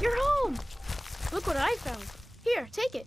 you're home! Look what I found. Here, take it.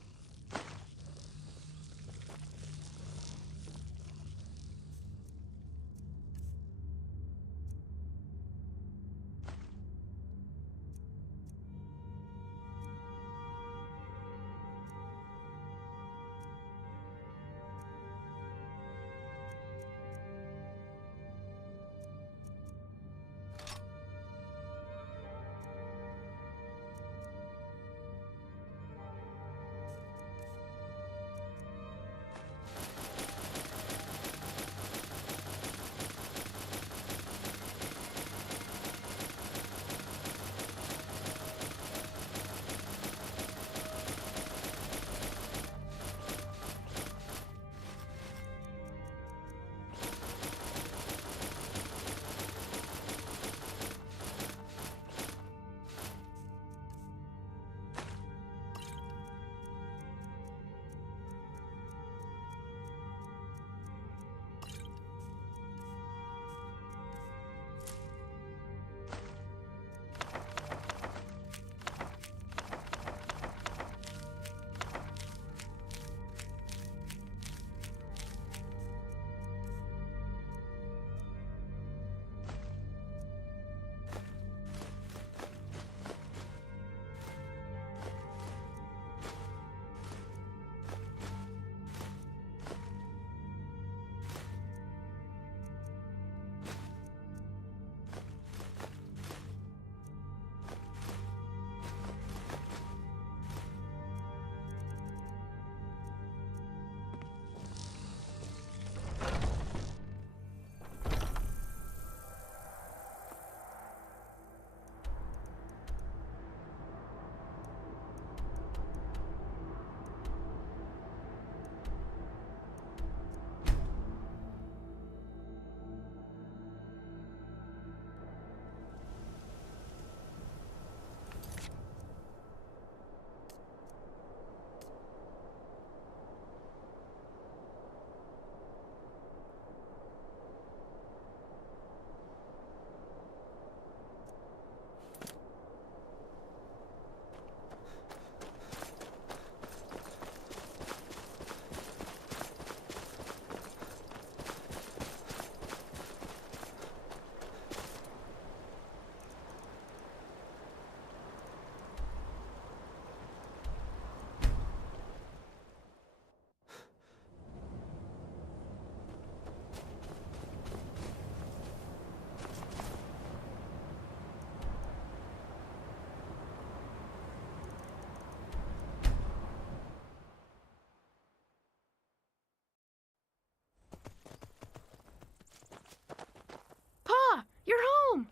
You're home!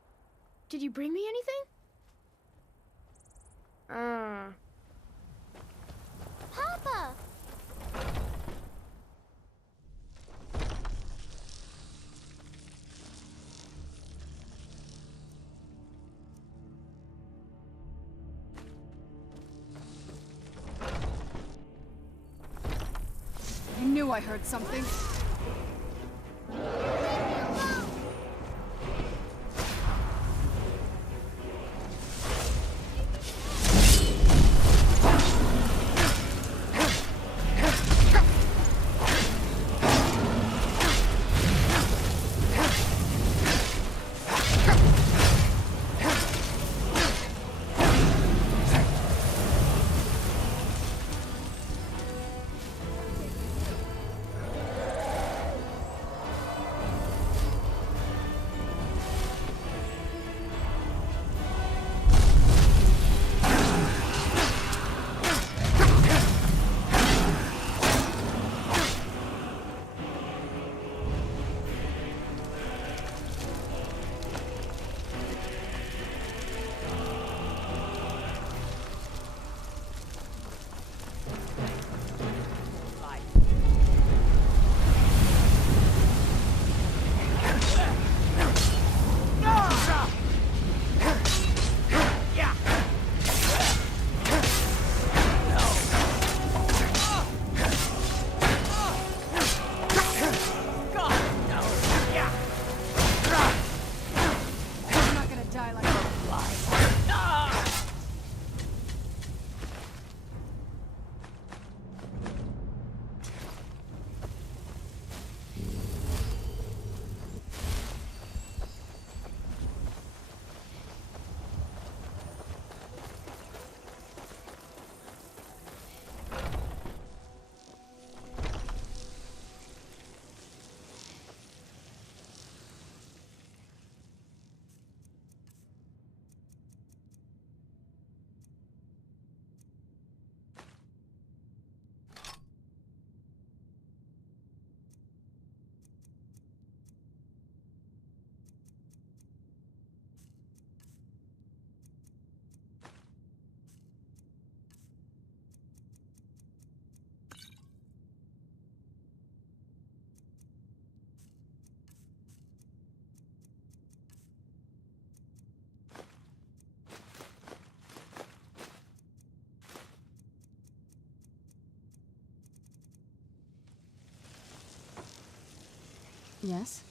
Did you bring me anything? Papa! I knew I heard something. Yes?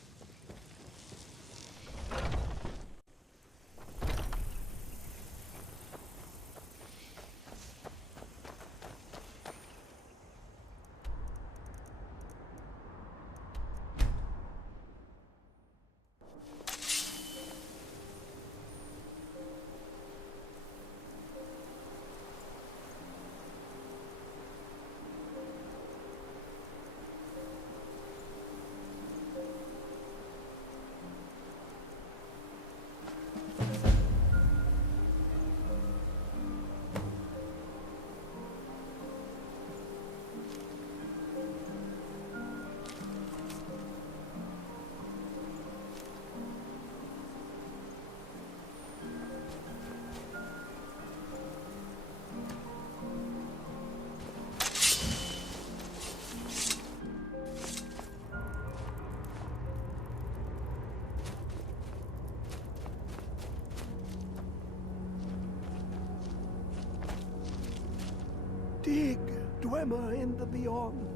Dig, dwemer in the beyond.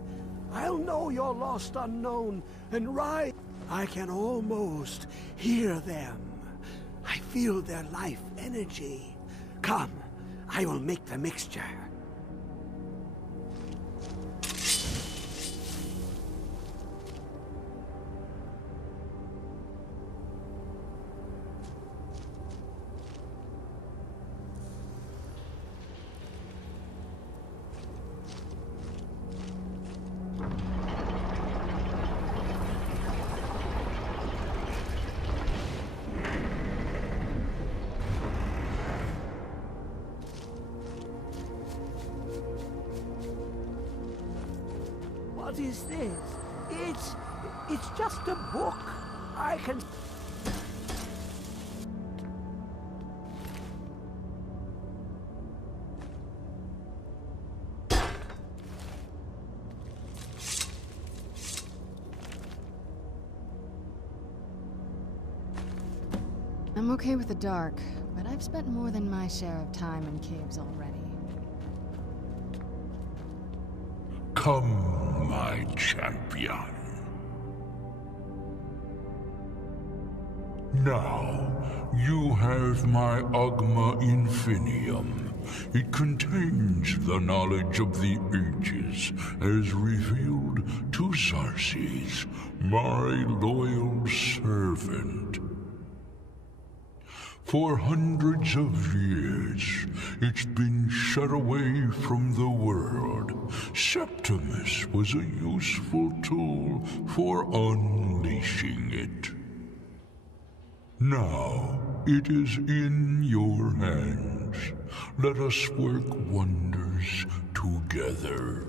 I'll know your lost unknown and rise. I can almost hear them. I feel their life energy. Come, I will make the mixture. What is this? It's just a book. I can... I'm okay with the dark, but I've spent more than my share of time in caves already. Come, my champion. Now, you have my Ogma Infinium. It contains the knowledge of the ages, as revealed to Xarxes, my loyal servant. For hundreds of years, it's been shut away from the world. Septimus was a useful tool for unleashing it. Now, it is in your hands. Let us work wonders together.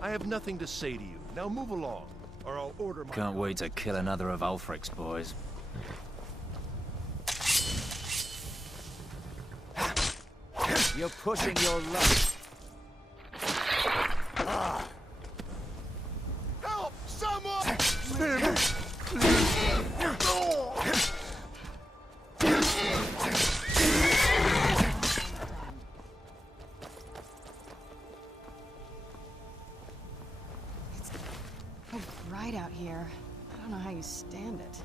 I have nothing to say to you. Now move along, or I'll order my... Can't wait to kill another of Ulfric's boys. You're pushing your luck. Help! Someone! It's so bright out here. I don't know how you stand it.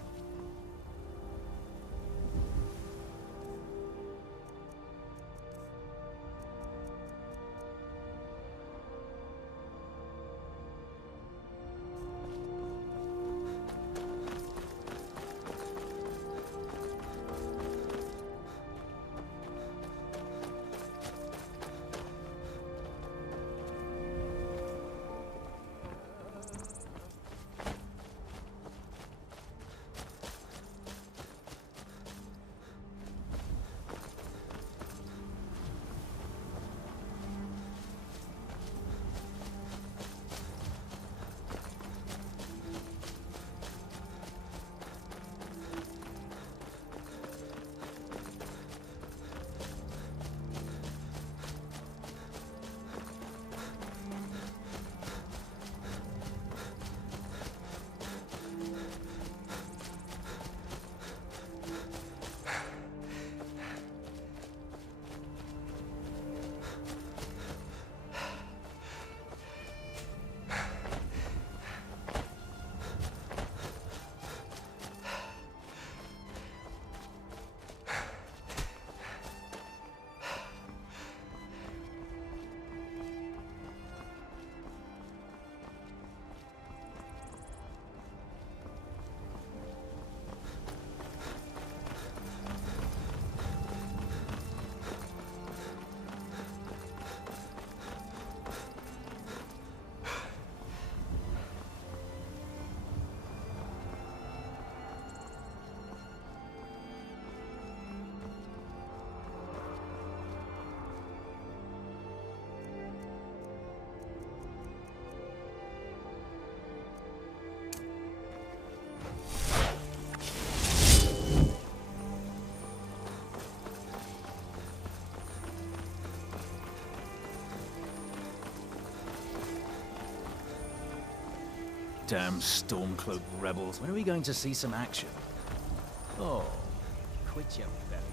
Damn stormcloaked rebels. When are we going to see some action? Oh, quit your belly.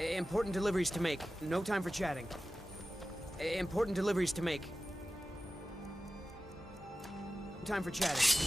Important deliveries to make. No time for chatting. Important deliveries to make. Time for chatting.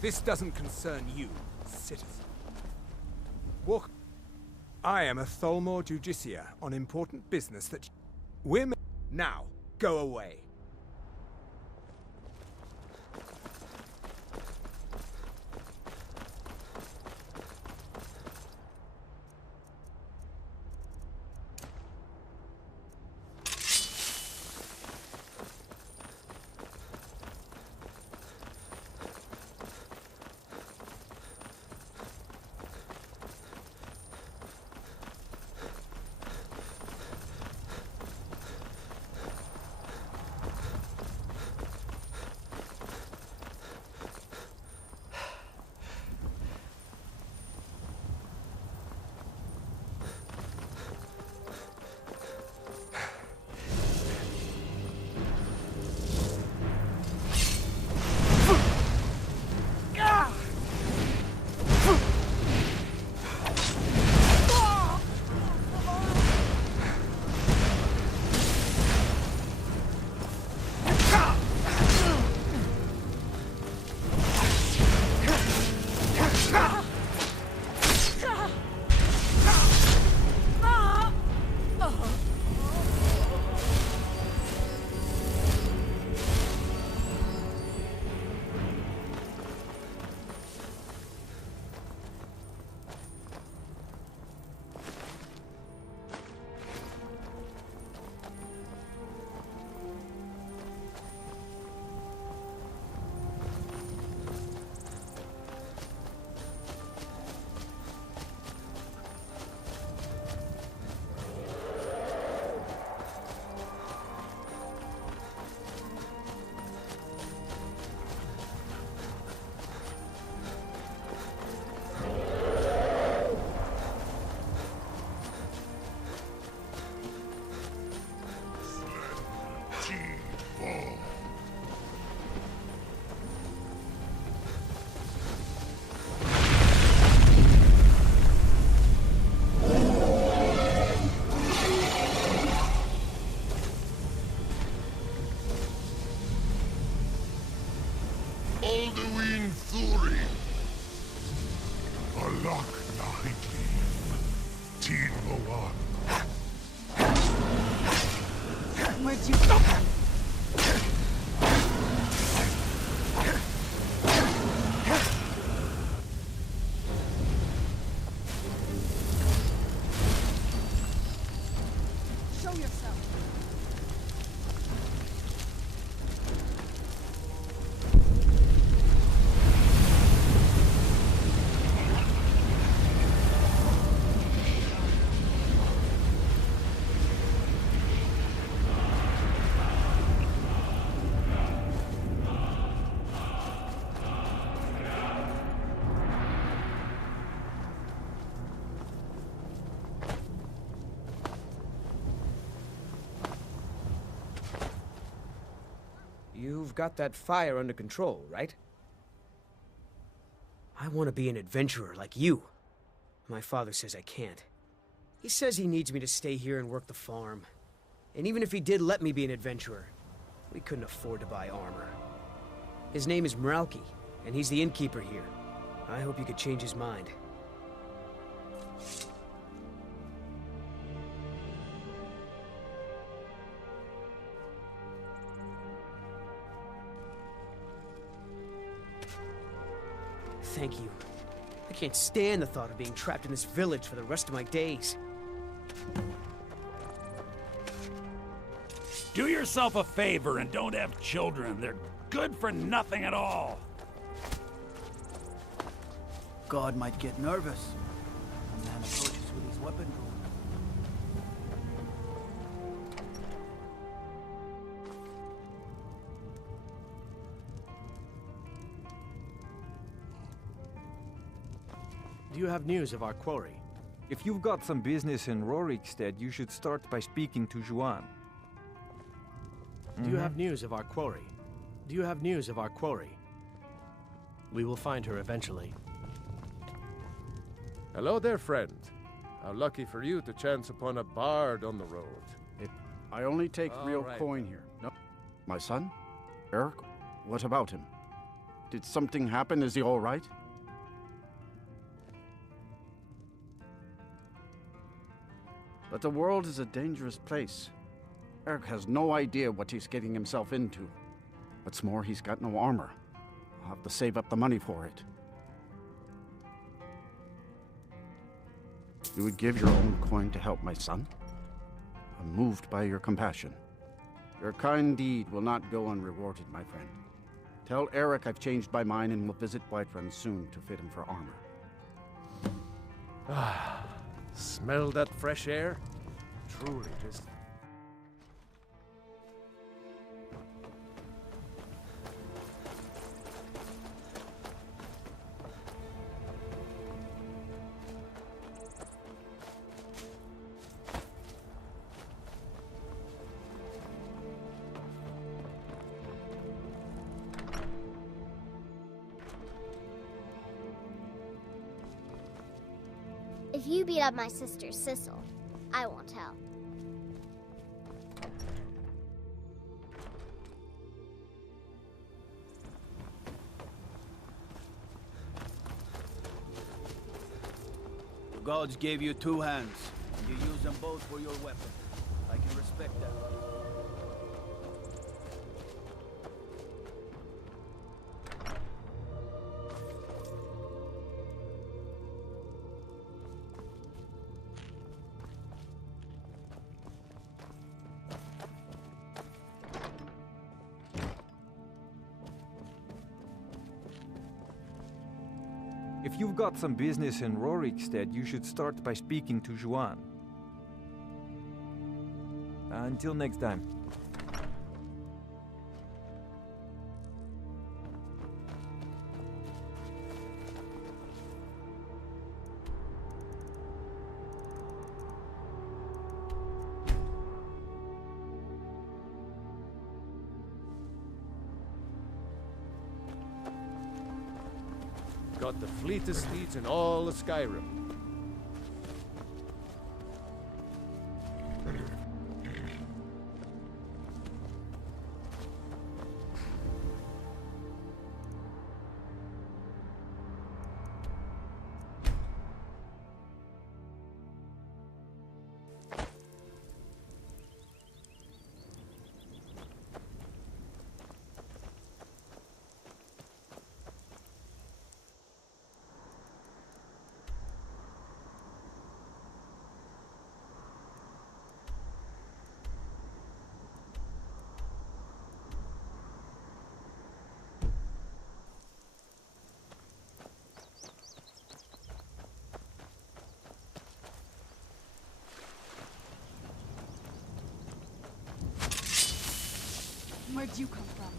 This doesn't concern you, citizen. Walk. I am a Tholmor Judiciar on important business that we're now. Go away. Where'd you go? Show yourself. You've got that fire under control, right? I want to be an adventurer like you. My father says I can't. He says he needs me to stay here and work the farm. And even if he did let me be an adventurer, we couldn't afford to buy armor. His name is Mralki, and he's the innkeeper here. I hope you could change his mind. Thank you. I can't stand the thought of being trapped in this village for the rest of my days. Do yourself a favor and don't have children. They're good for nothing at all. God might get nervous. A man approaches with his weapon drawn. Do you have news of our quarry? If you've got some business in Rorikstead, you should start by speaking to Juan. Do you have news of our quarry? Do you have news of our quarry? We will find her eventually. Hello there, friend. How lucky for you to chance upon a bard on the road. I only take real right. coin here. No. My son? Eric? What about him? Did something happen? Is he all right? But the world is a dangerous place. Eric has no idea what he's getting himself into. What's more, he's got no armor. I'll have to save up the money for it. You would give your own coin to help my son? I'm moved by your compassion. Your kind deed will not go unrewarded, my friend. Tell Eric I've changed my mind and will visit Whiterun soon to fit him for armor. Ah, smell that fresh air? Truly just... If you beat up my sister, Sissel, I won't help. The gods gave you two hands. You use them both for your weapon. I can respect that. If you've got some business in Rorikstead, you should start by speaking to Juan. Until next time. Got the fleetest steeds in all of Skyrim. Where'd you come from?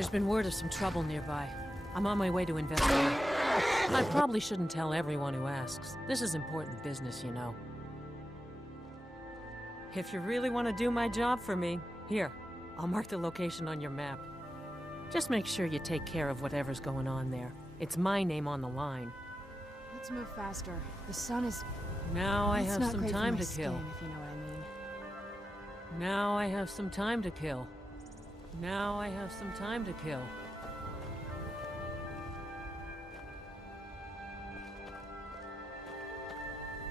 There's been word of some trouble nearby. I'm on my way to investigate. I probably shouldn't tell everyone who asks. This is important business, you know. If you really want to do my job for me, here, I'll mark the location on your map. Just make sure you take care of whatever's going on there. It's my name on the line. Let's move faster. The sun is... Now I It's have not some great for time my to kill. skin, if you know what I mean. Now I have some time to kill. Now I have some time to kill.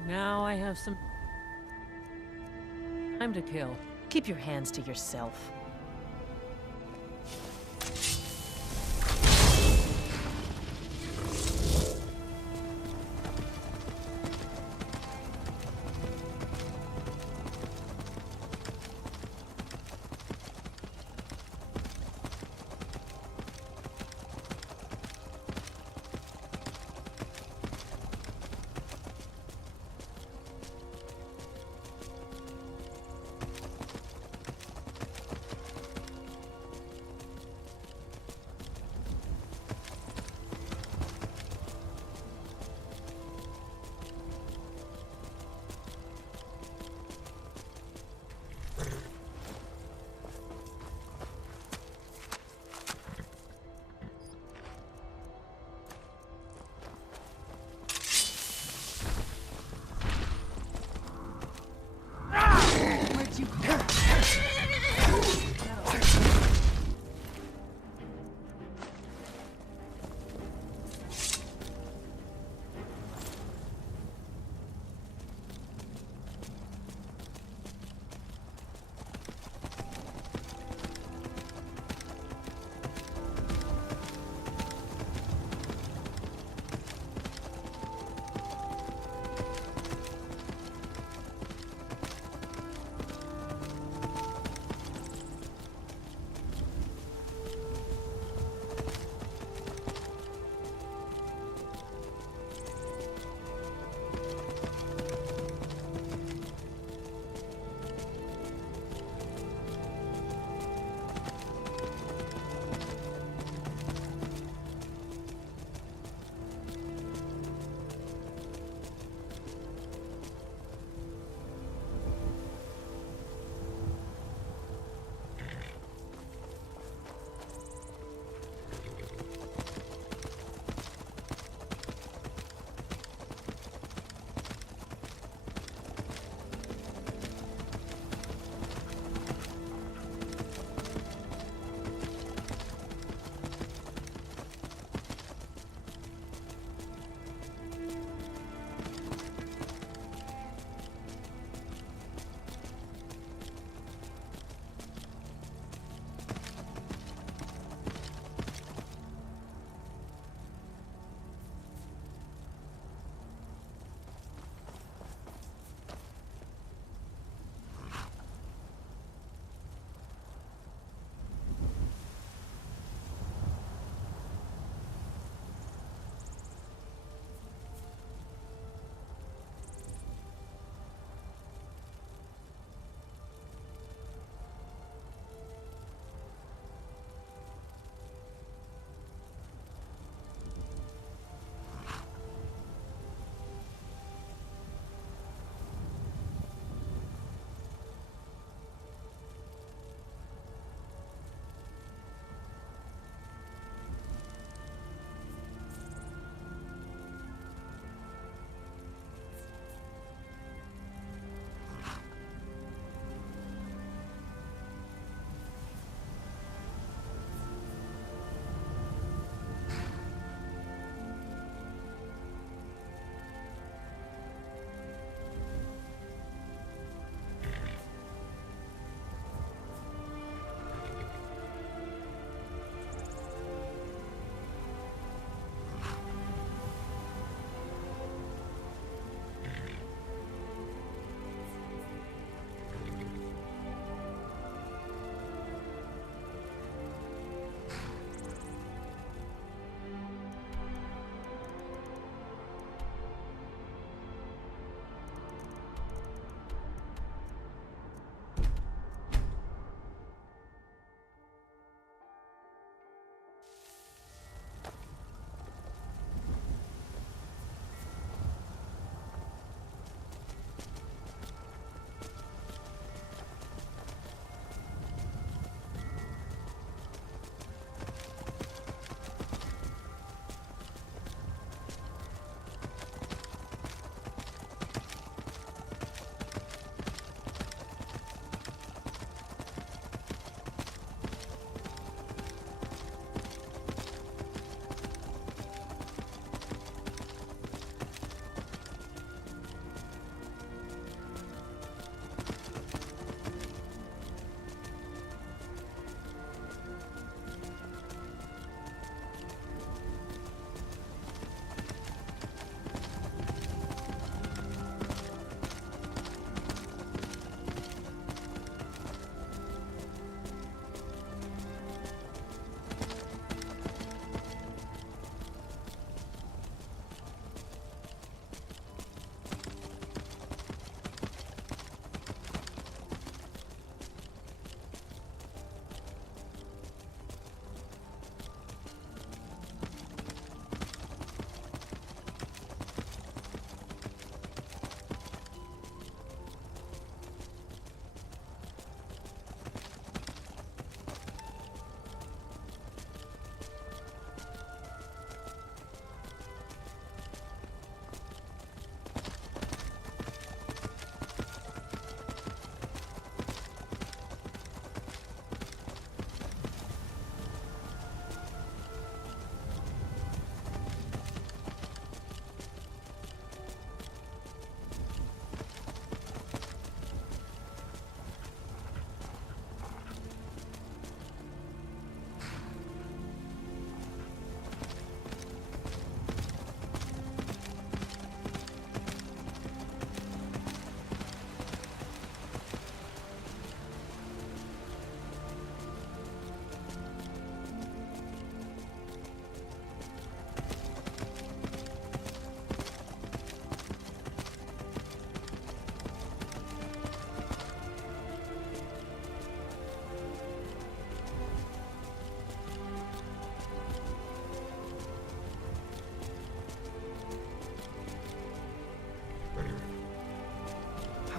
Now I have some time to kill. Keep your hands to yourself.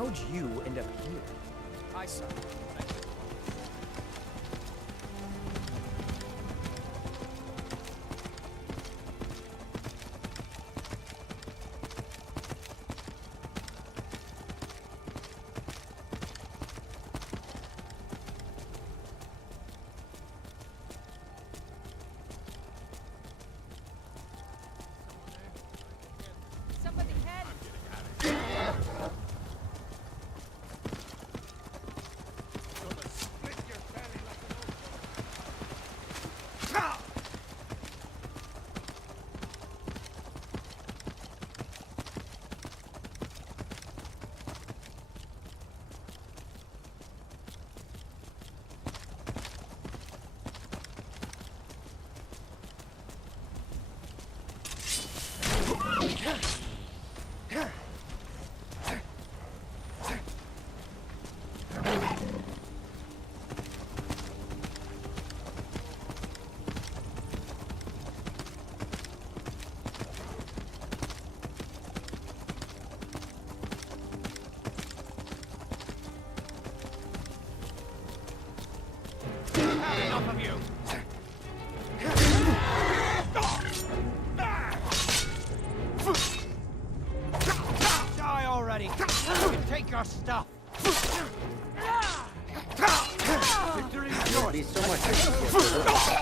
How'd you end up here? Hi, son. Enough of you! Die already! You can take your stuff! Victory is yours! Be so much easier.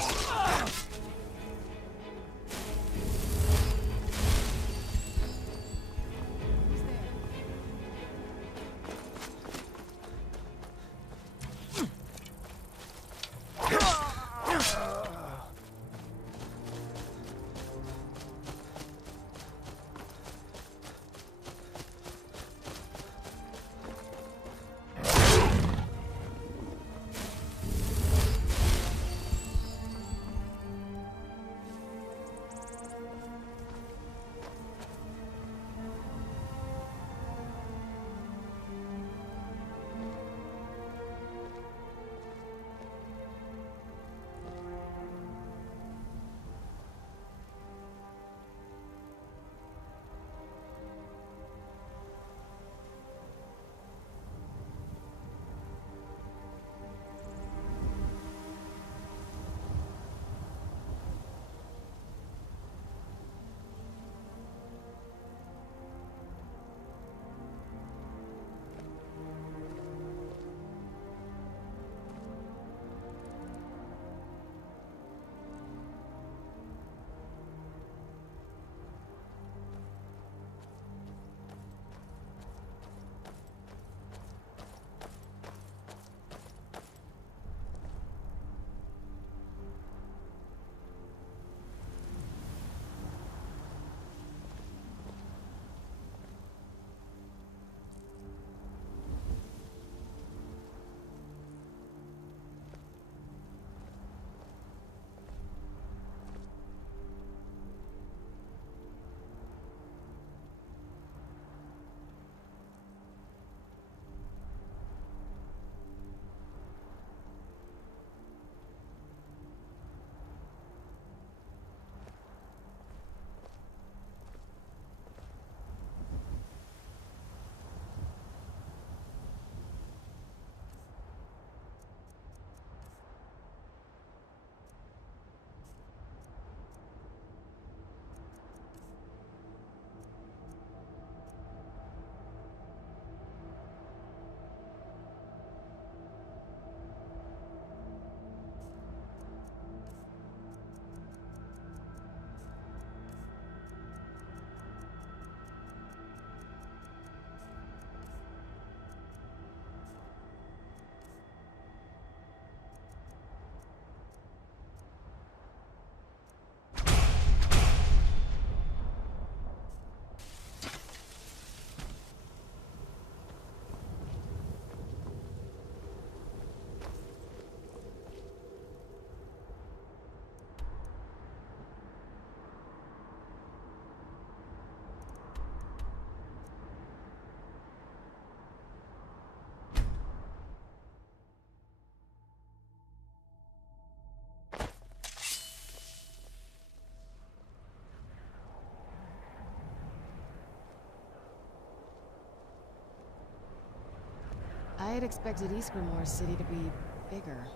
had expected Ysgramor's city to be bigger.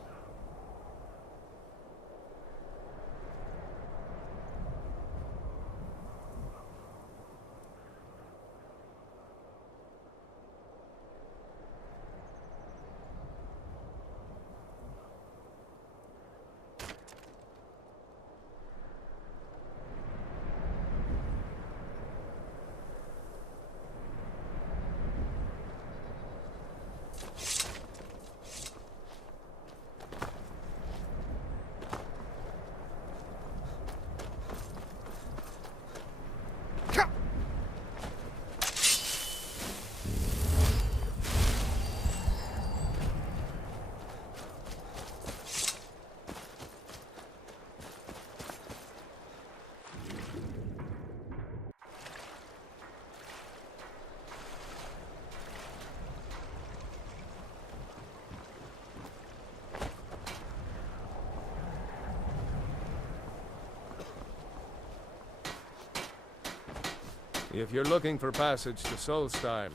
If you're looking for passage to Solstheim,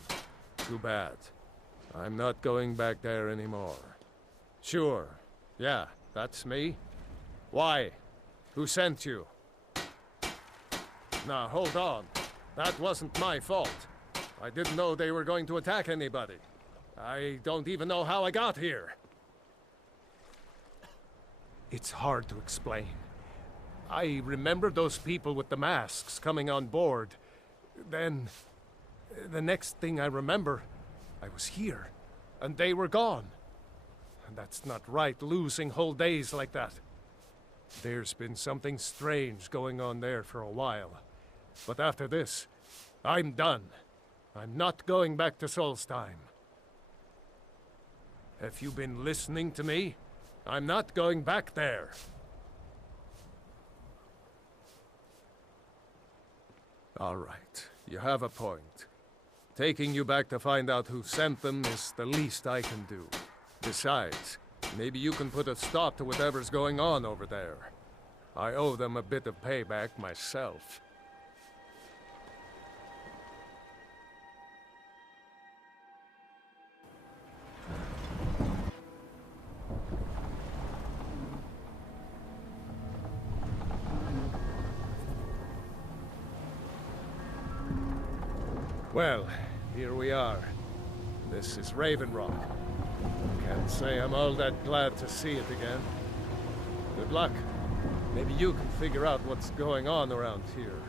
too bad. I'm not going back there anymore. Sure. Yeah, that's me. Why? Who sent you? Now, hold on. That wasn't my fault. I didn't know they were going to attack anybody. I don't even know how I got here. It's hard to explain. I remember those people with the masks coming on board. Then, the next thing I remember, I was here, and they were gone. That's not right, losing whole days like that. There's been something strange going on there for a while. But after this, I'm done. I'm not going back to Solstheim. Have you been listening to me? I'm not going back there. All right, you have a point. Taking you back to find out who sent them is the least I can do. Besides, maybe you can put a stop to whatever's going on over there. I owe them a bit of payback myself. Well, here we are. This is Raven Rock. Can't say I'm all that glad to see it again. Good luck. Maybe you can figure out what's going on around here.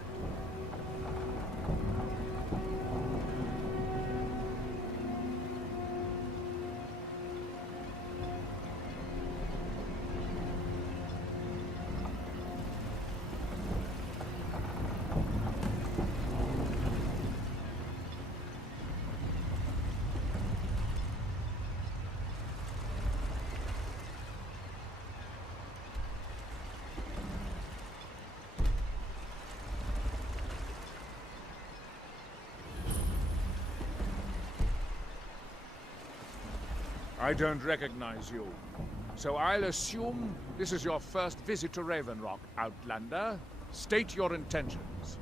I don't recognize you. So I'll assume this is your first visit to Raven Rock, Outlander. State your intentions.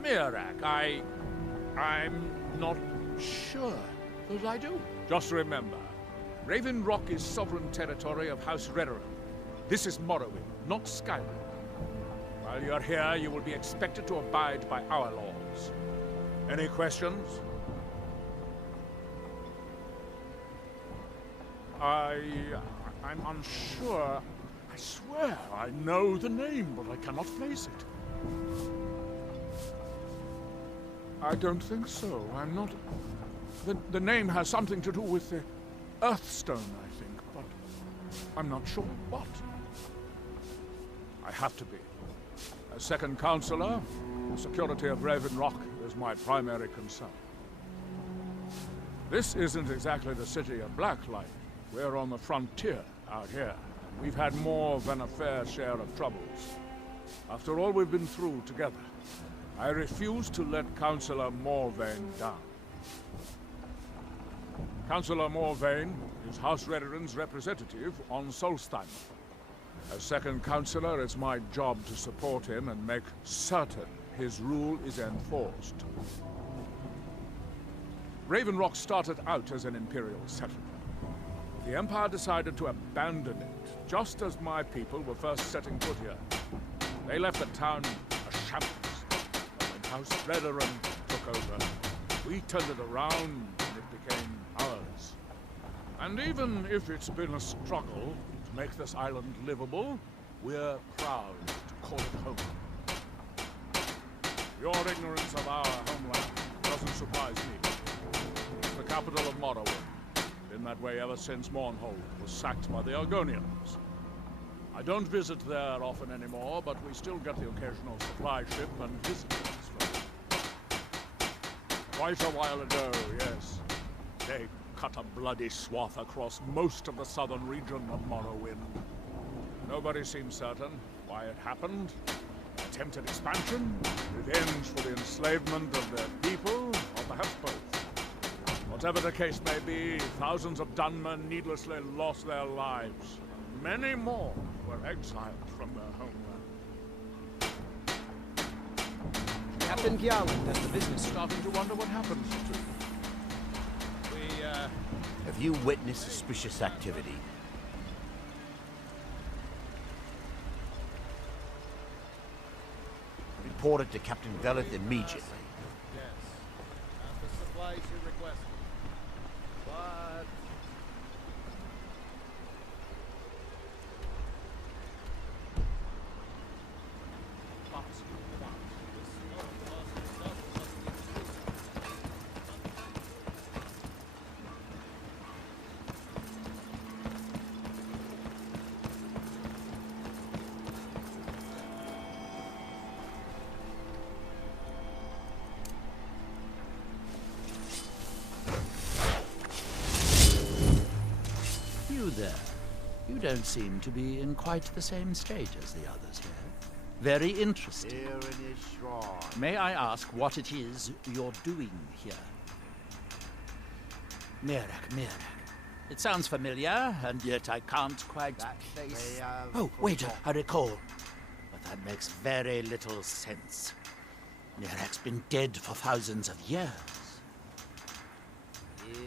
Mirak, I'm not sure that I do. Just remember, Raven Rock is sovereign territory of House Redoran. This is Morrowind, not Skyrim. While you're here, you will be expected to abide by our laws. Any questions? I'm unsure. I swear I know the name, but I cannot place it. I don't think so. I'm not... The name has something to do with the Earthstone, I think, but I'm not sure what. I have to be. As second counselor, the security of Raven Rock is my primary concern. This isn't exactly the city of Blacklight. We're on the frontier out here, and we've had more than a fair share of troubles. After all we've been through together, I refuse to let Councillor Morvain down. Councillor Morvain is House Redoran's representative on Solstheim. As second councillor, it's my job to support him and make certain his rule is enforced. Raven Rock started out as an Imperial settlement. The Empire decided to abandon it, just as my people were first setting foot here. They left the town a shambles. But when House Redoran took over, we turned it around and it became ours. And even if it's been a struggle to make this island livable, we're proud to call it home. Your ignorance of our homeland doesn't surprise me. It's the capital of Morrowind. Been that way ever since Mournhold was sacked by the Argonians. I don't visit there often anymore, but we still get the occasional supply ship and visitors from it. Quite a while ago, yes. They cut a bloody swath across most of the southern region of Morrowind. Nobody seems certain why it happened. Attempted expansion, revenge for the enslavement of their people, or perhaps both. Whatever the case may be, thousands of Dunmer needlessly lost their lives. Many more were exiled from their homeland. Captain Gyalan, that's the business. Starting to wonder what happened to you. Have you witnessed suspicious activity? Report it to Captain Velith immediately. Yes. Not the supplies you requested. But... You there. You don't seem to be in quite the same state as the others here. Very interesting. Here in his shrine. May I ask what it is you're doing here? Mirak. It sounds familiar, and yet I can't quite place... Oh, wait, I recall. But that makes very little sense. Mirak's been dead for thousands of years.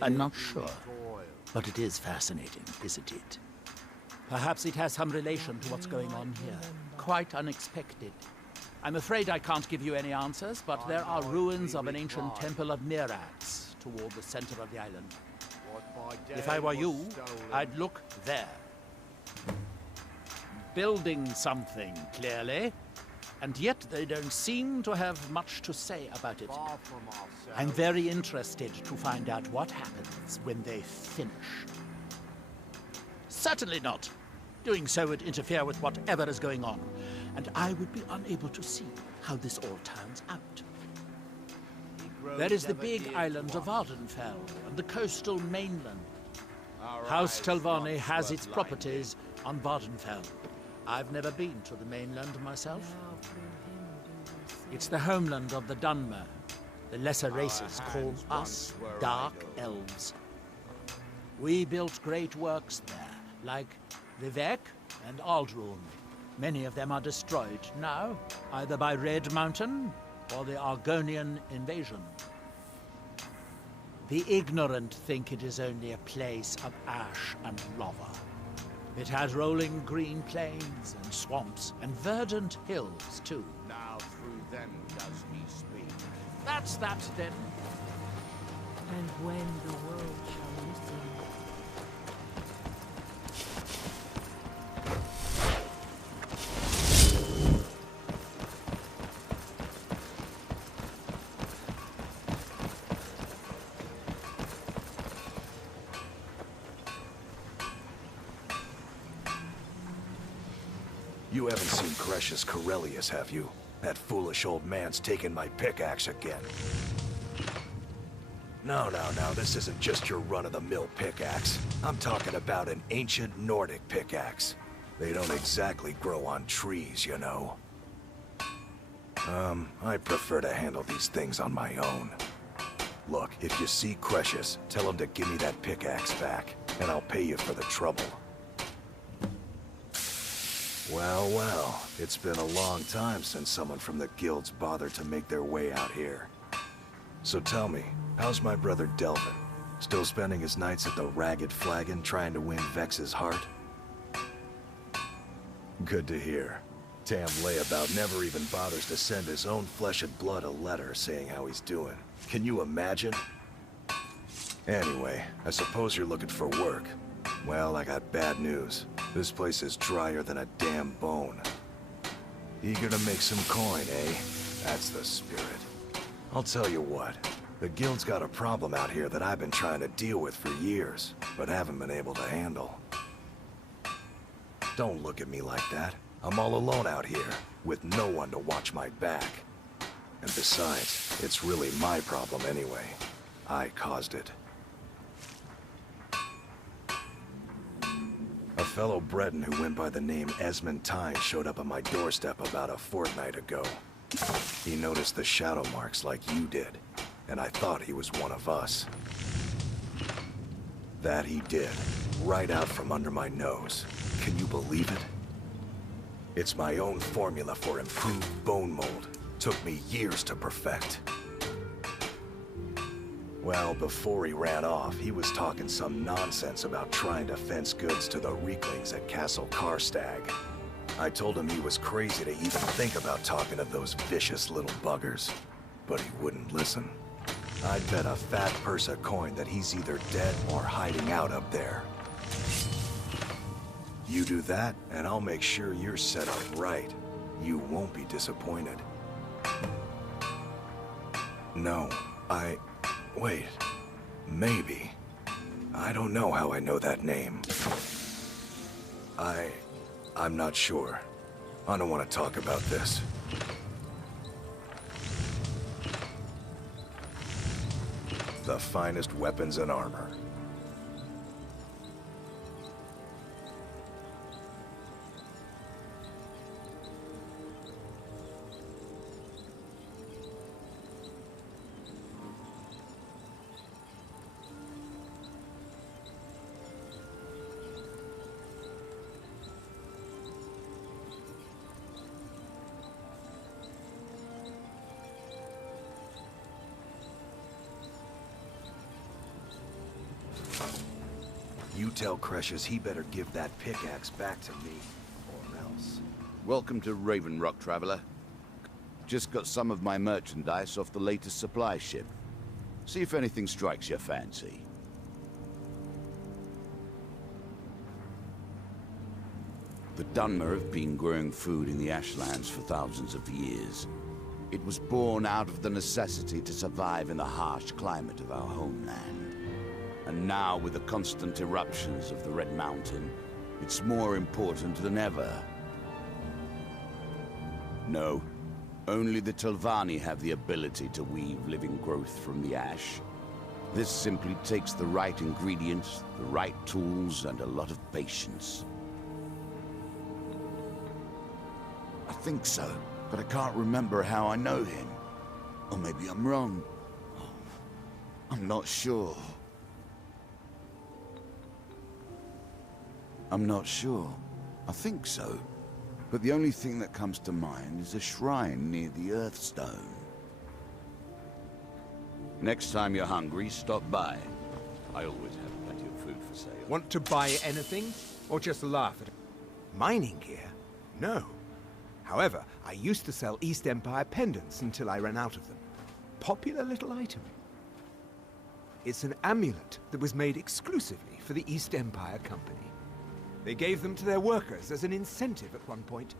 I'm not sure. But it is fascinating, isn't it? Perhaps it has some relation to what's going on here. Quite unexpected. I'm afraid I can't give you any answers, but there are ruins of an ancient temple of Mirax toward the center of the island. If I were you, I'd look there. Building something, clearly. And yet they don't seem to have much to say about it. I'm very interested to find out what happens when they finish. Certainly not. Doing so would interfere with whatever is going on, and I would be unable to see how this all turns out. There is the big island of Ardenfell and the coastal mainland. House Telvanni has its properties on Vardenfell. I've never been to the mainland myself. It's the homeland of the Dunmer. The lesser races call us Dark Elves. We built great works there, like Vivek and Aldrun. Many of them are destroyed now, either by Red Mountain or the Argonian invasion. The ignorant think it is only a place of ash and lava. It has rolling green plains and swamps and verdant hills, too. Now through them does he speak. That's that, then. And when the world shall listen. You haven't seen Cresius Corellius, have you? That foolish old man's taken my pickaxe again. No, this isn't just your run-of-the-mill pickaxe. I'm talking about an ancient Nordic pickaxe. They don't exactly grow on trees, you know. I prefer to handle these things on my own. Look, if you see Cresius, tell him to give me that pickaxe back, and I'll pay you for the trouble. Well, it's been a long time since someone from the guilds bothered to make their way out here. So tell me, How's my brother Delvin? Still spending his nights at the Ragged Flagon trying to win Vex's heart? Good to hear. Damn layabout never even bothers to send his own flesh and blood a letter saying how he's doing. Can you imagine? Anyway, I suppose you're looking for work. Well, I got bad news. This place is drier than a damn bone. Eager to make some coin, eh? That's the spirit. I'll tell you what. The Guild's got a problem out here that I've been trying to deal with for years, but haven't been able to handle. Don't look at me like that. I'm all alone out here, with no one to watch my back. And besides, it's really my problem anyway. I caused it. A fellow Breton who went by the name Esmond Tyne showed up at my doorstep about a fortnight ago. He noticed the shadow marks like you did, and I thought he was one of us. That he did, right out from under my nose. Can you believe it? It's my own formula for improved bone mold. Took me years to perfect. Well, before he ran off, he was talking some nonsense about trying to fence goods to the Reeklings at Castle Karstag. I told him he was crazy to even think about talking to those vicious little buggers, but he wouldn't listen. I'd bet a fat purse of coin that he's either dead or hiding out up there. You do that, and I'll make sure you're set up right. You won't be disappointed. No, wait. Maybe. I don't know how I know that name. I'm not sure. I don't want to talk about this. The finest weapons and armor. You tell Cresius he better give that pickaxe back to me, or else. Welcome to Raven Rock, traveler. Just got some of my merchandise off the latest supply ship. See if anything strikes your fancy. The Dunmer have been growing food in the Ashlands for thousands of years. It was born out of the necessity to survive in the harsh climate of our homeland. And now, with the constant eruptions of the Red Mountain, it's more important than ever. No, only the Telvanni have the ability to weave living growth from the ash. This simply takes the right ingredients, the right tools, and a lot of patience. I think so, but I can't remember how I know him. Or maybe I'm wrong. I'm not sure. I'm not sure. I think so. But the only thing that comes to mind is a shrine near the Earthstone. Next time you're hungry, stop by. I always have plenty of food for sale. Want to buy anything? Or just laugh at it? Mining gear? No. However, I used to sell East Empire pendants until I ran out of them. Popular little item. It's an amulet that was made exclusively for the East Empire Company. They gave them to their workers as an incentive at one point,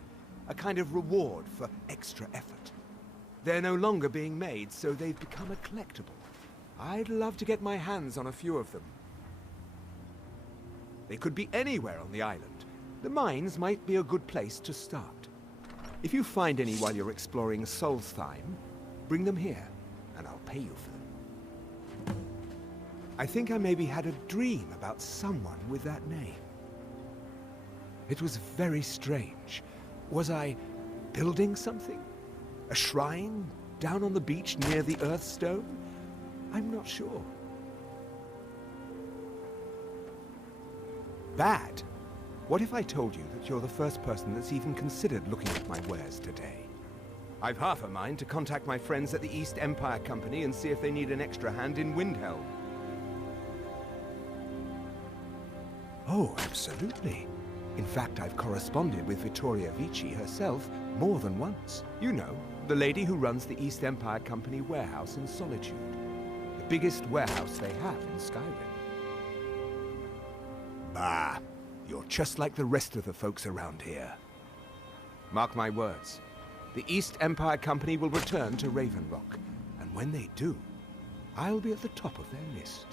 a kind of reward for extra effort. They're no longer being made, so they've become a collectible. I'd love to get my hands on a few of them. They could be anywhere on the island. The mines might be a good place to start. If you find any while you're exploring Solstheim, bring them here, and I'll pay you for them. I think I maybe had a dream about someone with that name. It was very strange. Was I building something? A shrine down on the beach near the Earthstone? I'm not sure. Bad? What if I told you that you're the first person that's even considered looking at my wares today? I've half a mind to contact my friends at the East Empire Company and see if they need an extra hand in Windhelm. Oh, absolutely. In fact, I've corresponded with Vittoria Vici herself more than once. You know, the lady who runs the East Empire Company warehouse in Solitude. The biggest warehouse they have in Skyrim. Bah, you're just like the rest of the folks around here. Mark my words. The East Empire Company will return to Raven Rock, and when they do, I'll be at the top of their list.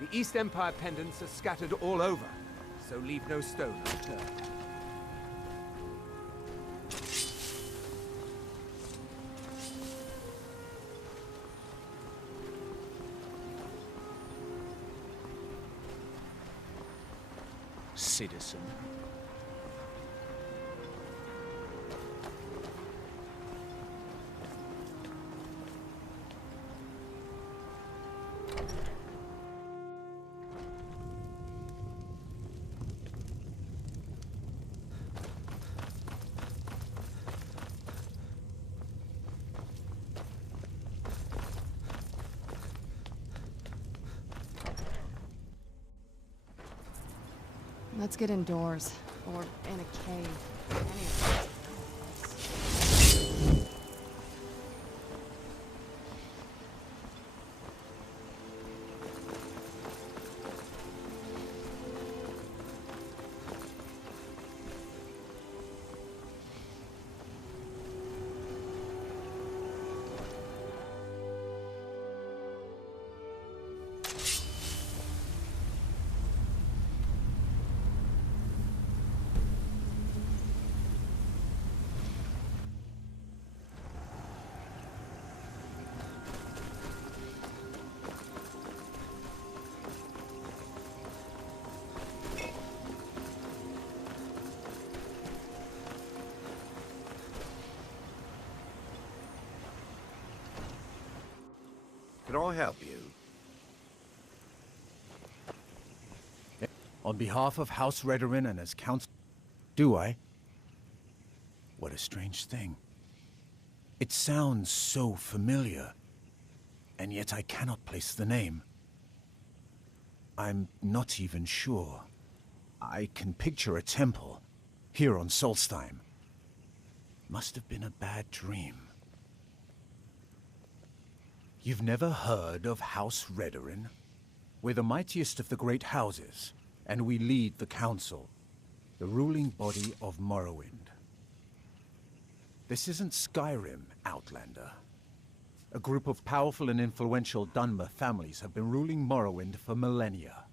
The East Empire pendants are scattered all over, so leave no stone unturned. Citizen. Let's get indoors, or in a cave. Anyway. Can I help you? On behalf of House Redorin and as counsel... Do I? What a strange thing. It sounds so familiar, and yet I cannot place the name. I'm not even sure. I can picture a temple, here on Solstheim. Must have been a bad dream. You've never heard of House Redorin? We're the mightiest of the great houses, and we lead the council, the ruling body of Morrowind. This isn't Skyrim, Outlander. A group of powerful and influential Dunmer families have been ruling Morrowind for millennia.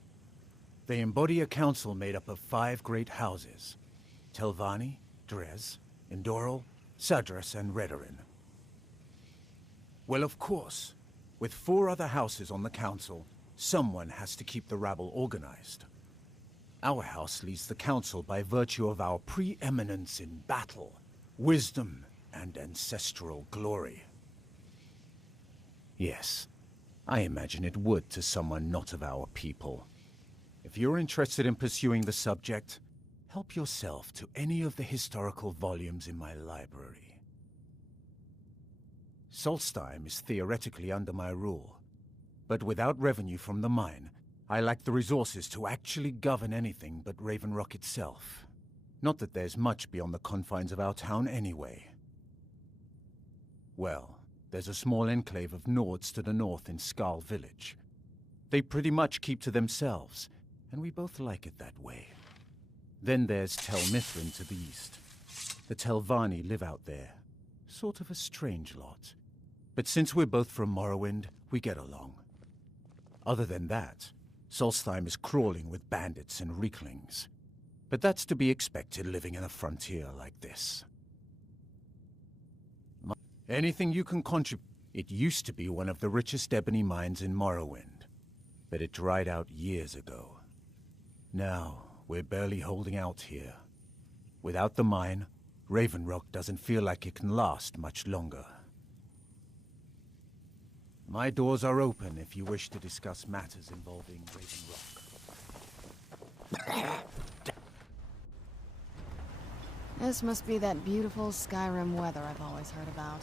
They embody a council made up of 5 great houses: Telvanni, Dres, Indoril, Sadras, and Redorin. Well, of course, with 4 other houses on the council, someone has to keep the rabble organized. Our house leads the council by virtue of our preeminence in battle, wisdom, and ancestral glory. Yes, I imagine it would to someone not of our people. If you're interested in pursuing the subject, help yourself to any of the historical volumes in my library. Solstheim is theoretically under my rule, but without revenue from the mine, I lack the resources to actually govern anything but Raven Rock itself. Not that there's much beyond the confines of our town anyway. Well, there's a small enclave of Nords to the north in Skal Village. They pretty much keep to themselves, and we both like it that way. Then there's Tel Mithrin to the east. The Telvanni live out there. Sort of a strange lot. But since we're both from Morrowind, we get along. Other than that, Solstheim is crawling with bandits and Reeklings. But that's to be expected living in a frontier like this. Anything you can contribute. It used to be one of the richest ebony mines in Morrowind, but it dried out years ago. Now, we're barely holding out here. Without the mine, Raven Rock doesn't feel like it can last much longer. My doors are open if you wish to discuss matters involving Raven Rock. This must be that beautiful Skyrim weather I've always heard about.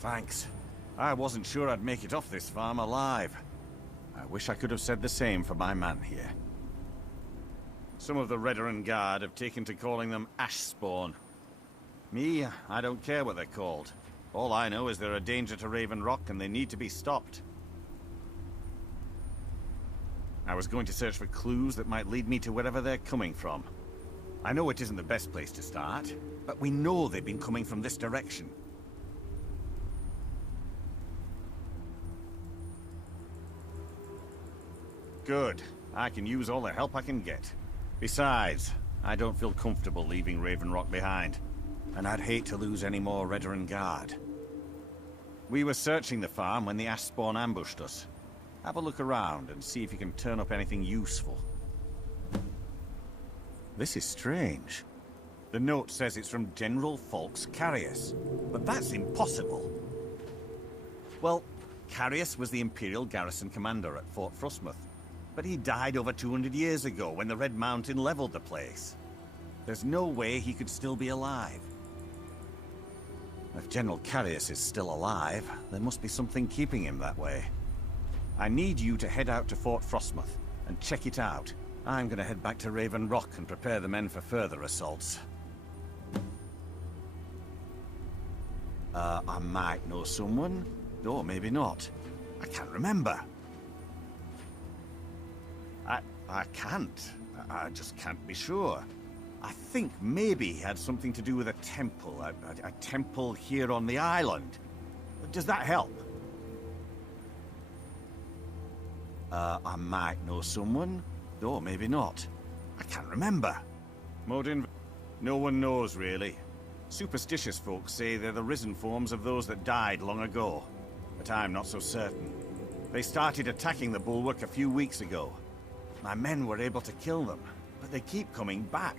Thanks. I wasn't sure I'd make it off this farm alive. I wish I could have said the same for my man here. Some of the Redoran Guard have taken to calling them Ashspawn. Me, I don't care what they're called. All I know is they're a danger to Raven Rock and they need to be stopped. I was going to search for clues that might lead me to wherever they're coming from. I know it isn't the best place to start, but we know they've been coming from this direction. Good. I can use all the help I can get. Besides, I don't feel comfortable leaving Raven Rock behind, and I'd hate to lose any more Redoran Guard. We were searching the farm when the Ashspawn ambushed us. Have a look around and see if you can turn up anything useful. This is strange. The note says it's from General Falk's Carriers, but that's impossible. Well, Carius was the Imperial garrison commander at Fort Frostmoth, but he died over 200 years ago when the Red Mountain leveled the place. There's no way he could still be alive. If General Carius is still alive, there must be something keeping him that way. I need you to head out to Fort Frostmoth and check it out. I'm gonna head back to Raven Rock and prepare the men for further assaults. I might know someone, or maybe not. I can't remember. I can't. I just can't be sure. I think maybe he had something to do with a temple. A temple here on the island. Does that help? I might know someone, or maybe not. I can't remember. Modin, no one knows, really. Superstitious folks say they're the risen forms of those that died long ago. But I'm not so certain. They started attacking the bulwark a few weeks ago. My men were able to kill them, but they keep coming back.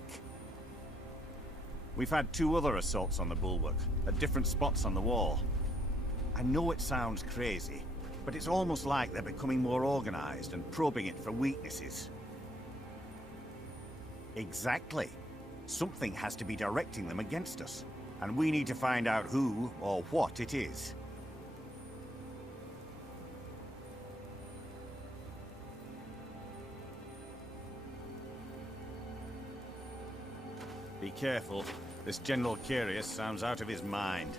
We've had 2 other assaults on the bulwark, at different spots on the wall. I know it sounds crazy, but it's almost like they're becoming more organized and probing it for weaknesses. Exactly. Something has to be directing them against us, and we need to find out who or what it is. Be careful. This General Carius sounds out of his mind.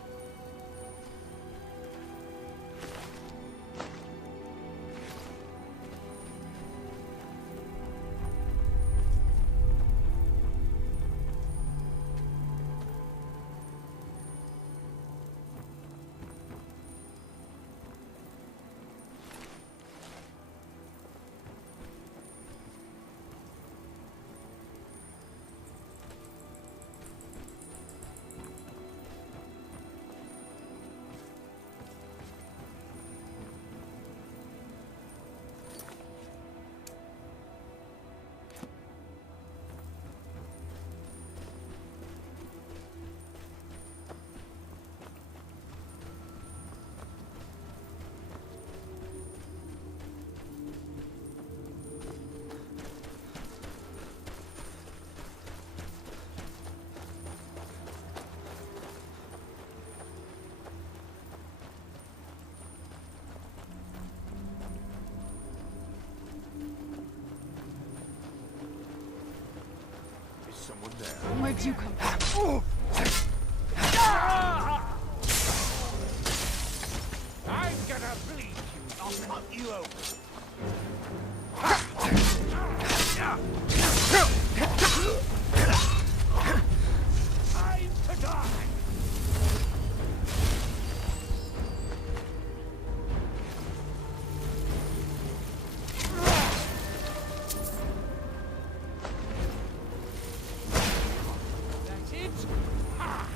Someone there. Where'd you come from? I'm gonna bleed you. I'll cut you open. I'm to die. That's it. Ha!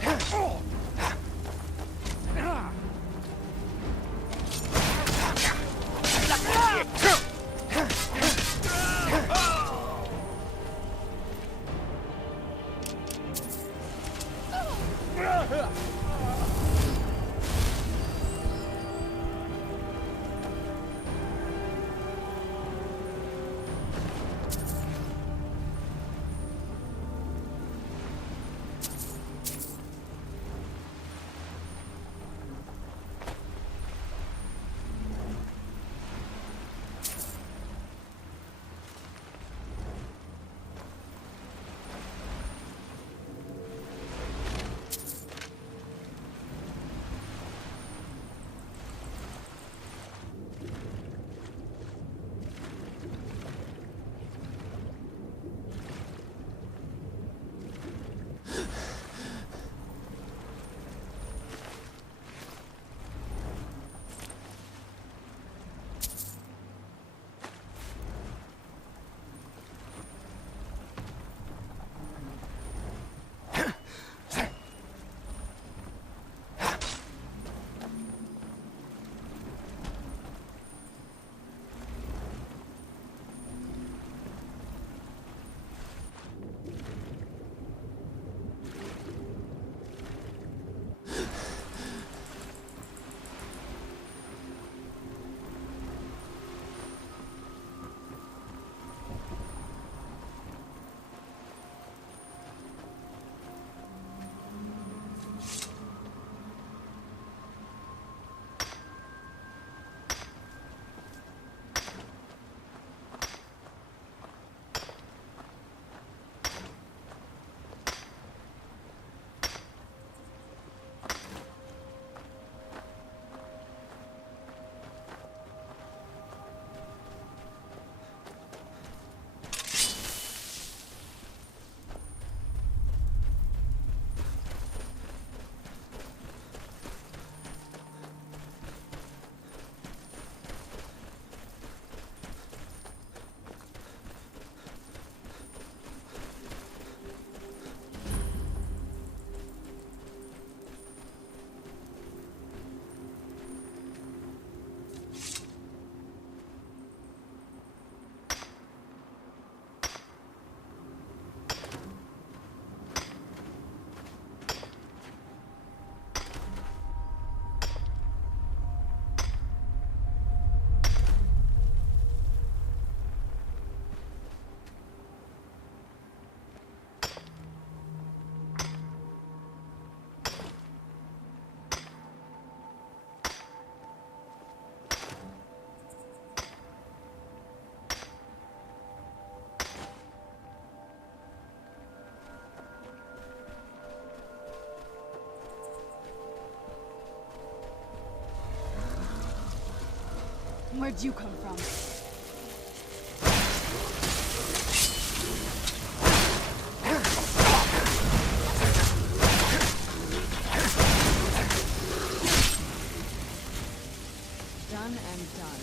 Where'd you come from? Done and done.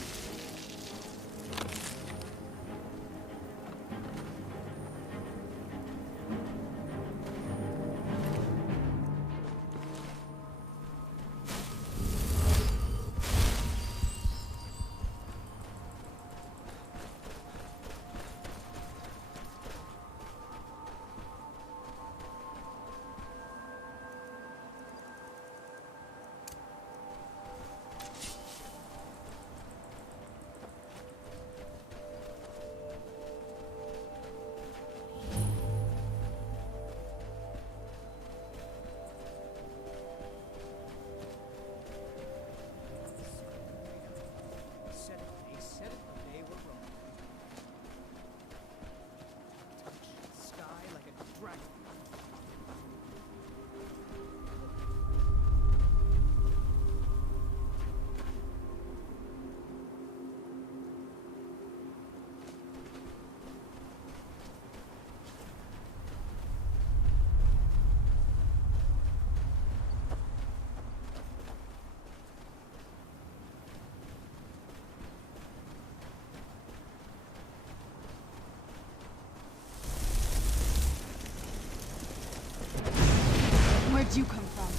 Where'd you come from?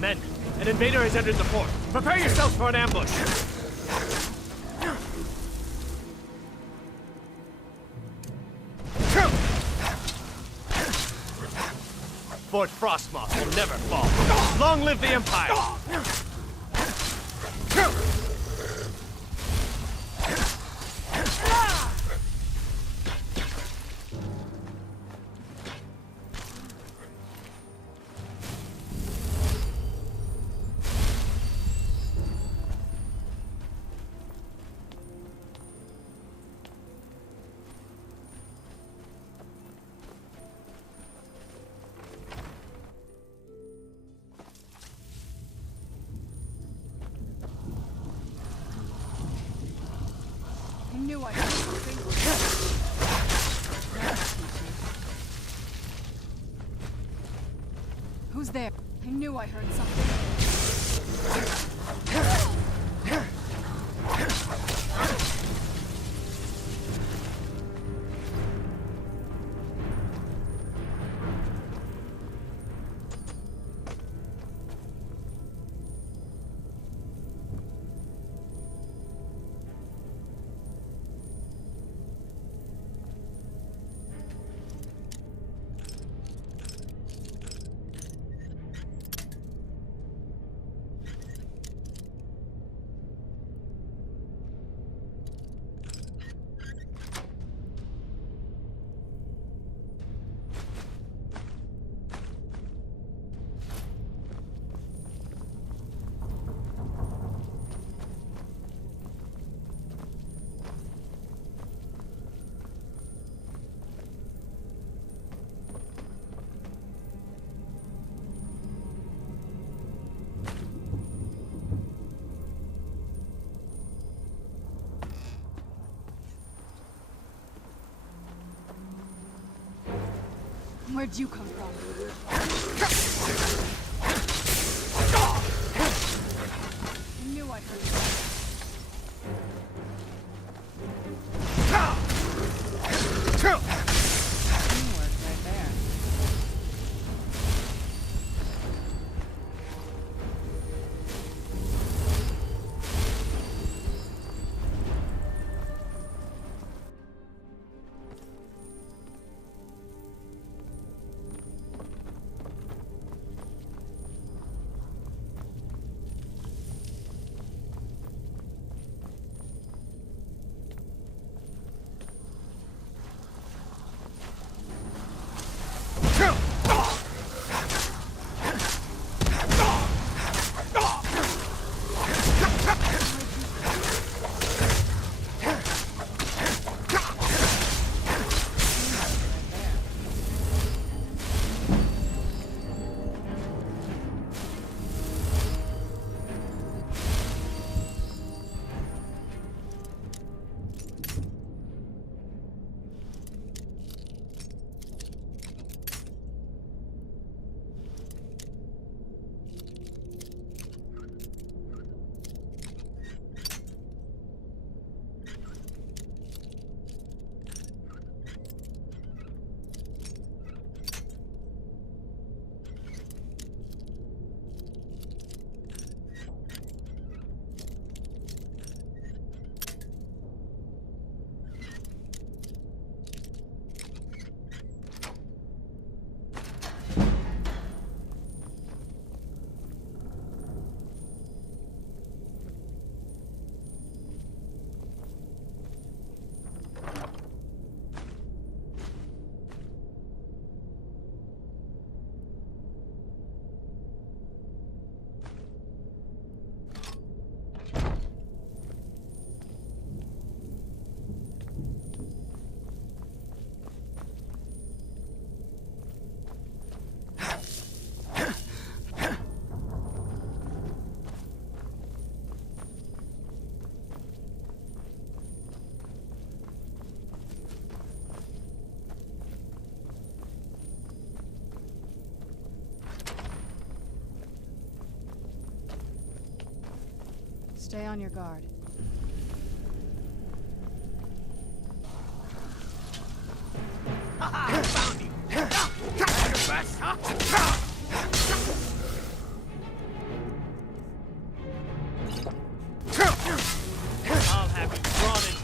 Men, an invader has entered the fort. Prepare yourselves for an ambush. Fort Frostmoth will never fall. Long live the Empire! I knew I heard something. Who's there? I knew I heard something. Where'd you come from? I knew I heard something. Teamwork right there. Stay on your guard. Found you! I'll have you drawn in.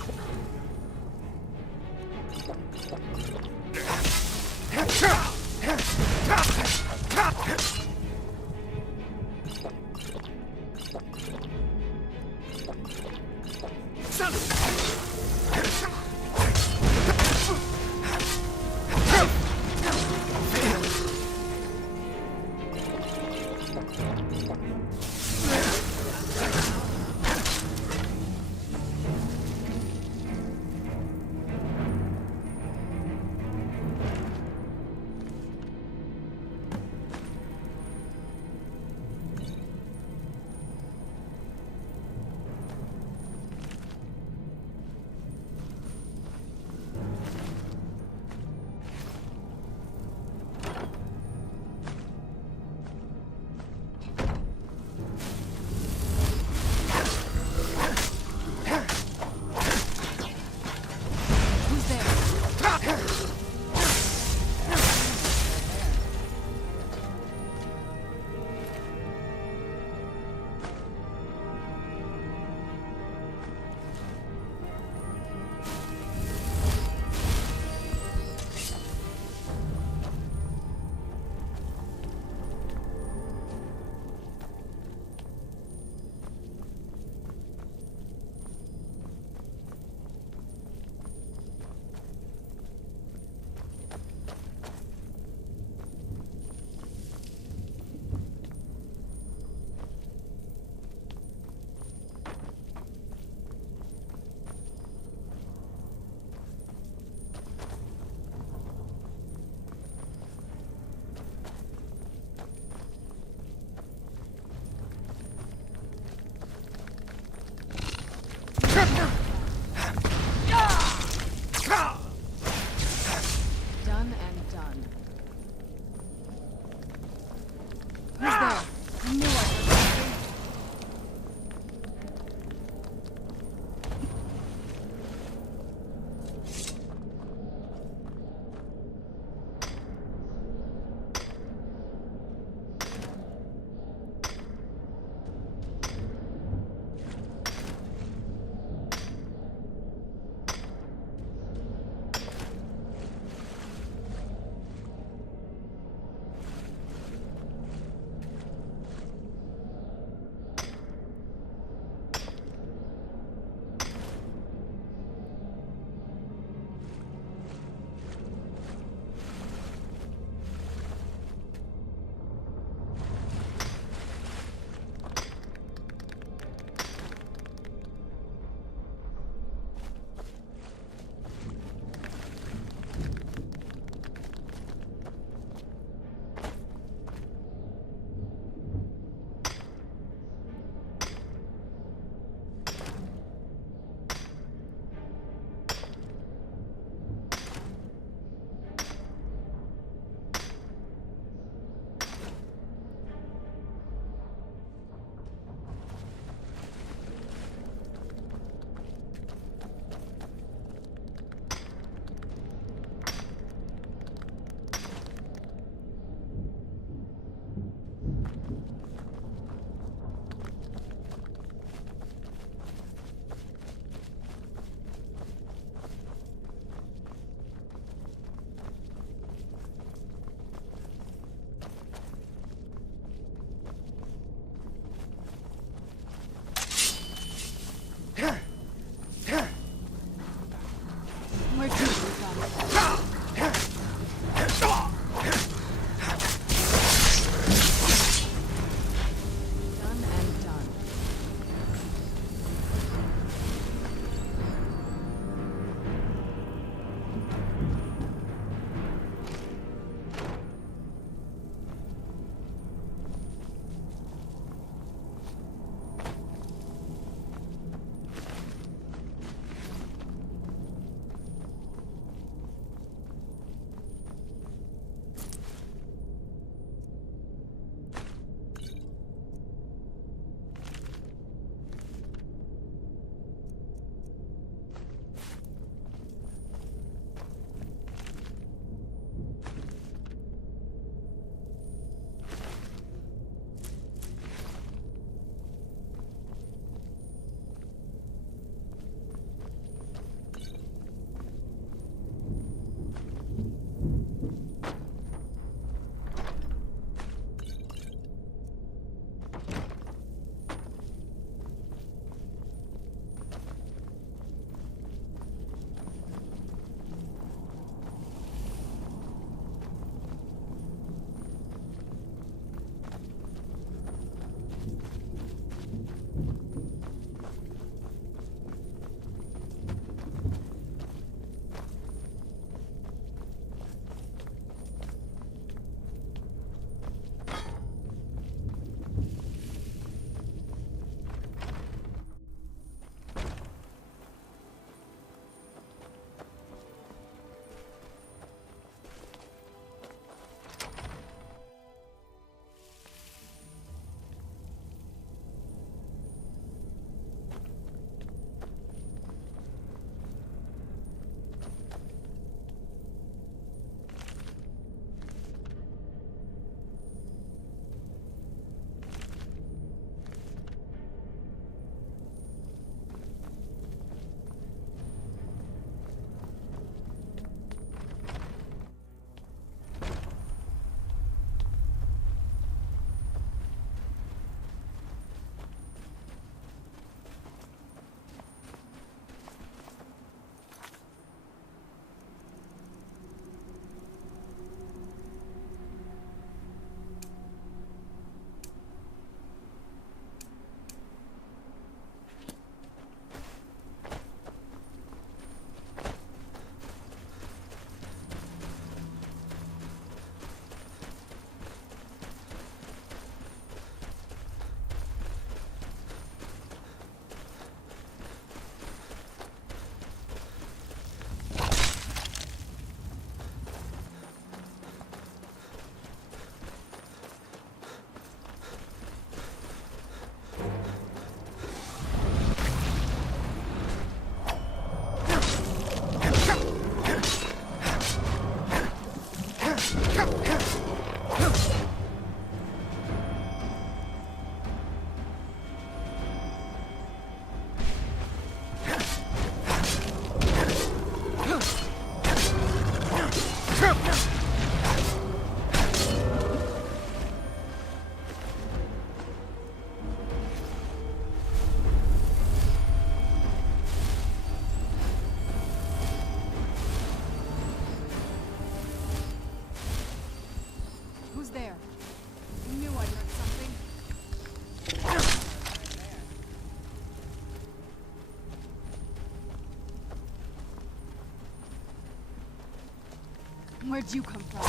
Where'd you come from?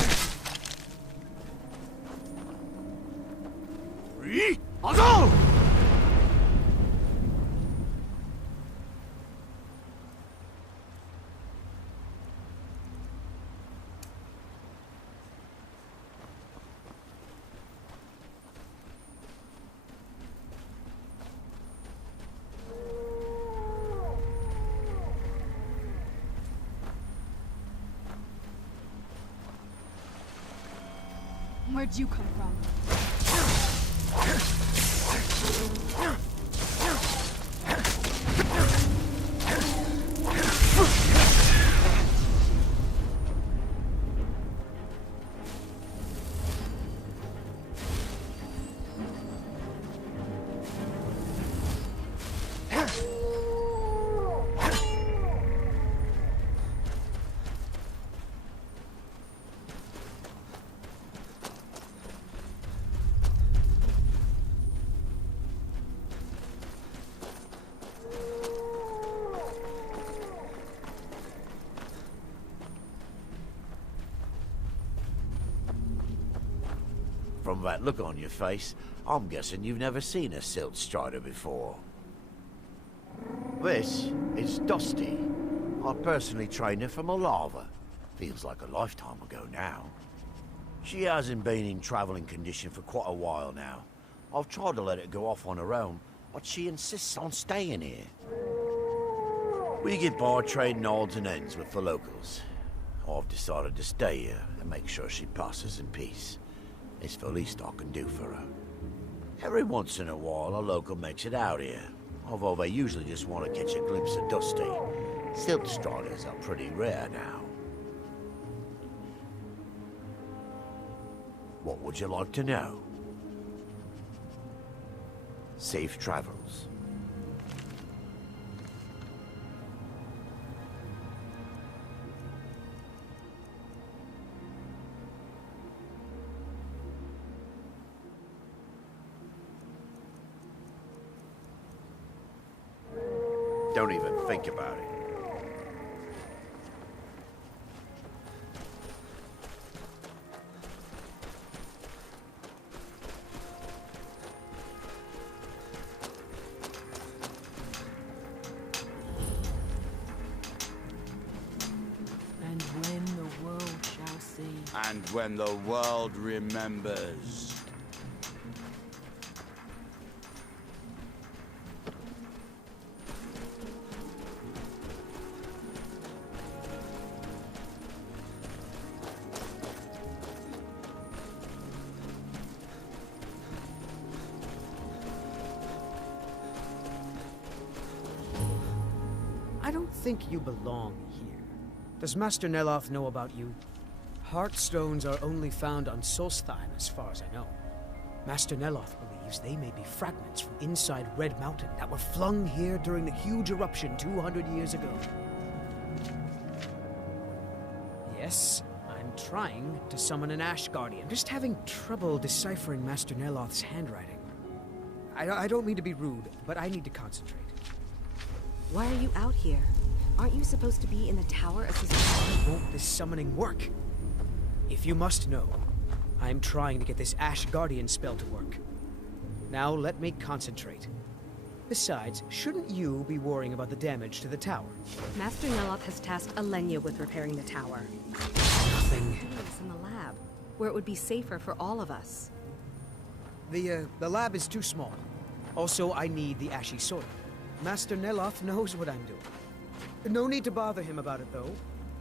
Where'd you come from? From that look on your face, I'm guessing you've never seen a silt strider before. This is Dusty. I personally trained her from a lava. Feels like a lifetime ago now. She hasn't been in traveling condition for quite a while now. I've tried to let her go off on her own, but she insists on staying here. We get by trading odds and ends with the locals. I've decided to stay here and make sure she passes in peace. It's the least I can do for her. Every once in a while, a local makes it out here, although they usually just want to catch a glimpse of Dusty. Silt striders are pretty rare now. What would you like to know? Safe travels. Don't even think about it. And when the world shall see. And when the world remembers. I don't think you belong here. Does Master Neloth know about you? Heartstones are only found on Solstheim, as far as I know. Master Neloth believes they may be fragments from inside Red Mountain that were flung here during the huge eruption 200 years ago. Yes, I'm trying to summon an Ash Guardian. Just having trouble deciphering Master Neloth's handwriting. I don't mean to be rude, but I need to concentrate. Why are you out here? Aren't you supposed to be in the tower assisting? Why won't this summoning work? If you must know, I'm trying to get this Ash Guardian spell to work. Now let me concentrate. Besides, shouldn't you be worrying about the damage to the tower? Master Neloth has tasked Alenia with repairing the tower. Nothing. In the lab, where it would be safer for all of us. The lab is too small. Also, I need the ashy soil. Master Neloth knows what I'm doing. No need to bother him about it, though.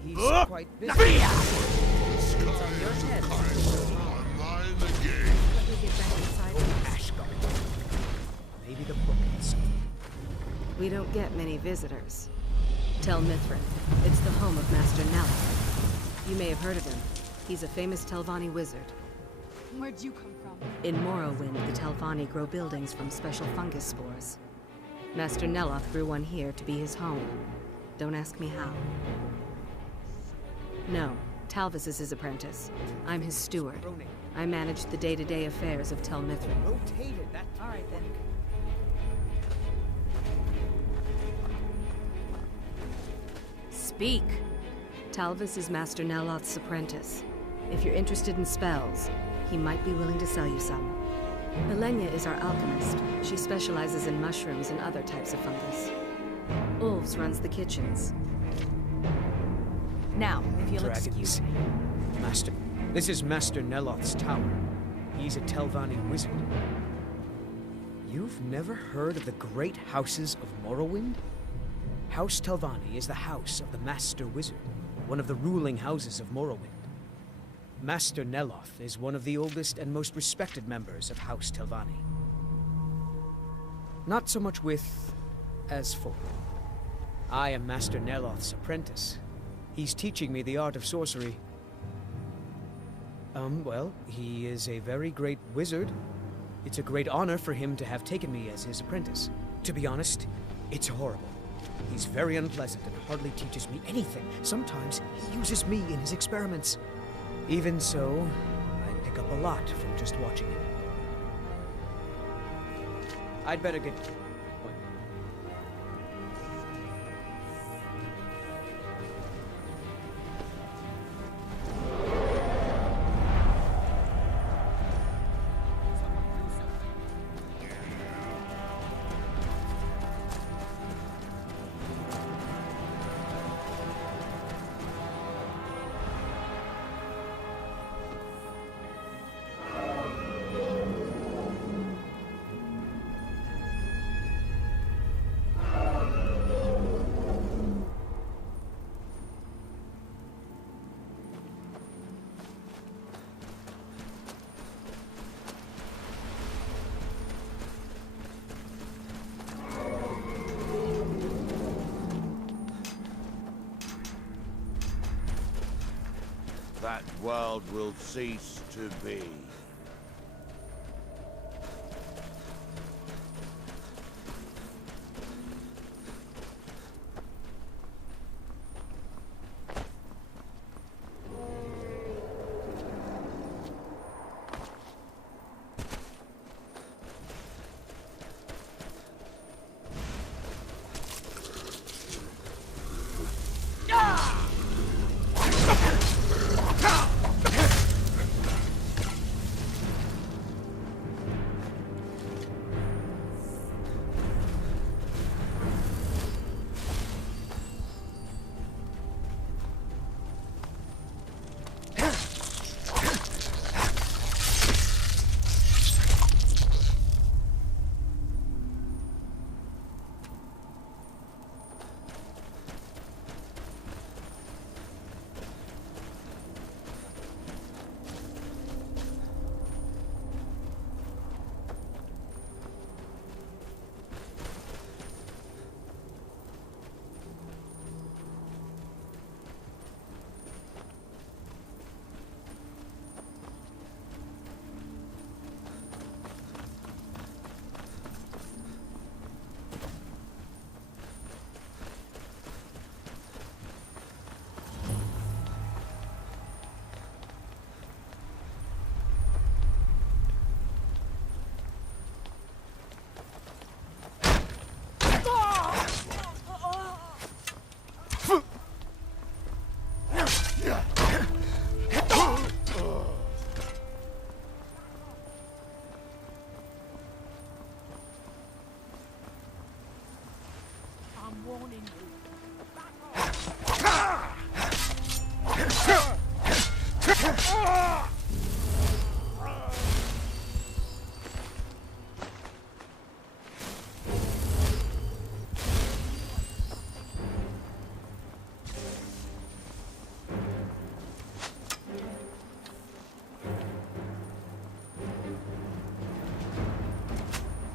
He's quite busy. It's on your head. Online again. Let me get back inside the Ash Guardian. Maybe the book has something. We don't get many visitors. Tel Mithril. It's the home of Master Neloth. You may have heard of him. He's a famous Telvanni wizard. Where'd you come from? In Morrowind, the Telvanni grow buildings from special fungus spores. Master Neloth grew one here to be his home. Don't ask me how. No, Talvis is his apprentice. I'm his steward. I manage the day-to-day affairs of Tel Mithril. Rotated that. All right, then. Speak. Talvis is Master Neloth's apprentice. If you're interested in spells, he might be willing to sell you some. Elenia is our alchemist. She specializes in mushrooms and other types of fungus. Ulves runs the kitchens. Now, if you'll Dragons. excuse me. Master, this is Master Neloth's tower. He's a Telvanni wizard. You've never heard of the great houses of Morrowind? House Telvanni is the house of the Master Wizard, one of the ruling houses of Morrowind. Master Neloth is one of the oldest and most respected members of House Telvanni. Not so much with as for. I am Master Neloth's apprentice. He's teaching me the art of sorcery. Well, he is a very great wizard. It's a great honor for him to have taken me as his apprentice. To be honest, it's horrible. He's very unpleasant and hardly teaches me anything. Sometimes he uses me in his experiments. Even so, I pick up a lot from just watching him. I'd better get... That world will cease to be.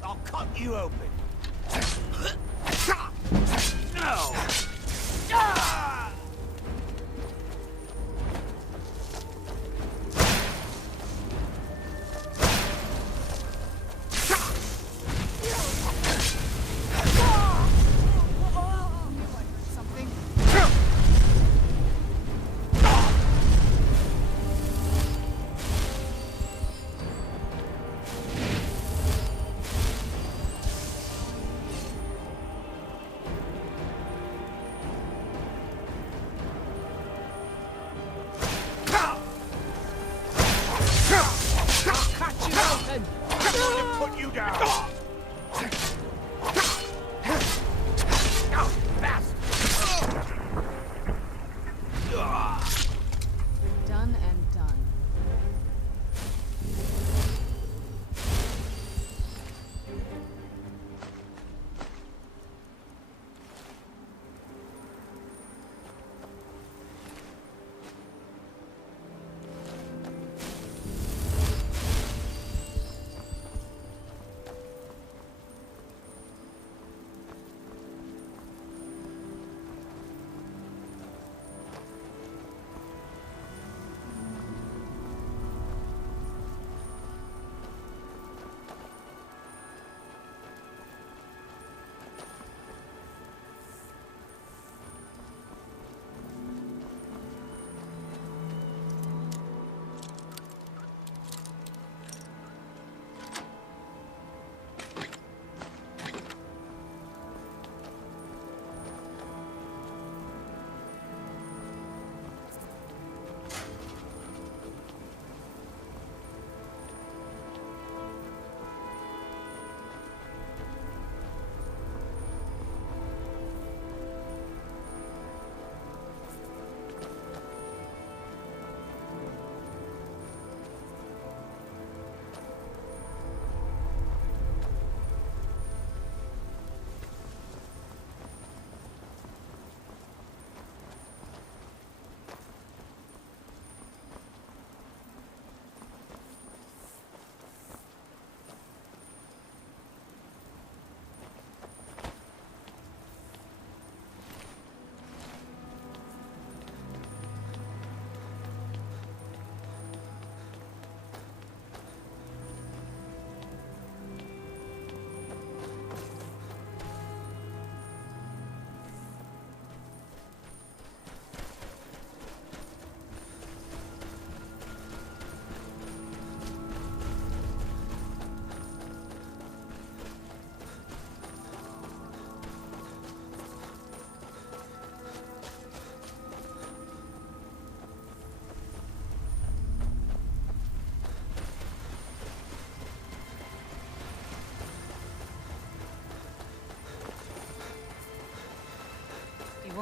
I'll cut you open. No!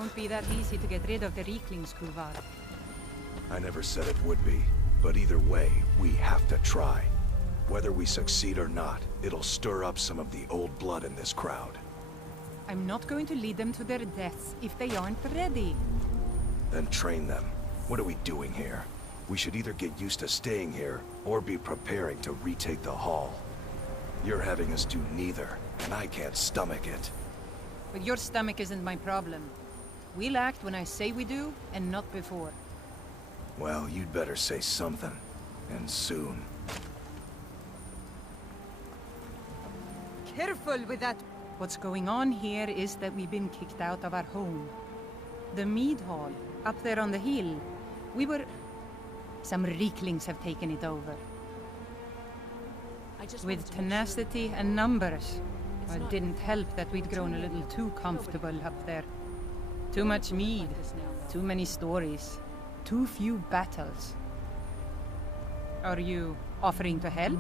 won't be that easy to get rid of the Rieklings, Kurvar. I never said it would be, but either way, we have to try. Whether we succeed or not, it'll stir up some of the old blood in this crowd. I'm not going to lead them to their deaths if they aren't ready. Then train them. What are we doing here? We should either get used to staying here, or be preparing to retake the hall. You're having us do neither, and I can't stomach it. But your stomach isn't my problem. We'll act when I say we do, and not before. Well, you'd better say something. And soon. Careful with that! What's going on here is that we've been kicked out of our home. The mead hall, up there on the hill. Some Rieklings have taken it over. With tenacity and numbers. It didn't help that we'd grown a little too comfortable up there. Too much mead, too many stories, too few battles. Are you offering to help?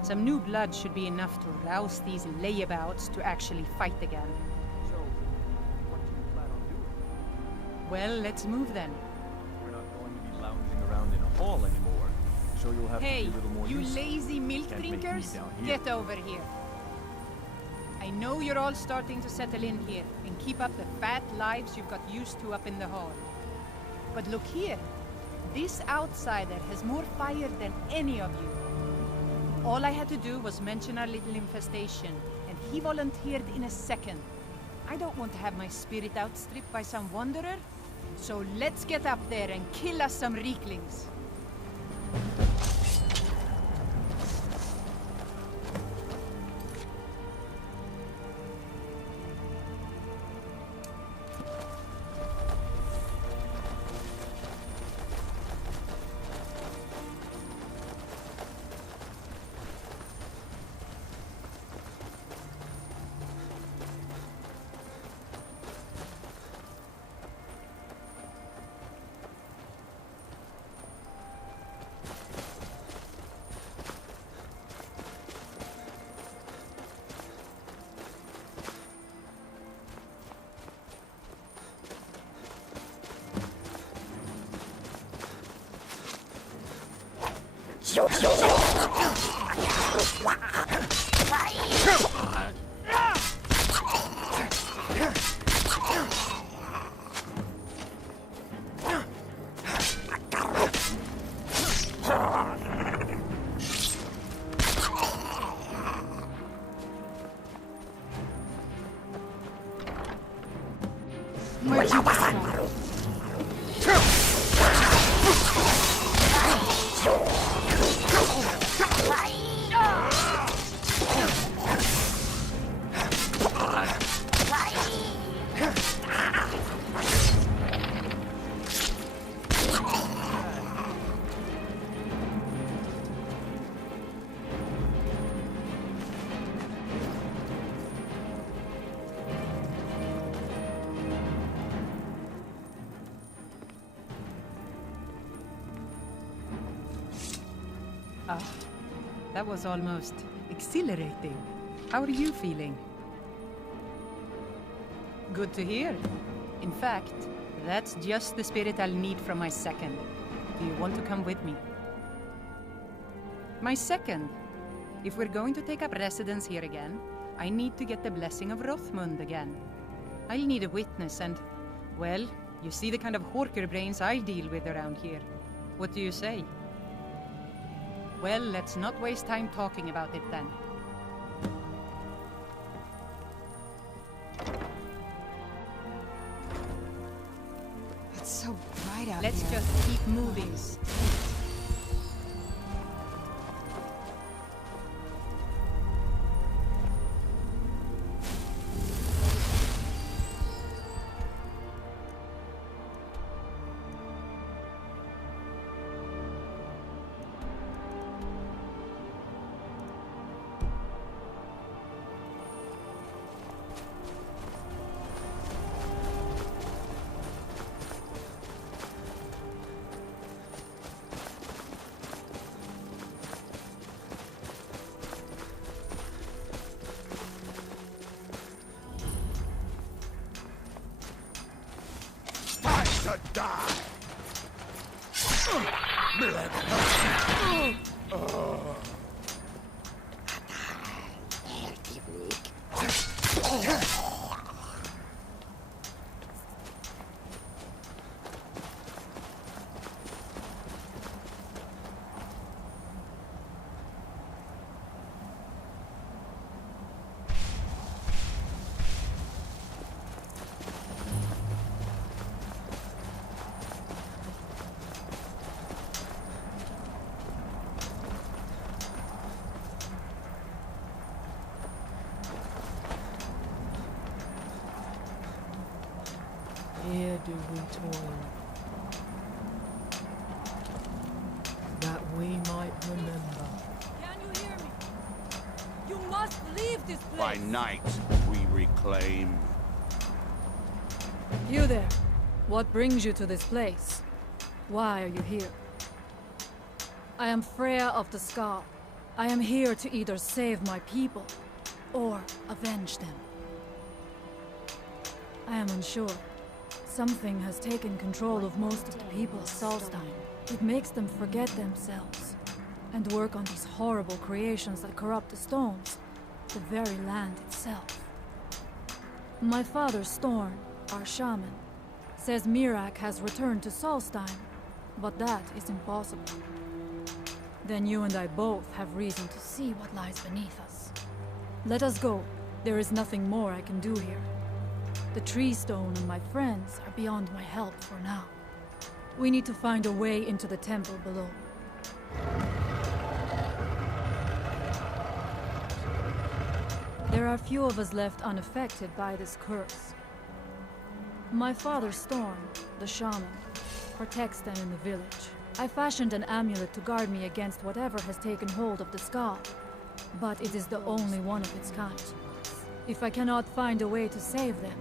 Some new blood should be enough to rouse these layabouts to actually fight again. So, what do you plan on doing? Well, let's move then. We're not going to be lounging around in a hall anymore, so you'll have to be a little more you useful. lazy milk Can't make me drinkers, down here. get over here. I know you're all starting to settle in here and keep up the fat lives you've got used to up in the hall. But look here, this outsider has more fire than any of you. All I had to do was mention our little infestation, and he volunteered in a second. I don't want to have my spirit outstripped by some wanderer, so let's get up there and kill us some Rieklings. That was almost exhilarating. How are you feeling? Good to hear. In fact, that's just the spirit I'll need from my second. Do you want to come with me? My second? If we're going to take up residence here again, I need to get the blessing of Rothmund again. I'll need a witness and, well, you see the kind of horker brains I deal with around here. What do you say? Well, let's not waste time talking about it then. It's so bright out Let's here. just keep moving. to die! Here do we toil, that we might remember. Can you hear me? You must leave this place! By night, we reclaim. You there. What brings you to this place? Why are you here? I am Freya of the Scar. I am here to either save my people, or avenge them. I am unsure. Something has taken control of most of the people of Solstein. It makes them forget themselves, and work on these horrible creations that corrupt the stones, the very land itself. My father, Storm, our shaman, says Mirak has returned to Solstein, but that is impossible. Then you and I both have reason to see what lies beneath us. Let us go. There is nothing more I can do here. The tree stone and my friends are beyond my help for now. We need to find a way into the temple below. There are few of us left unaffected by this curse. My father, Storm, the shaman, protects them in the village. I fashioned an amulet to guard me against whatever has taken hold of the Ska, but it is the only one of its kind. If I cannot find a way to save them,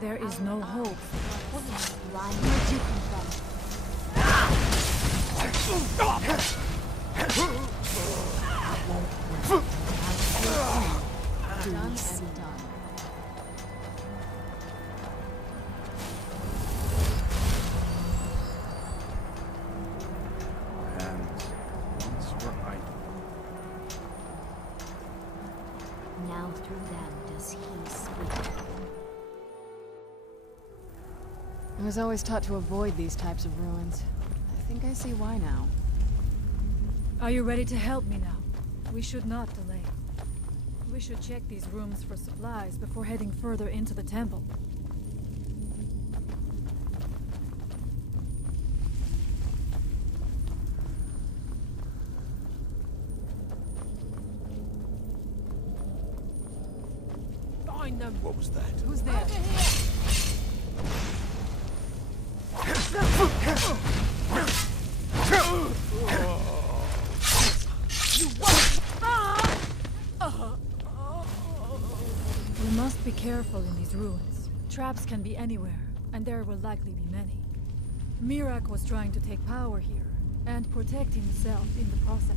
there is no hope. Where'd you come from? Done and done. Hands once were idle. Now through them does he speak. I was always taught to avoid these types of ruins. I think I see why now. Are you ready to help me now? We should not delay. We should check these rooms for supplies before heading further into the temple. Find them! What was that? Who's there? We must be careful in these ruins. Traps can be anywhere, and there will likely be many. Mirak was trying to take power here, and protect himself in the process.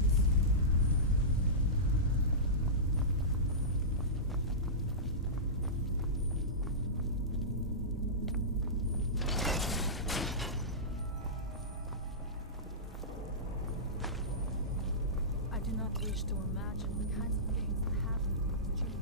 I do not wish to imagine the kinds of things that happen in these chambers.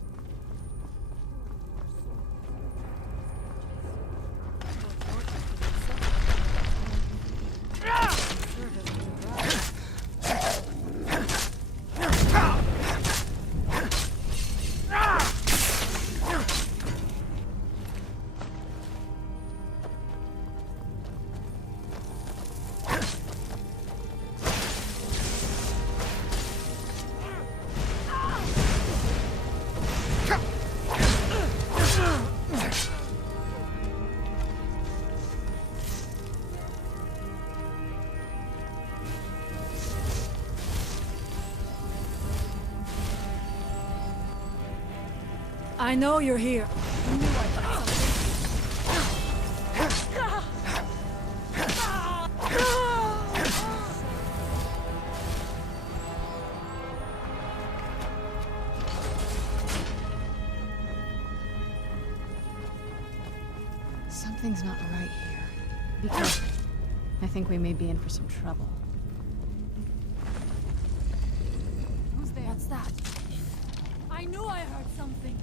I know you're here. I knew I'd find Something's not right here. Be careful. I think we may be in for some trouble. Who's there? What's that? I knew I heard something.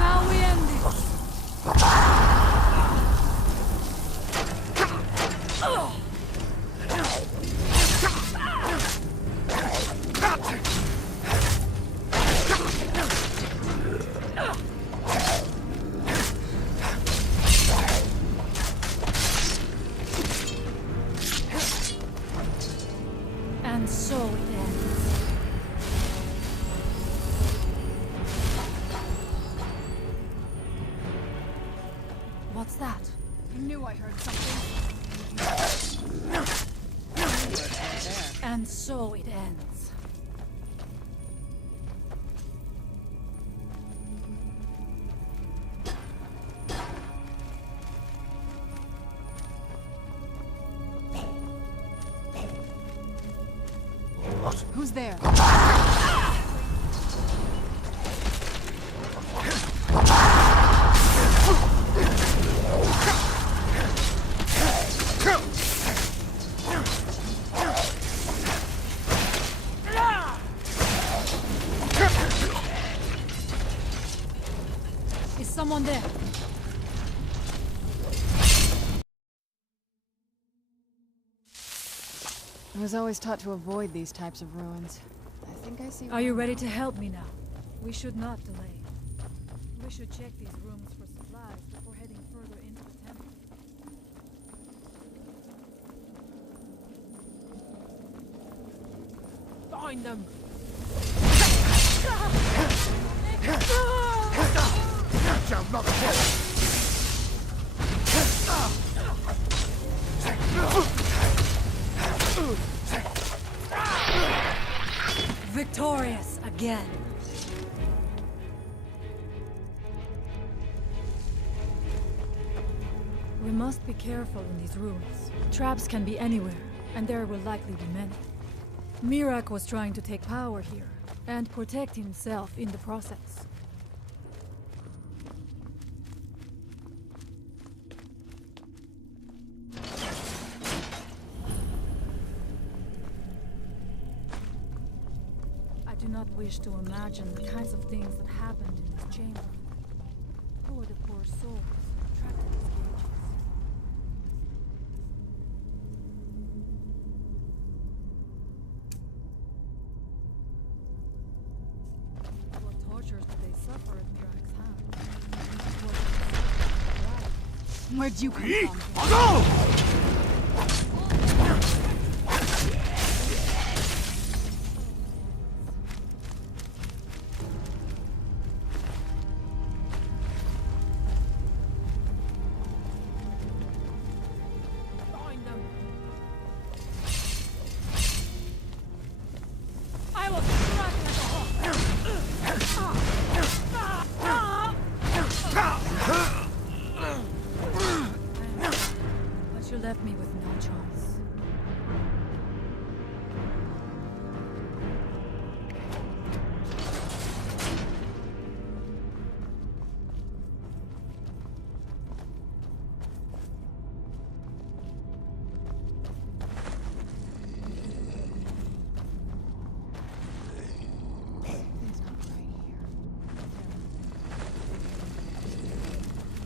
Now we end this. And so it ends. What's that? I knew I heard something. And so it ends. Who's there? Is someone there? I was always taught to avoid these types of ruins. I think I see. Are you ready to help me now? We should not delay. We should check these rooms for supplies before heading further into the temple. Find them! Thou shalt not fall! Victorious again! We must be careful in these ruins. Traps can be anywhere, and there will likely be many. Mirak was trying to take power here, and protect himself in the process. I do not wish to imagine the kinds of things that happened in this chamber. Who are the poor souls trapped in these cages? What tortures did they suffer at Mirak's hand? Where'd you come from? But you left me with no choice.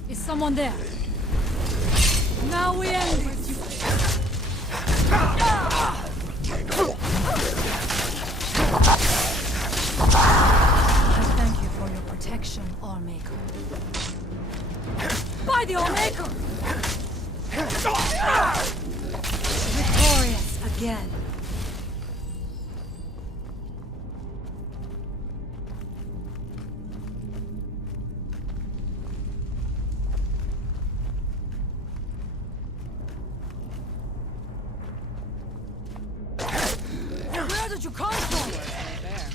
Is someone there? Now we end with you. I thank you for your protection, Allmaker. By the Allmaker! Victorious again. Where did you come from? Right there.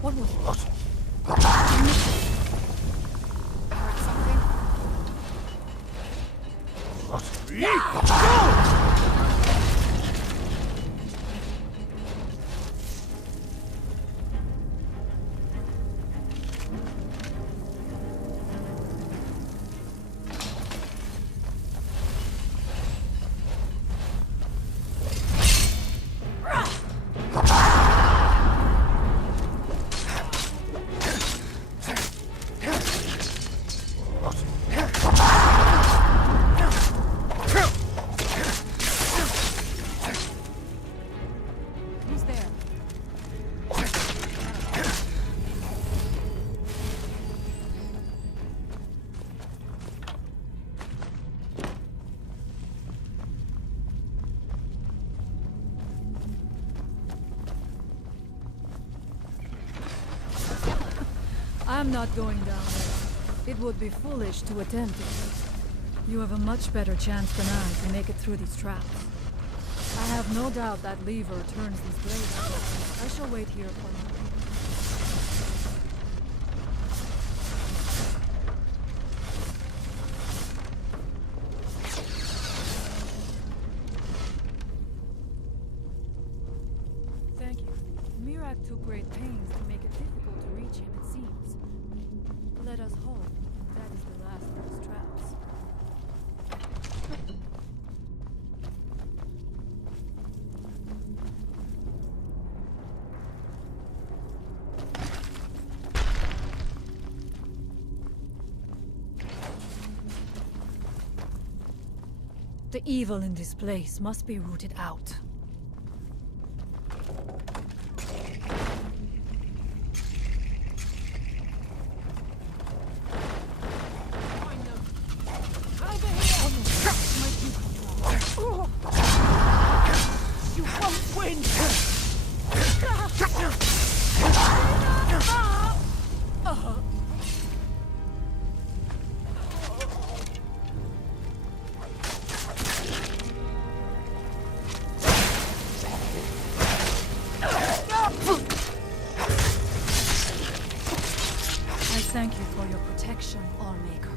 What was it? Heard something? Who's there? I'm not going down there. It would be foolish to attempt it. You have a much better chance than I to make it through these traps. I have no doubt that lever turns these blades. I shall wait here for now. Thank you. Mirak took great pains to make it difficult to reach him, it seems. Let us hope that is the last of his traps. The evil in this place must be rooted out. You won't win! I thank you for your protection, Allmaker.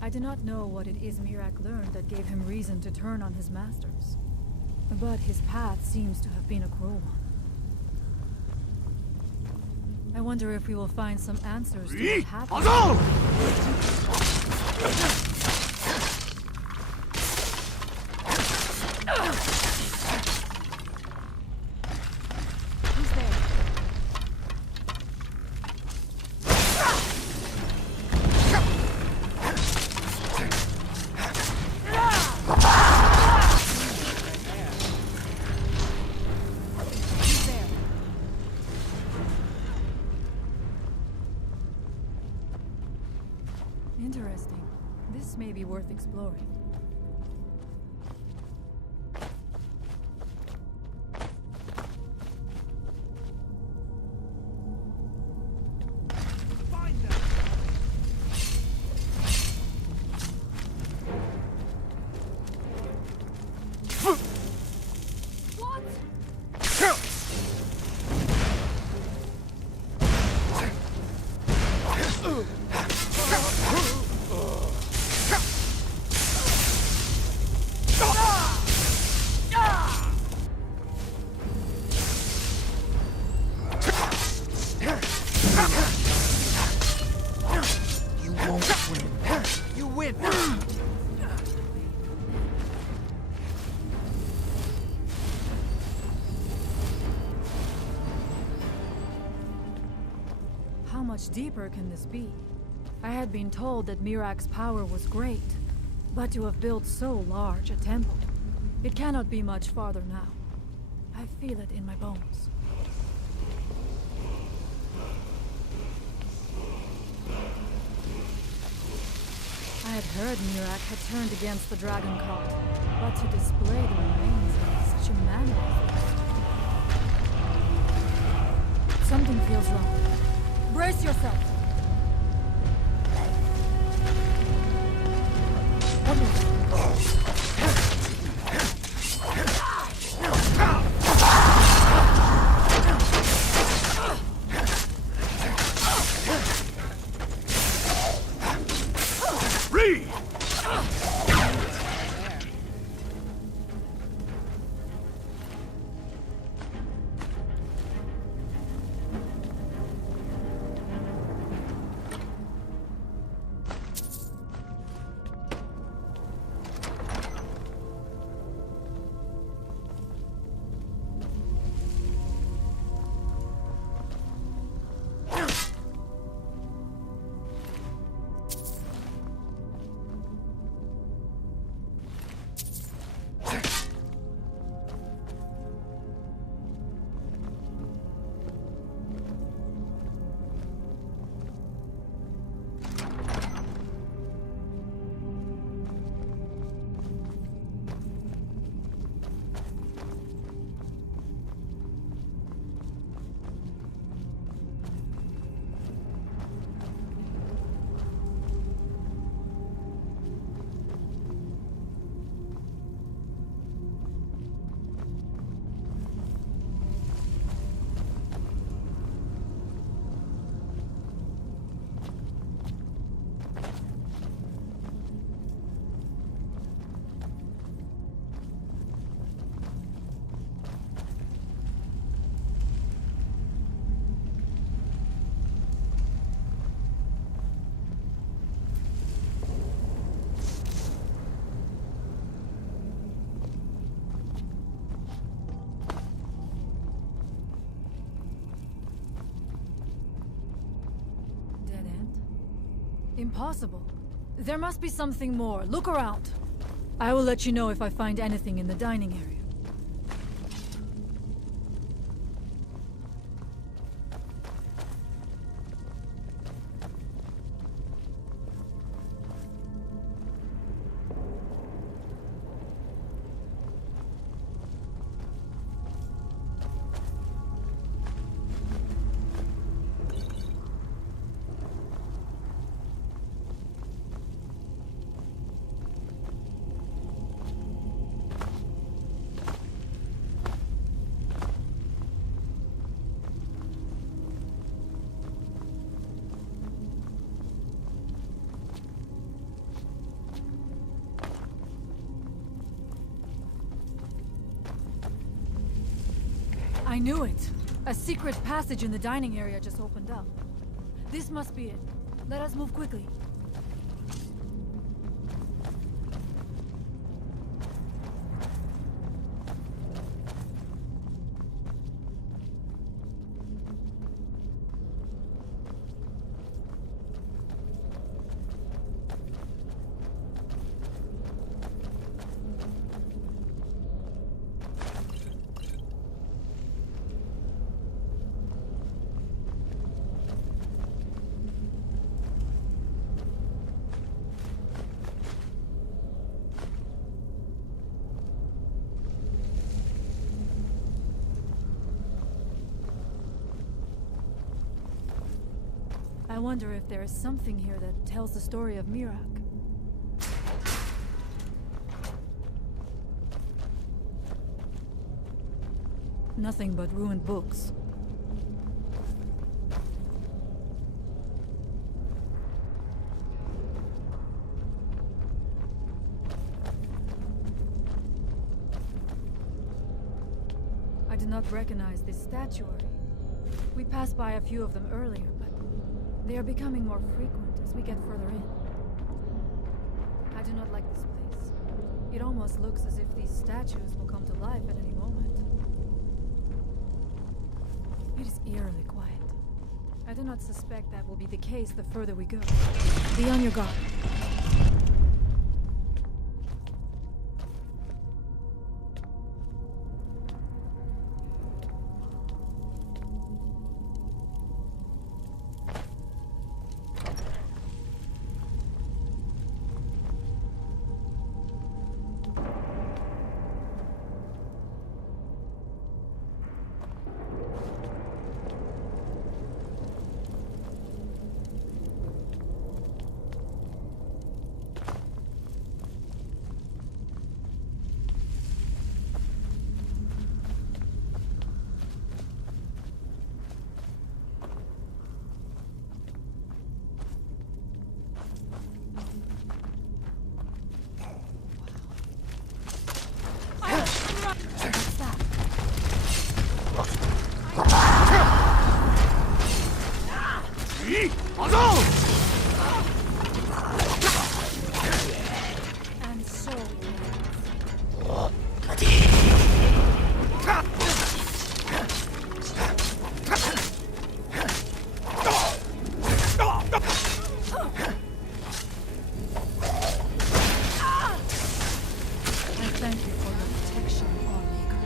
I do not know what it is Mirak learned that gave him reason to turn on his masters. But his path seems to have been a cruel one. I wonder if we will find some answers to what happened. Who's there? Who's there? Interesting. This may be worth exploring. You won't win. You win! How much deeper can this be? I had been told that Mirak's power was great, but to have built so large a temple, it cannot be much farther now. I feel it in my bones. I had heard Mirak had turned against the dragon cult, but to display the remains in such a manner. Something feels wrong. Brace yourself! Reed! Impossible. There must be something more. Look around. I will let you know if I find anything in the dining area. I knew it! A secret passage in the dining area just opened up. This must be it. Let us move quickly. I wonder if there is something here that tells the story of Miraak. Nothing but ruined books. I did not recognize this statuary. We passed by a few of them earlier, but they are becoming more frequent as we get further in. I do not like this place. It almost looks as if these statues will come to life at any moment. It is eerily quiet. I do not suspect that will be the case the further we go. Be on your guard. And so I thank you for your protection, Lawmaker.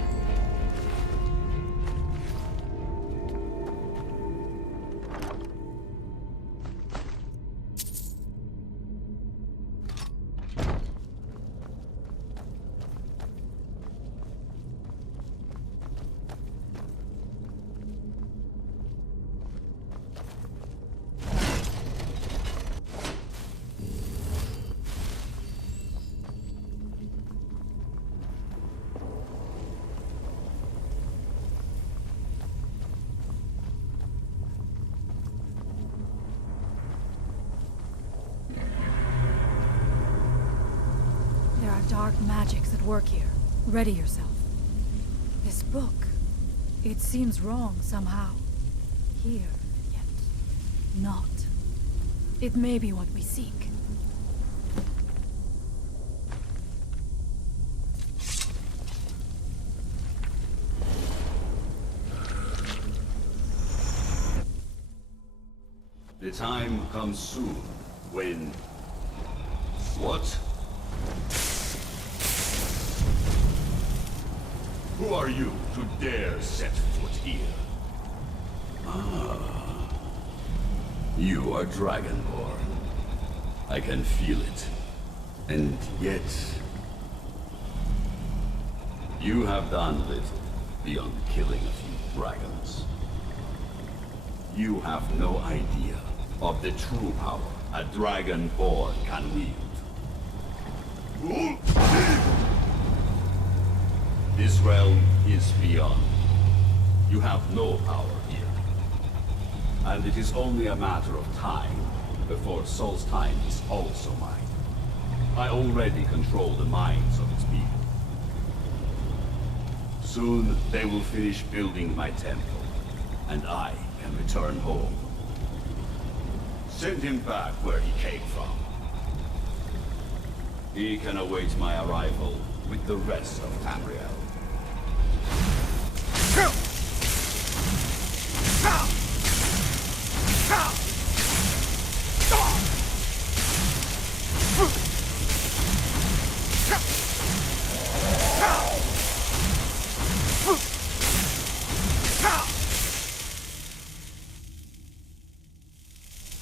There are dark magics at work here. Ready yourself. This book, it seems wrong somehow. Here, yet not. It may be what we seek. The time comes soon when... What? Who are you to dare set foot here? Ah. You are Dragonborn. I can feel it. And yet... You have done little beyond killing a few dragons. You have no idea of the true power a Dragonborn can wield. This realm is beyond. You have no power here. And it is only a matter of time before Solstheim is also mine. I already control the minds of its people. Soon they will finish building my temple, and I can return home. Send him back where he came from. He can await my arrival with the rest of Tamriel.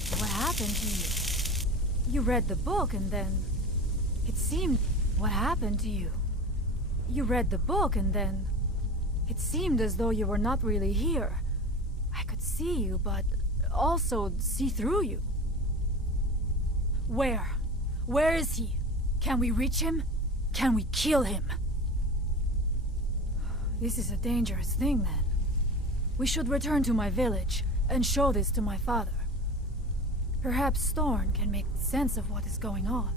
What happened to you? You read the book and then... It seemed... What happened to you? You read the book and then... It seemed as though you were not really here. I could see you, but also see through you. Where? Where is he? Can we reach him? Can we kill him? This is a dangerous thing, then. We should return to my village and show this to my father. Perhaps Storn can make sense of what is going on.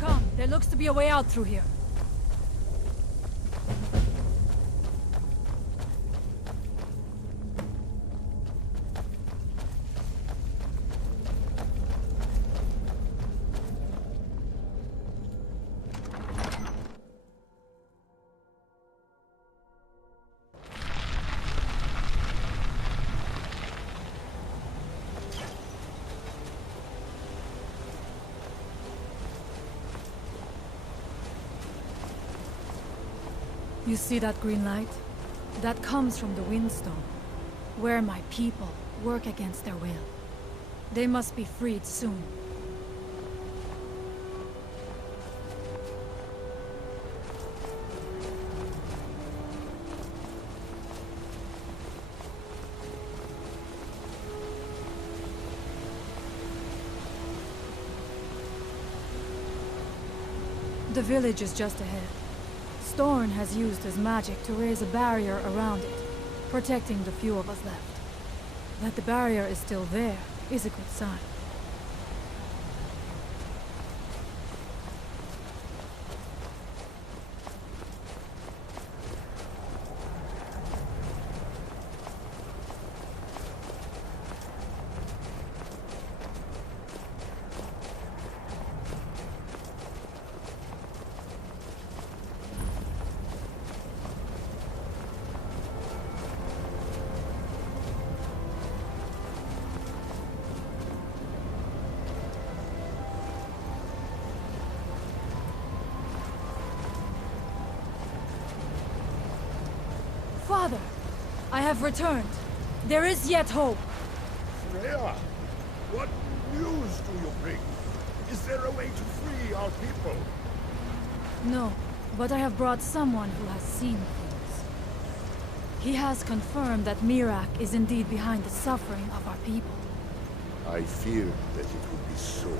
Come, there looks to be a way out through here. You see that green light? That comes from the Windstone, where my people work against their will. They must be freed soon. The village is just ahead. Storn has used his magic to raise a barrier around it, protecting the few of us left. That the barrier is still there is a good sign. I have returned. There is yet hope. Freya, what news do you bring? Is there a way to free our people? No, but I have brought someone who has seen things. He has confirmed that Mirak is indeed behind the suffering of our people. I feared that it would be so.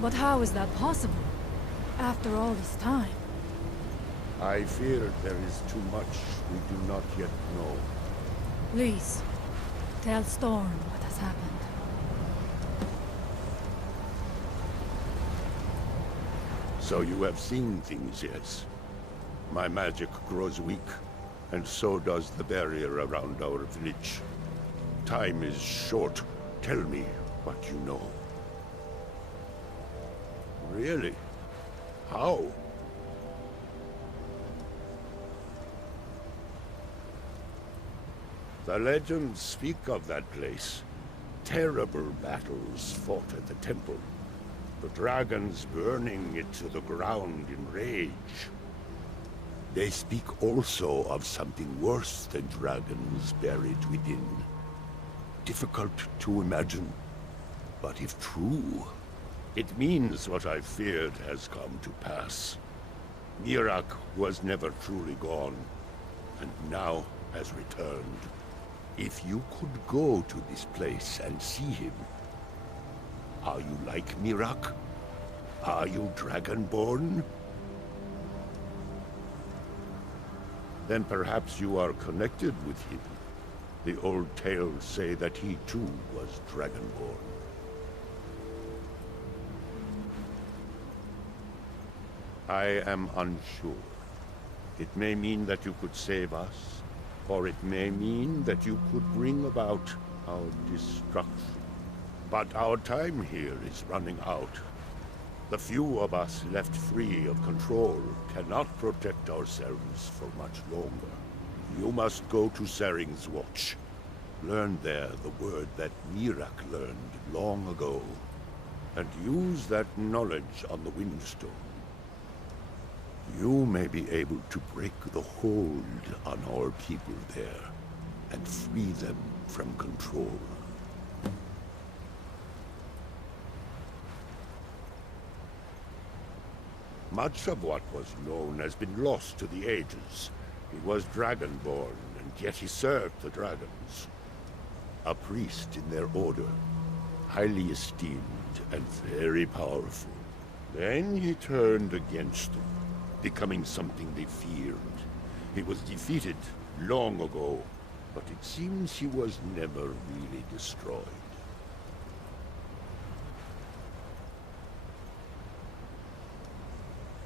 But how is that possible? After all this time? I fear there is too much we do not yet know. Please, tell Storm what has happened. So you have seen things, yes? My magic grows weak, and so does the barrier around our village. Time is short. Tell me what you know. Really? How? The legends speak of that place. Terrible battles fought at the temple. The dragons burning it to the ground in rage. They speak also of something worse than dragons buried within. Difficult to imagine, but if true, it means what I feared has come to pass. Mirak was never truly gone, and now has returned. If you could go to this place and see him, are you like Mirak? Are you Dragonborn? Then perhaps you are connected with him. The old tales say that he too was Dragonborn. I am unsure. It may mean that you could save us, or it may mean that you could bring about our destruction. But our time here is running out. The few of us left free of control cannot protect ourselves for much longer. You must go to Saring's Watch. Learn there the word that Mirak learned long ago, and use that knowledge on the Windstone. You may be able to break the hold on our people there, and free them from control. Much of what was known has been lost to the ages. He was Dragonborn, and yet he served the dragons. A priest in their order, highly esteemed and very powerful. Then he turned against them, becoming something they feared. He was defeated long ago, but it seems he was never really destroyed.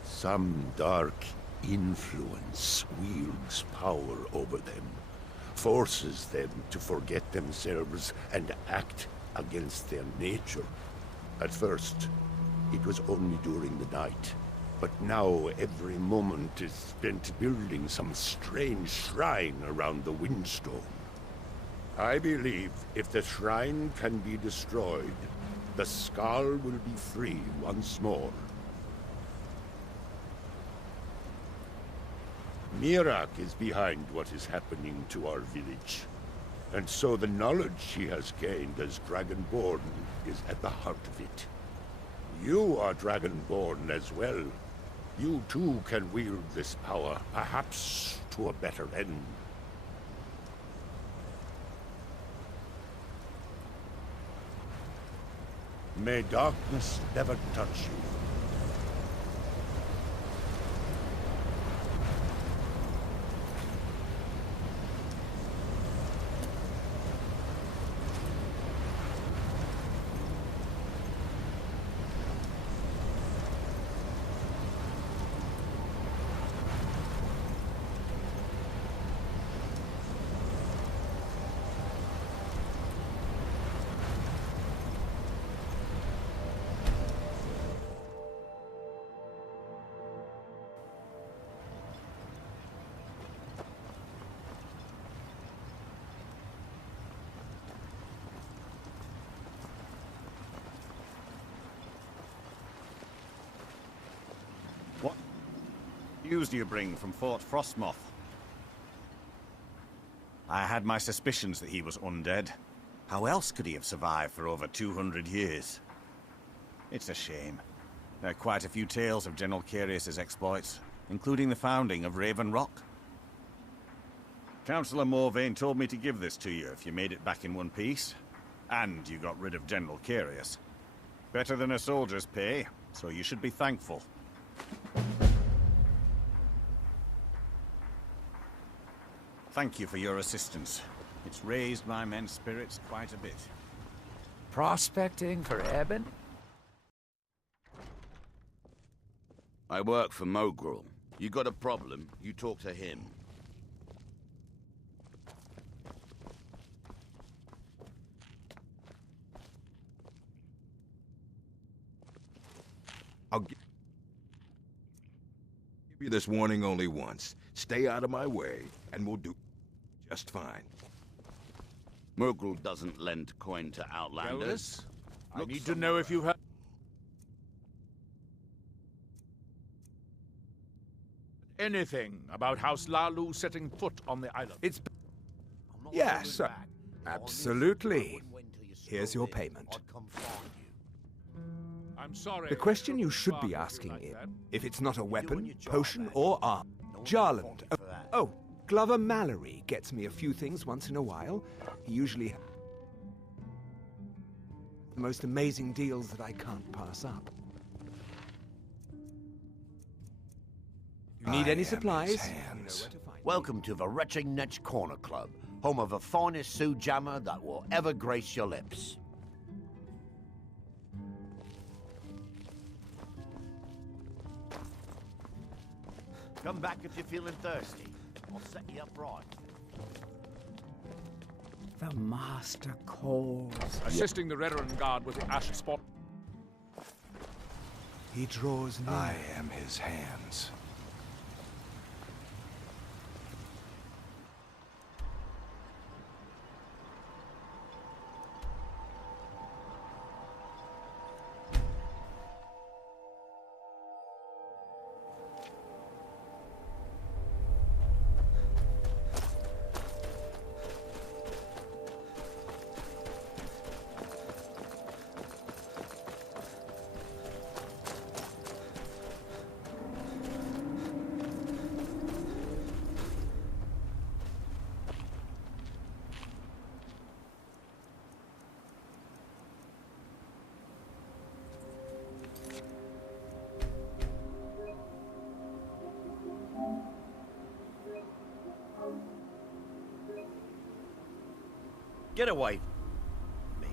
Some dark influence wields power over them, forces them to forget themselves and act against their nature. At first, it was only during the night, but now every moment is spent building some strange shrine around the Windstone. I believe if the shrine can be destroyed, the Skull will be free once more. Mirak is behind what is happening to our village, and so the knowledge he has gained as Dragonborn is at the heart of it. You are Dragonborn as well. You too can wield this power, perhaps to a better end. May darkness never touch you. News do you bring from Fort Frostmoth? I had my suspicions that he was undead. How else could he have survived for over 200 years? It's a shame. There are quite a few tales of General Carius's exploits, including the founding of Raven Rock. Councillor Morvain told me to give this to you if you made it back in one piece. And you got rid of General Carius. Better than a soldier's pay, so you should be thankful. Thank you for your assistance. It's raised my men's spirits quite a bit. Prospecting for Eben? I work for Mogrel. You got a problem, you talk to him. I'll give you this warning only once. Stay out of my way, and we'll do just fine. Mogrel doesn't lend coin to outlanders. I need to know if you have anything about House Lalu setting foot on the island. Yes, absolutely. Here's your payment. I'm sorry. The question you should be asking is, if it's not a weapon, potion, or arm, Jarland. Oh, Glover Mallory gets me a few things once in a while. He usually has the most amazing deals that I can't pass up. You need any supplies? Welcome to the Retching Netch Corner Club, home of the finest Sioux jammer that will ever grace your lips. Come back if you're feeling thirsty. I'll set you up right. The Master calls. Assisting the Redoran Guard with the ash spot. He draws near. I am his hands. Get away from me.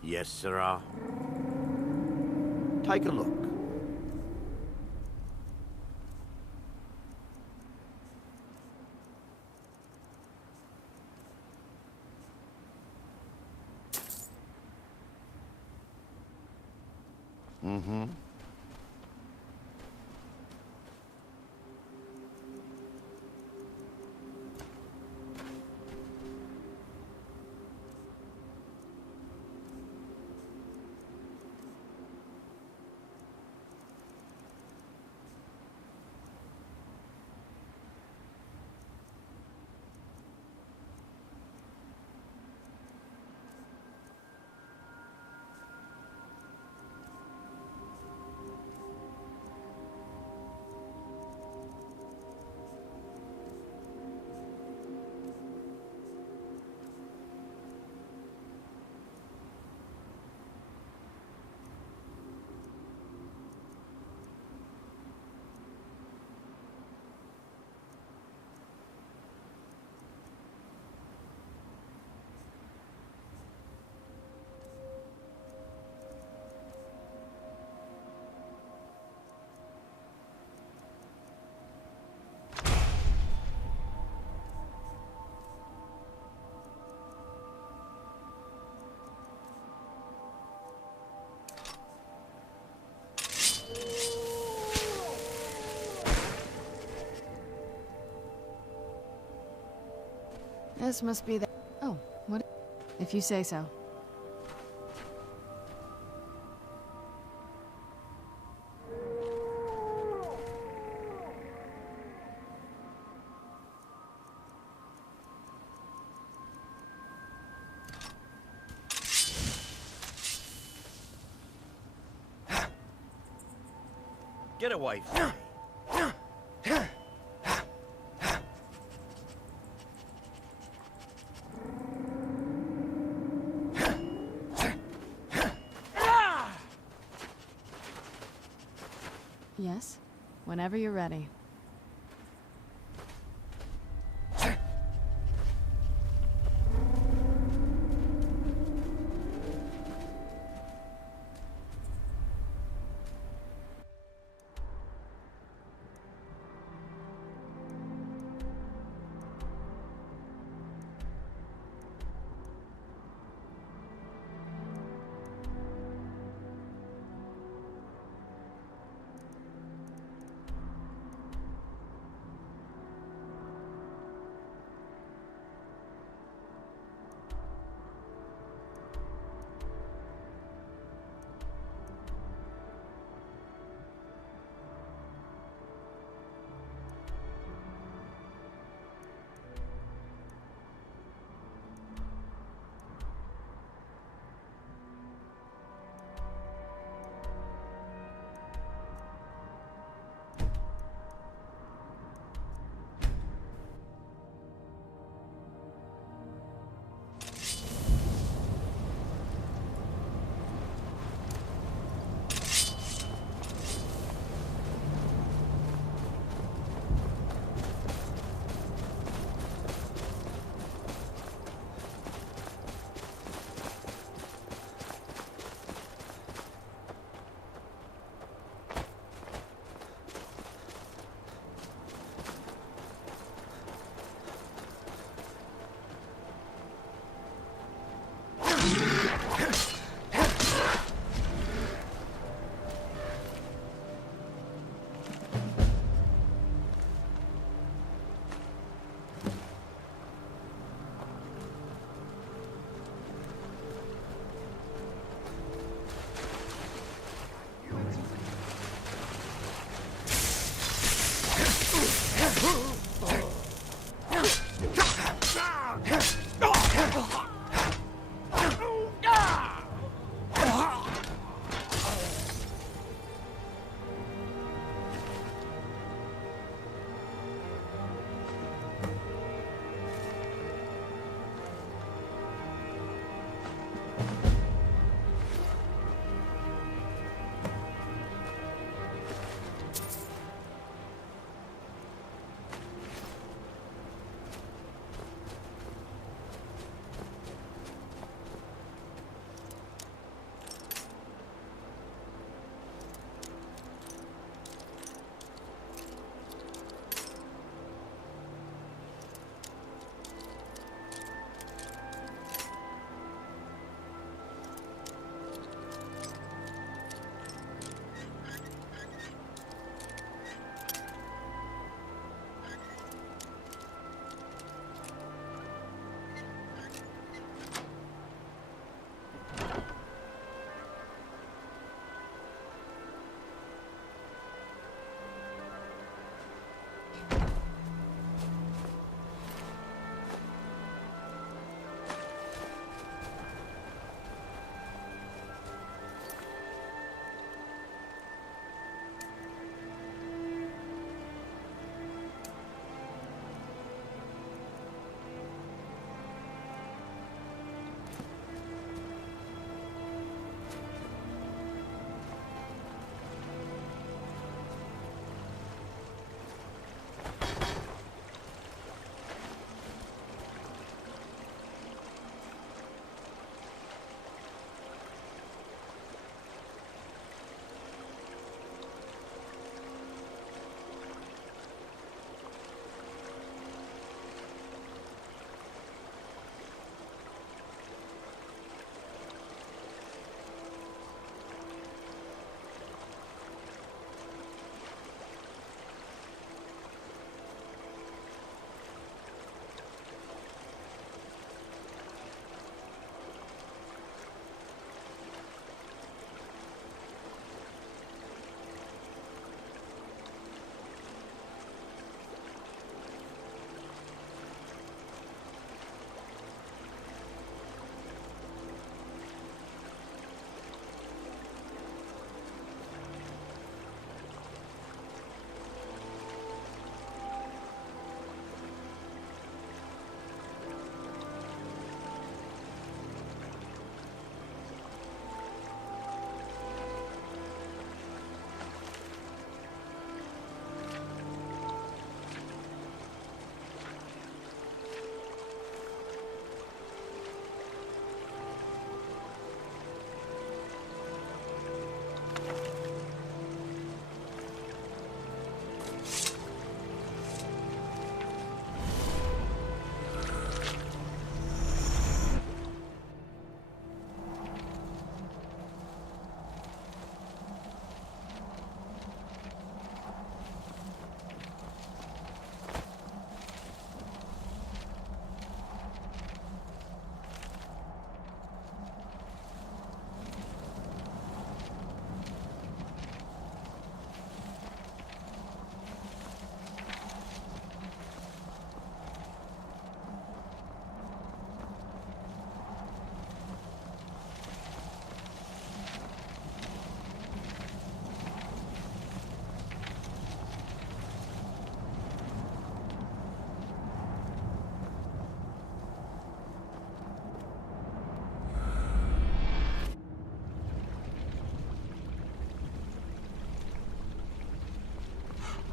Yes, sirrah. Take a look. Mm-hmm. This must be the... Oh, what? If you say so. Get away from me. Yes? Whenever you're ready.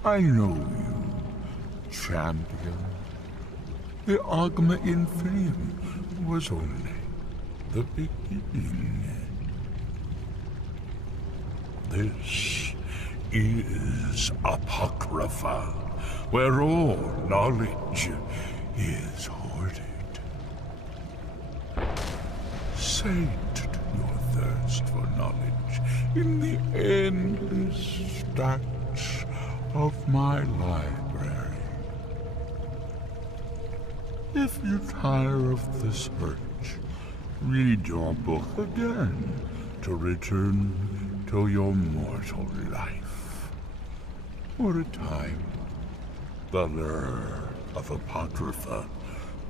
I know you, champion. The Agma Infinium was only the beginning. This is Apocrypha, where all knowledge is hoarded. Sate your thirst for knowledge in the endless stacks of my library. If you tire of the search, read your book again to return to your mortal life. For a time, the lure of Apocrypha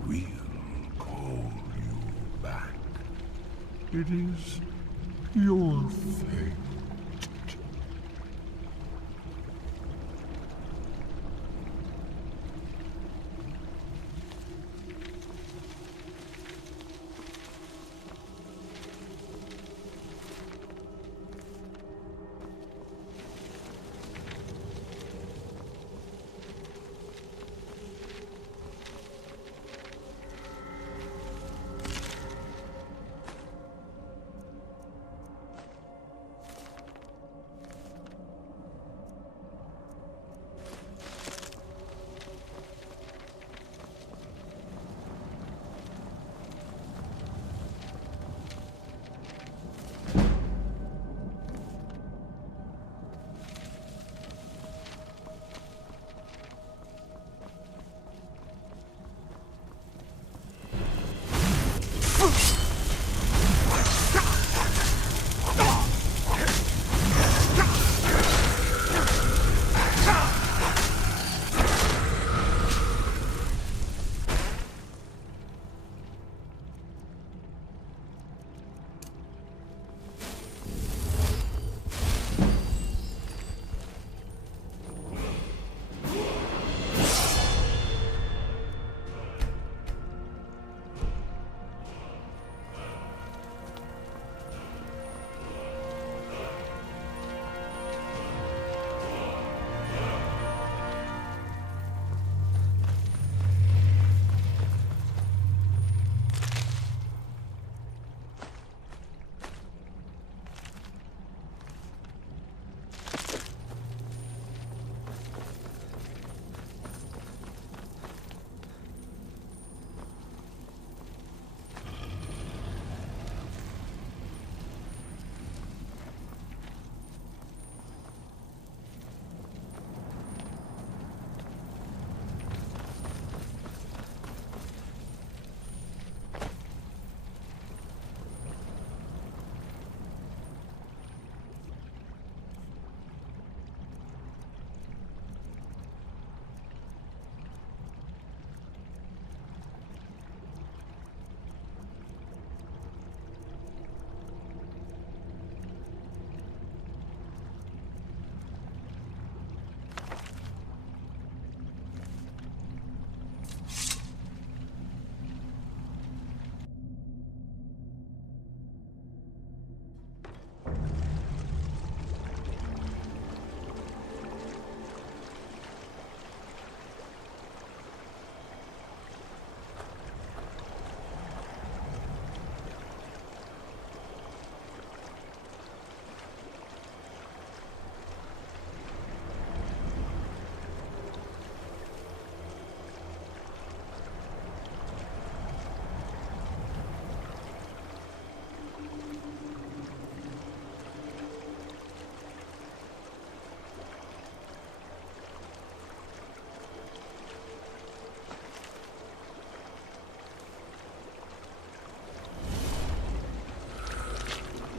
will call you back. It is your fate.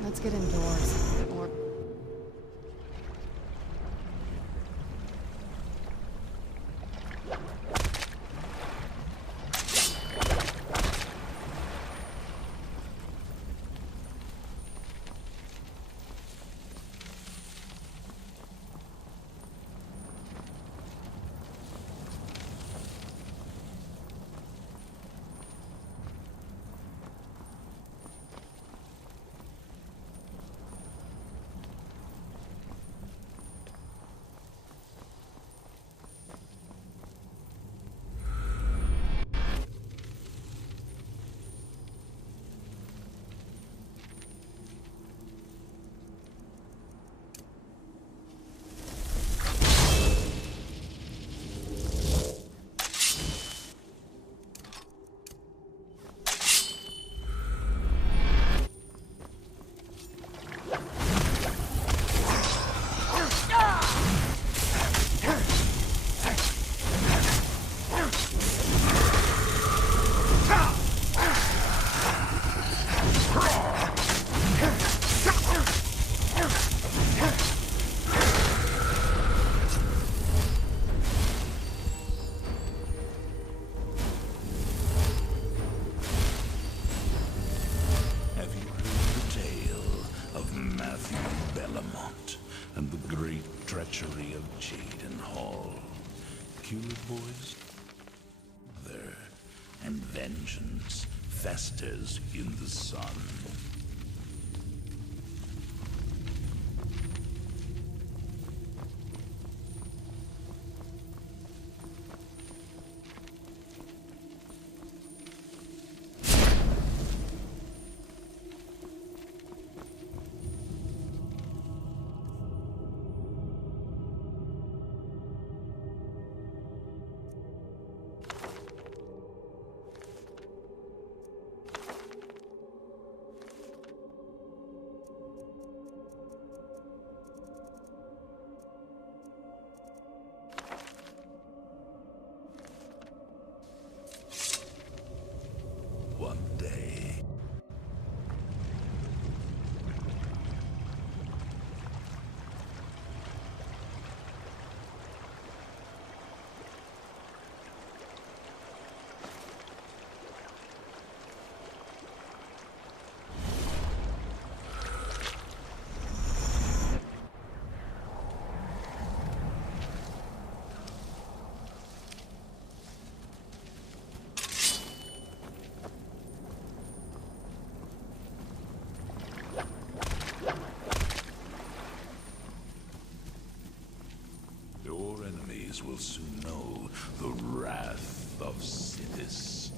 Let's get indoors. Or... cured, boys? There, and vengeance festers in the sun. One day. Your enemies will soon know the wrath of Sithis.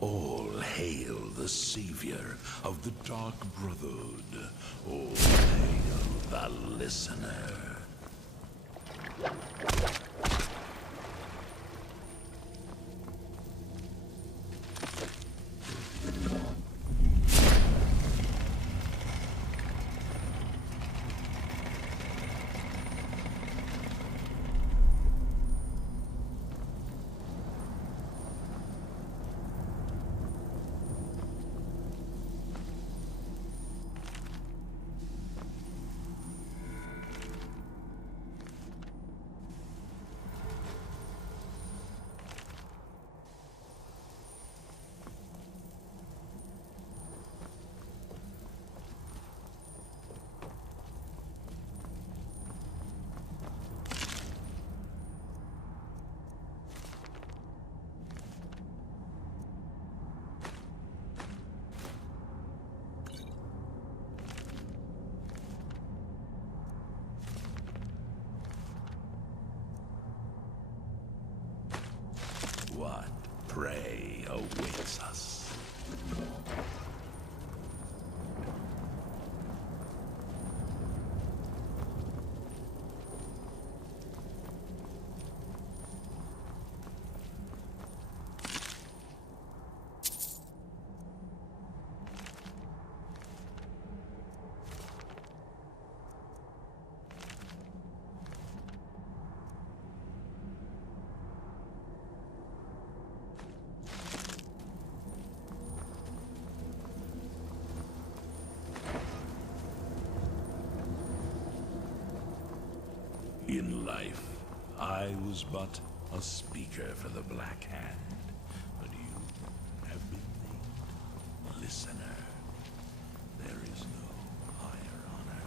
All hail the savior of the Dark Brotherhood. All hail the Listener. What prey awaits us? In life, I was but a speaker for the Black Hand, but you have been named Listener. There is no higher honor.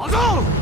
어서!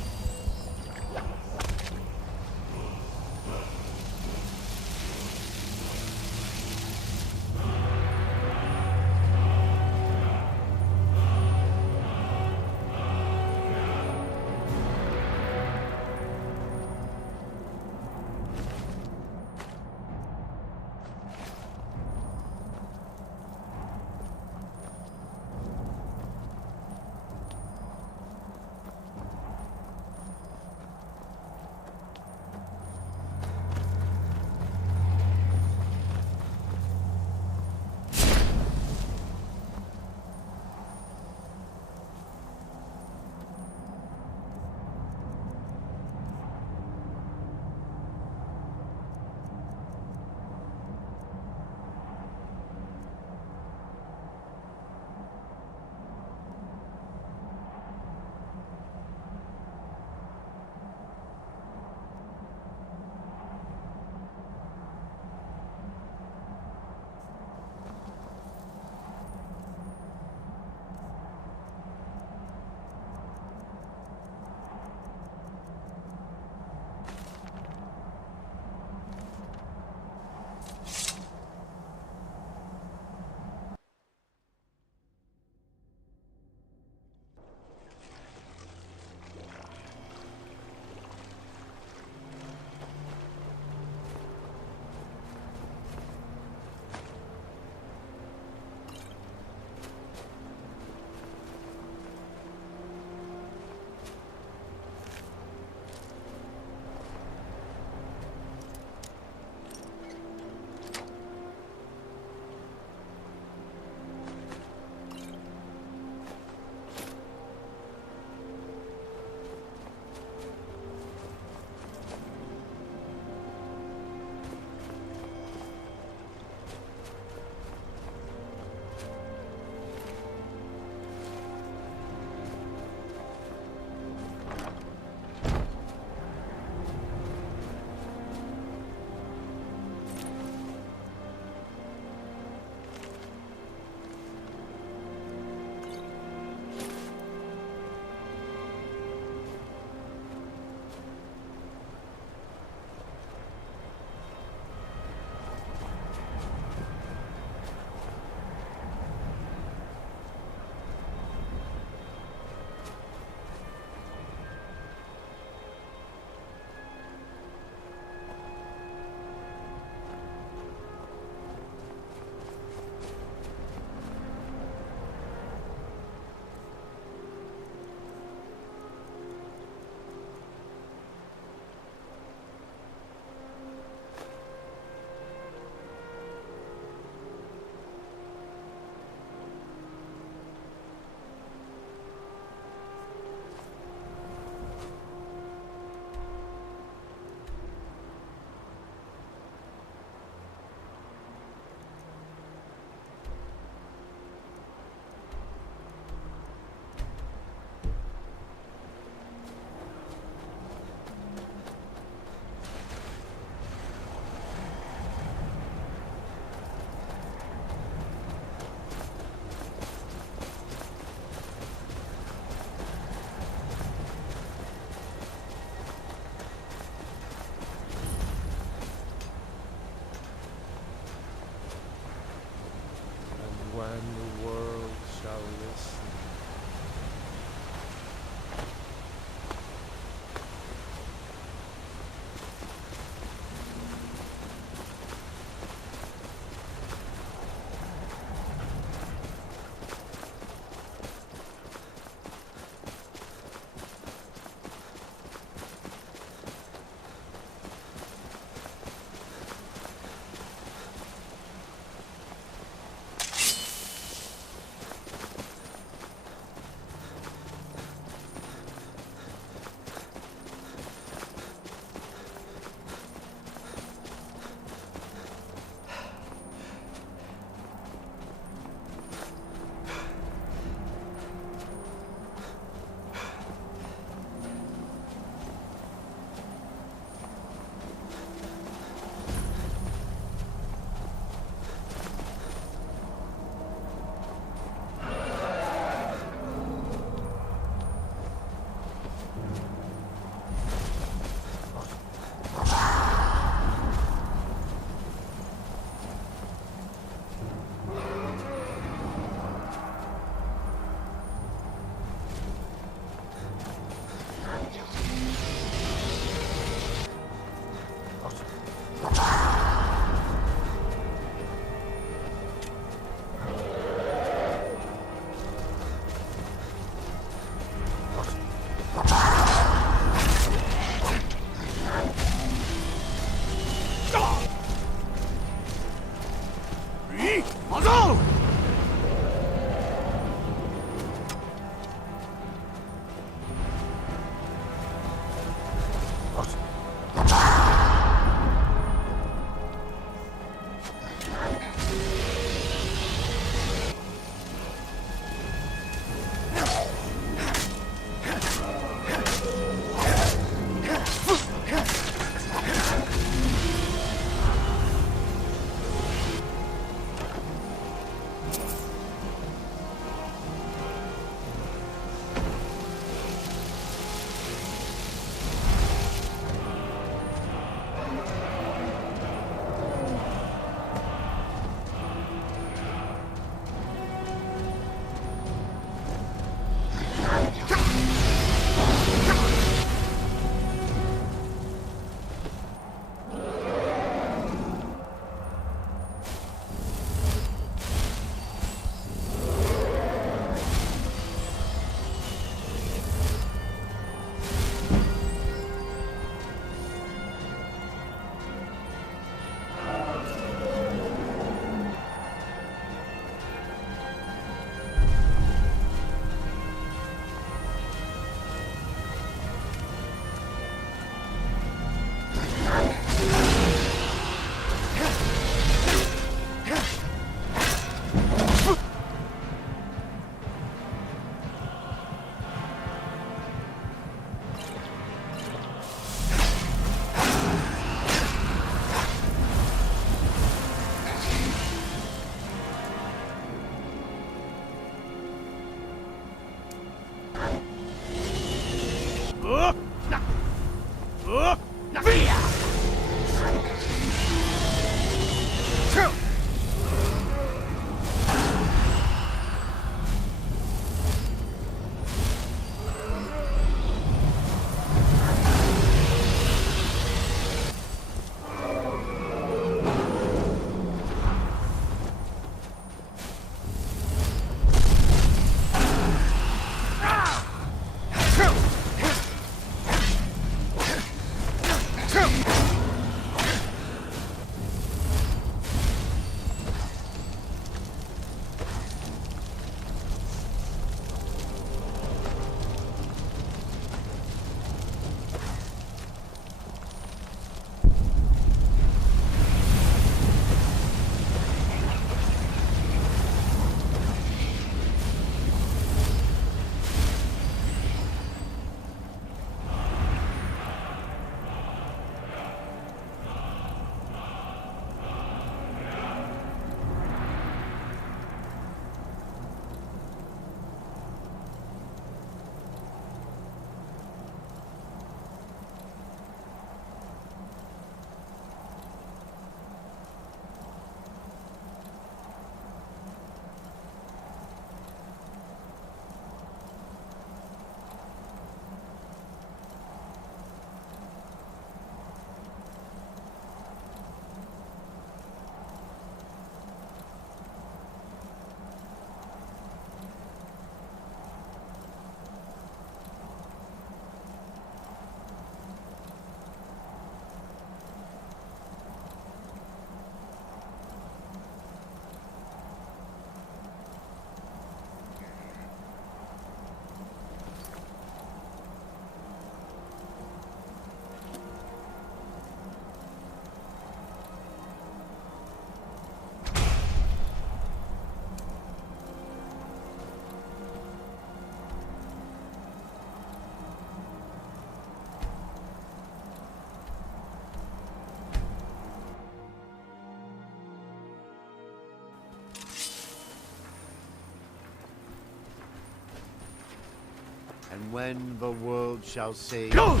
And when the world shall see... Go!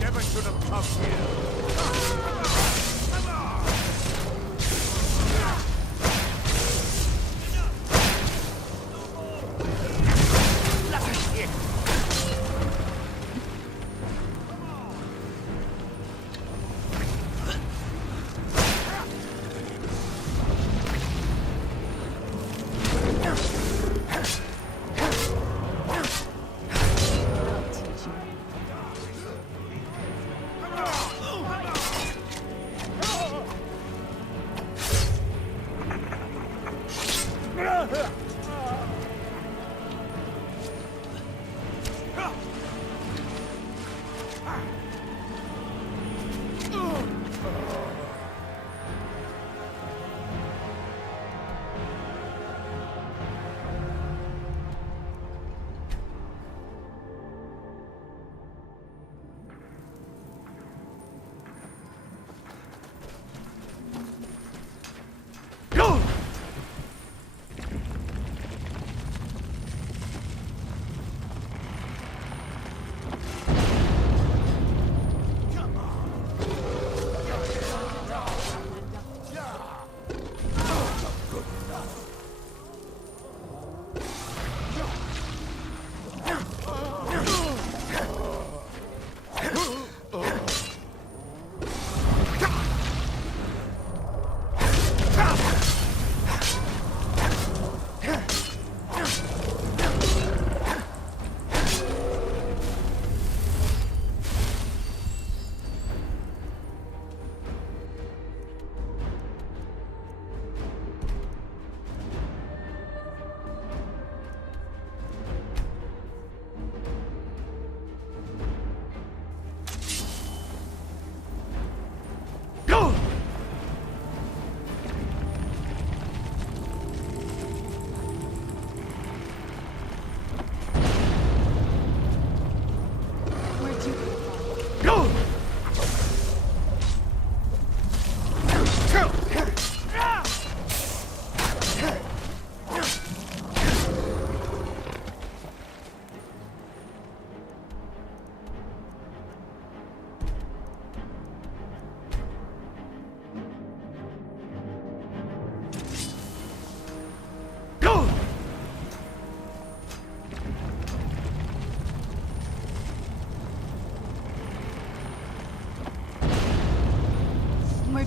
Never should have come here. Teach you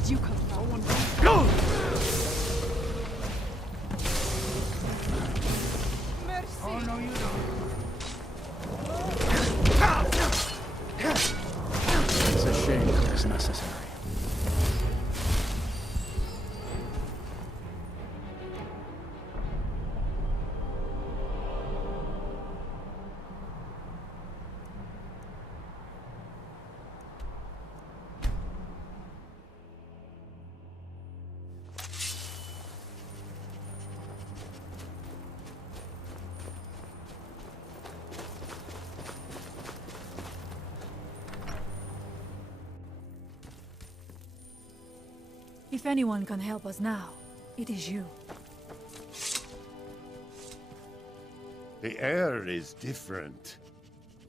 did you come from? Go! Mercy! Oh, no, you don't. It's a shame, but it's necessary. If anyone can help us now, it is you. The air is different.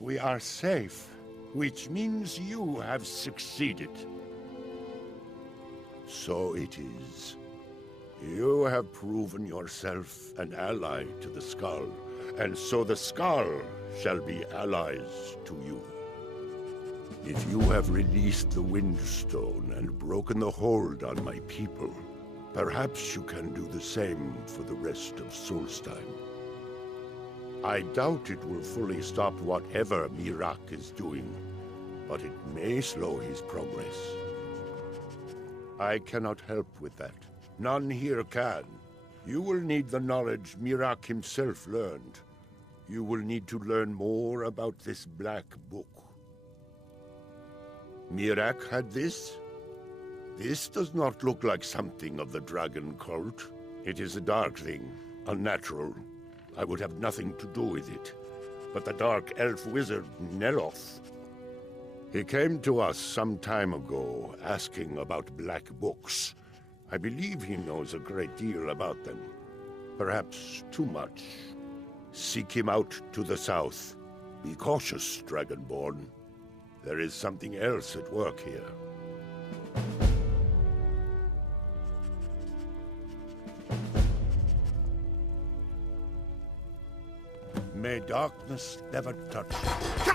We are safe, which means you have succeeded. So it is. You have proven yourself an ally to the Skull, and so the Skull shall be allies to you. If you have released the Windstone and broken the hold on my people, perhaps you can do the same for the rest of Solstheim. I doubt it will fully stop whatever Miraak is doing, but it may slow his progress. I cannot help with that. None here can. You will need the knowledge Miraak himself learned. You will need to learn more about this Black Book. Miraak had this? This does not look like something of the Dragon Cult. It is a dark thing, unnatural. I would have nothing to do with it. But the Dark Elf Wizard, Neloth, he came to us some time ago, asking about Black Books. I believe he knows a great deal about them. Perhaps too much. Seek him out to the south. Be cautious, Dragonborn. There is something else at work here. May darkness never touch you.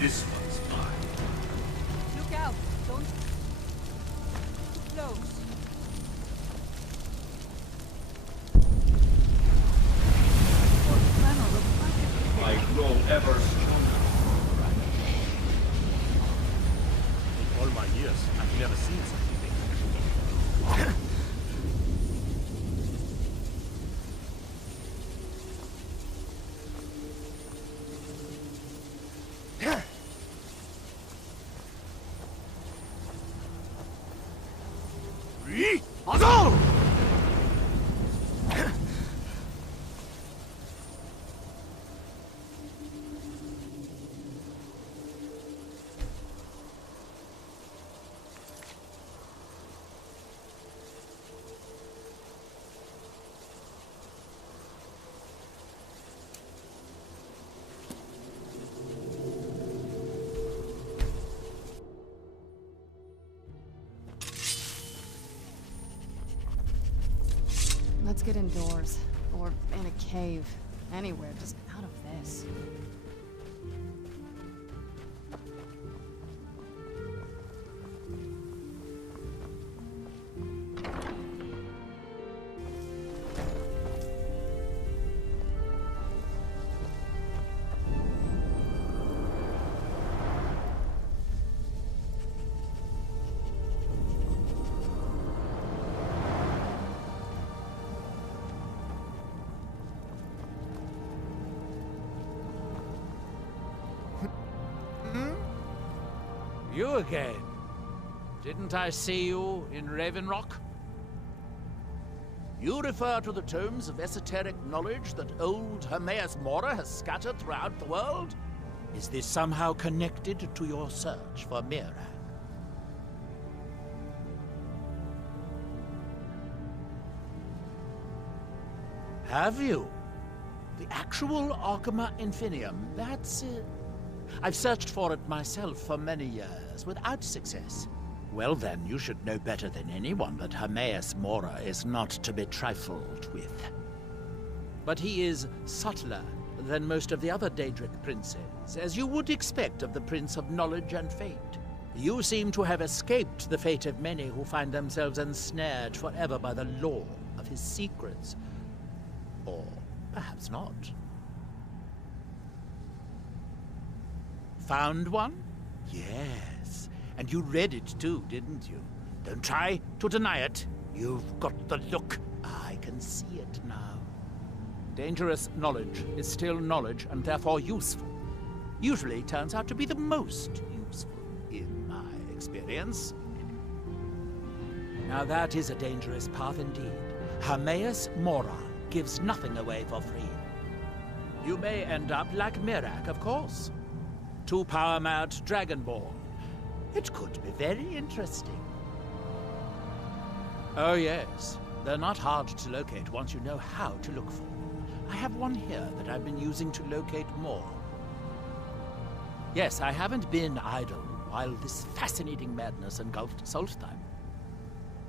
This one's mine. Look out! Don't... Too close. I grow ever stronger. In all my years, I've never seen such a thing. Let's get indoors. Or in a cave. Anywhere, just out of this. You again. Didn't I see you in Raven Rock? You refer to the tomes of esoteric knowledge that old Hermaeus Mora has scattered throughout the world? Is this somehow connected to your search for Mirag? Have you? The actual Arcama Infinium, that's it. I've searched for it myself for many years, without success. Well then, you should know better than anyone that Hermaeus Mora is not to be trifled with. But he is subtler than most of the other Daedric princes, as you would expect of the Prince of Knowledge and Fate. You seem to have escaped the fate of many who find themselves ensnared forever by the law of his secrets. Or perhaps not. Found one? Yes. And you read it too, didn't you? Don't try to deny it. You've got the look. I can see it now. Dangerous knowledge is still knowledge and therefore useful. Usually turns out to be the most useful in my experience. Now that is a dangerous path indeed. Hermaeus Mora gives nothing away for free. You may end up like Mirak, of course. 2 power-mad Dragonborn. It could be very interesting. Oh yes, they're not hard to locate once you know how to look for them. I have one here that I've been using to locate more. Yes, I haven't been idle while this fascinating madness engulfed Solstheim.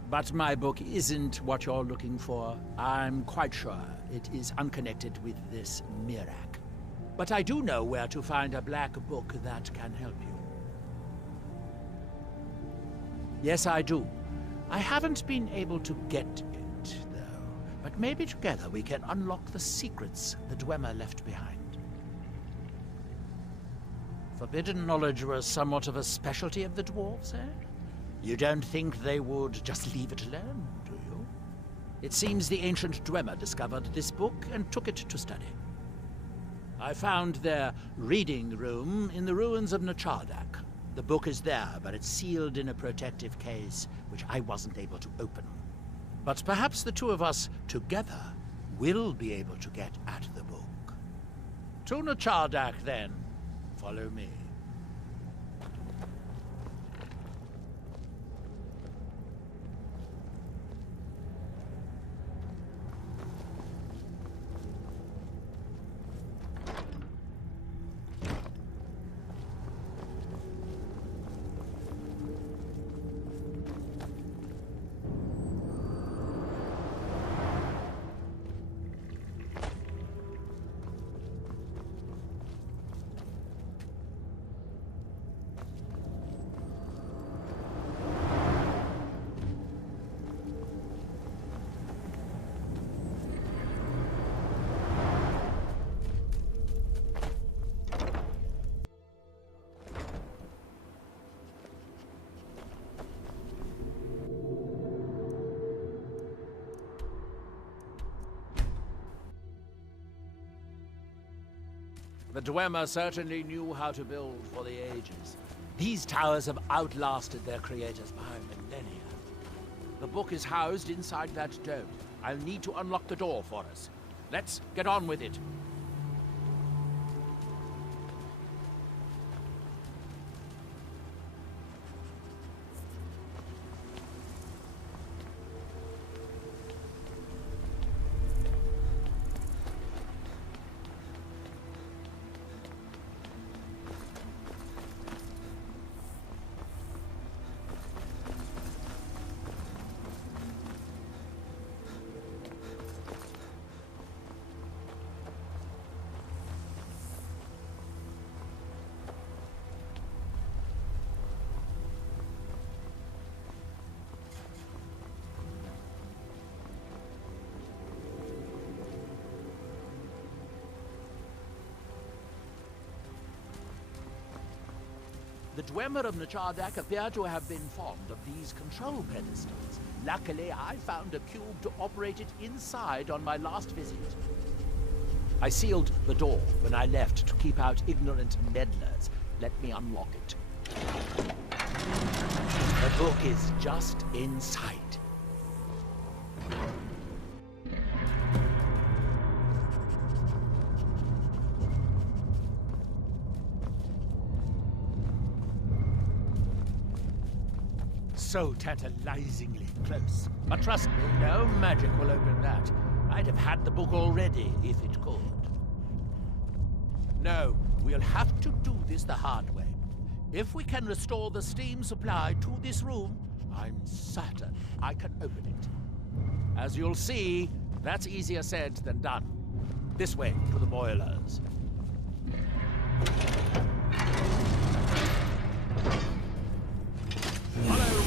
But my book isn't what you're looking for. I'm quite sure it is unconnected with this Mirak. But I do know where to find a black book that can help you. Yes, I do. I haven't been able to get it, though. But maybe together we can unlock the secrets the Dwemer left behind. Forbidden knowledge was somewhat of a specialty of the dwarves, eh? You don't think they would just leave it alone, do you? It seems the ancient Dwemer discovered this book and took it to study. I found their reading room in the ruins of Nachardak. The book is there, but it's sealed in a protective case, which I wasn't able to open. But perhaps the two of us, together, will be able to get at the book. To Nachardak, then. Follow me. The Dwemer certainly knew how to build for the ages. These towers have outlasted their creators by millennia. The book is housed inside that dome. I'll need to unlock the door for us. Let's get on with it. The Dwemer of Nachardak appear to have been fond of these control pedestals. Luckily, I found a cube to operate it inside on my last visit. I sealed the door when I left to keep out ignorant meddlers. Let me unlock it. The book is just in sight. So tantalizingly close. But trust me, no magic will open that. I'd have had the book already if it could. No, we'll have to do this the hard way. If we can restore the steam supply to this room, I'm certain I can open it. As you'll see, that's easier said than done. This way to the boilers. Follow.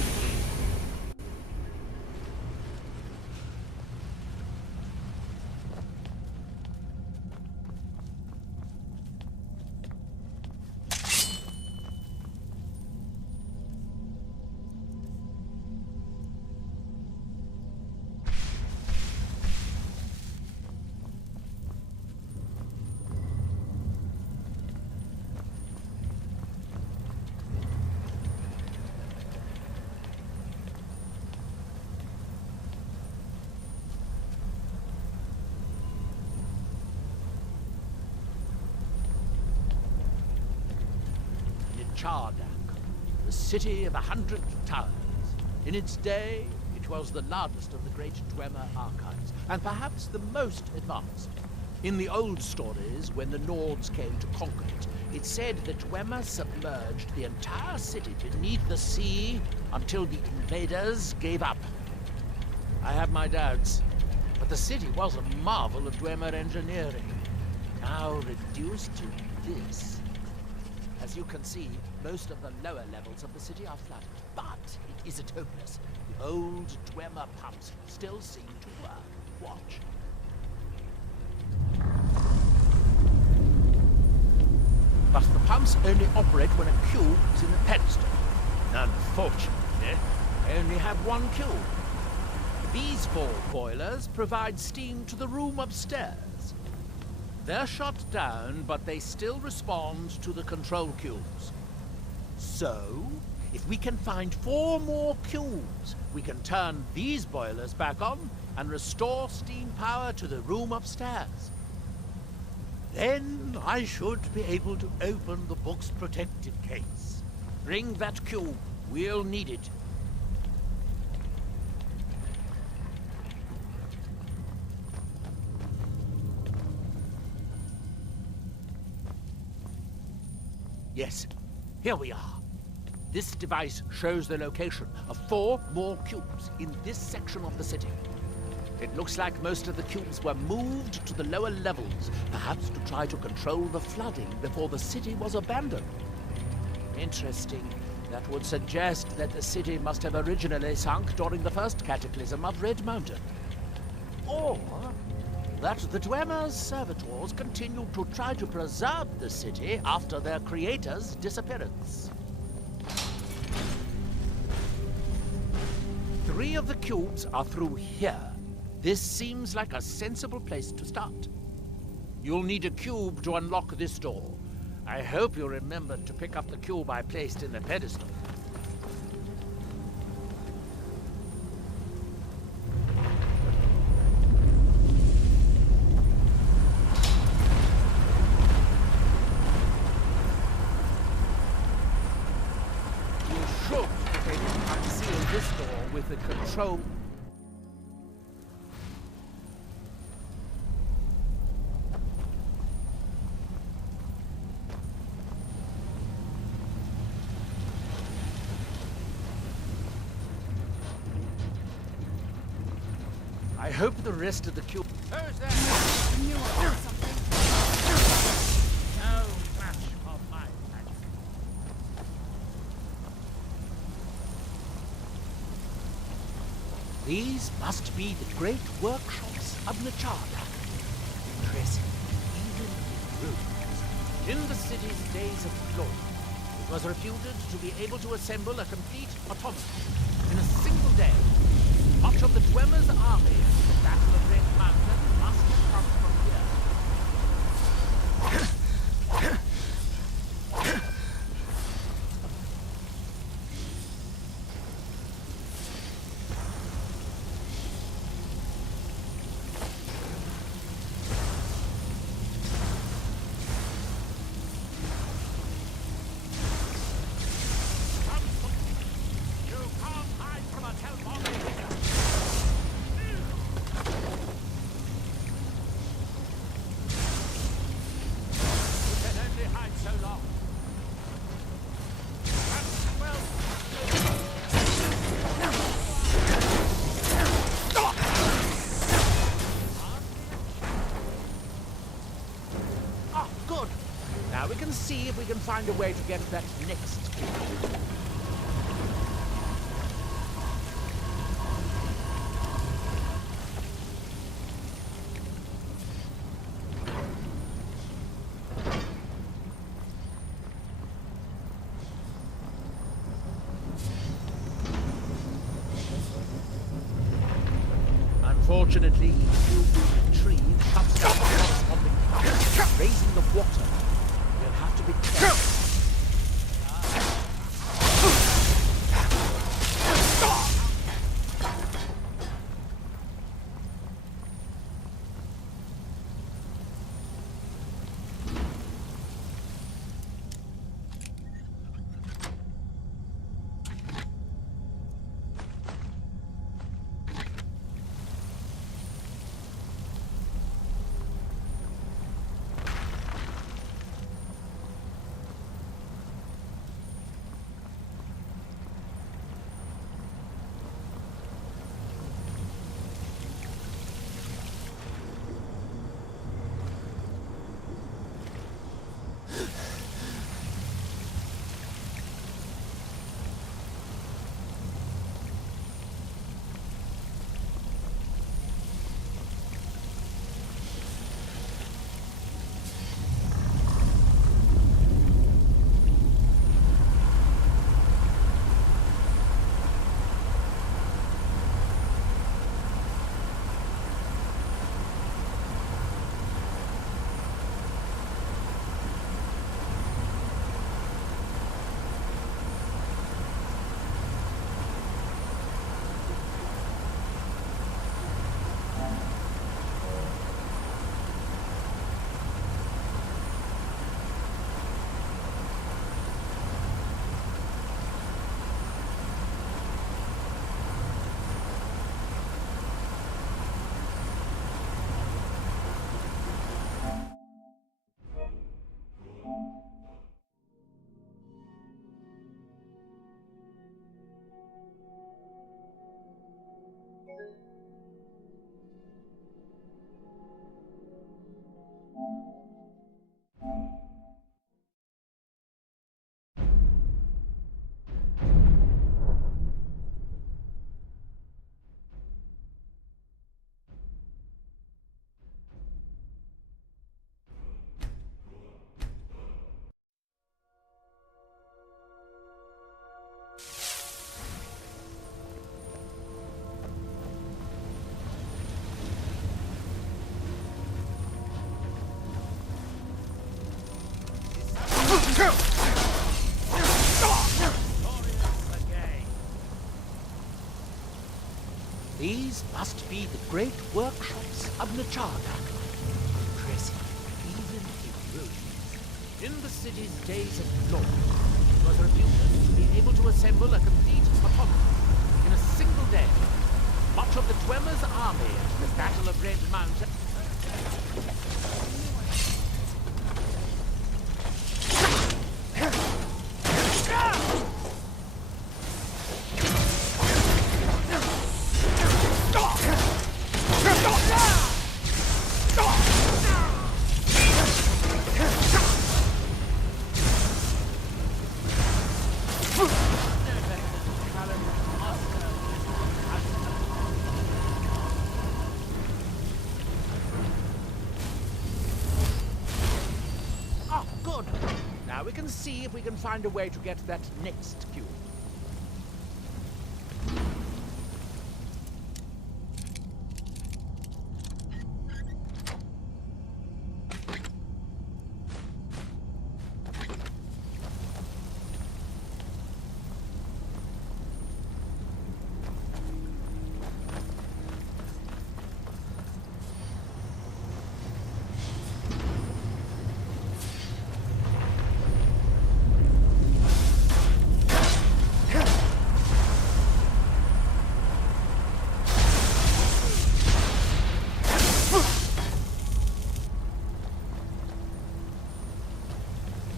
Nechardak, the city of 100 towers. In its day, it was the largest of the great Dwemer archives, and perhaps the most advanced. In the old stories, when the Nords came to conquer it, it's said that Dwemer submerged the entire city beneath the sea until the invaders gave up. I have my doubts, but the city was a marvel of Dwemer engineering, now reduced to this. As you can see, most of the lower levels of the city are flooded, but it isn't hopeless. The old Dwemer pumps still seem to work. Watch. But the pumps only operate when a cube is in the pedestal. Unfortunately, they only have one cube. These 4 boilers provide steam to the room upstairs. They're shut down, but they still respond to the control cubes. So, if we can find 4 more cubes, we can turn these boilers back on and restore steam power to the room upstairs. Then I should be able to open the book's protected case. Bring that cube. We'll need it. Yes, here we are. This device shows the location of 4 more cubes in this section of the city. It looks like most of the cubes were moved to the lower levels, perhaps to try to control the flooding before the city was abandoned. Interesting. That would suggest that the city must have originally sunk during the first cataclysm of Red Mountain. Or that the Dwemer's servitors continued to try to preserve the city after their creator's disappearance. 3 of the cubes are through here. This seems like a sensible place to start. You'll need a cube to unlock this door. I hope you remembered to pick up the cube I placed in the pedestal. You should be able to unseal this door with the control. I hope the rest of the cube... Who's there? You want something? No match for my magic. These must be the great workshops of Nechardak. Impressive, even in ruins. In the city's days of glory, it was reputed to be able to assemble a complete automaton in a single day. Much of the Dwemer's army in the Battle of Red Mountain must have come from here. You can't hide from a teleporter. So long. Ah, good. Now we can see if we can find a way to get that next cube. Unfortunately, each cube we retrieve shuts down the corresponding pump, raising the water. We'll have to be careful. These must be the great workshops of Nachardak. Impressive, even in ruins. In the city's days of glory, it was reputed to be able to assemble a complete automaton in a single day. Much of the Dwemer's army at the Battle of Red Mountain. Now we can see if we can find a way to get to that next cube.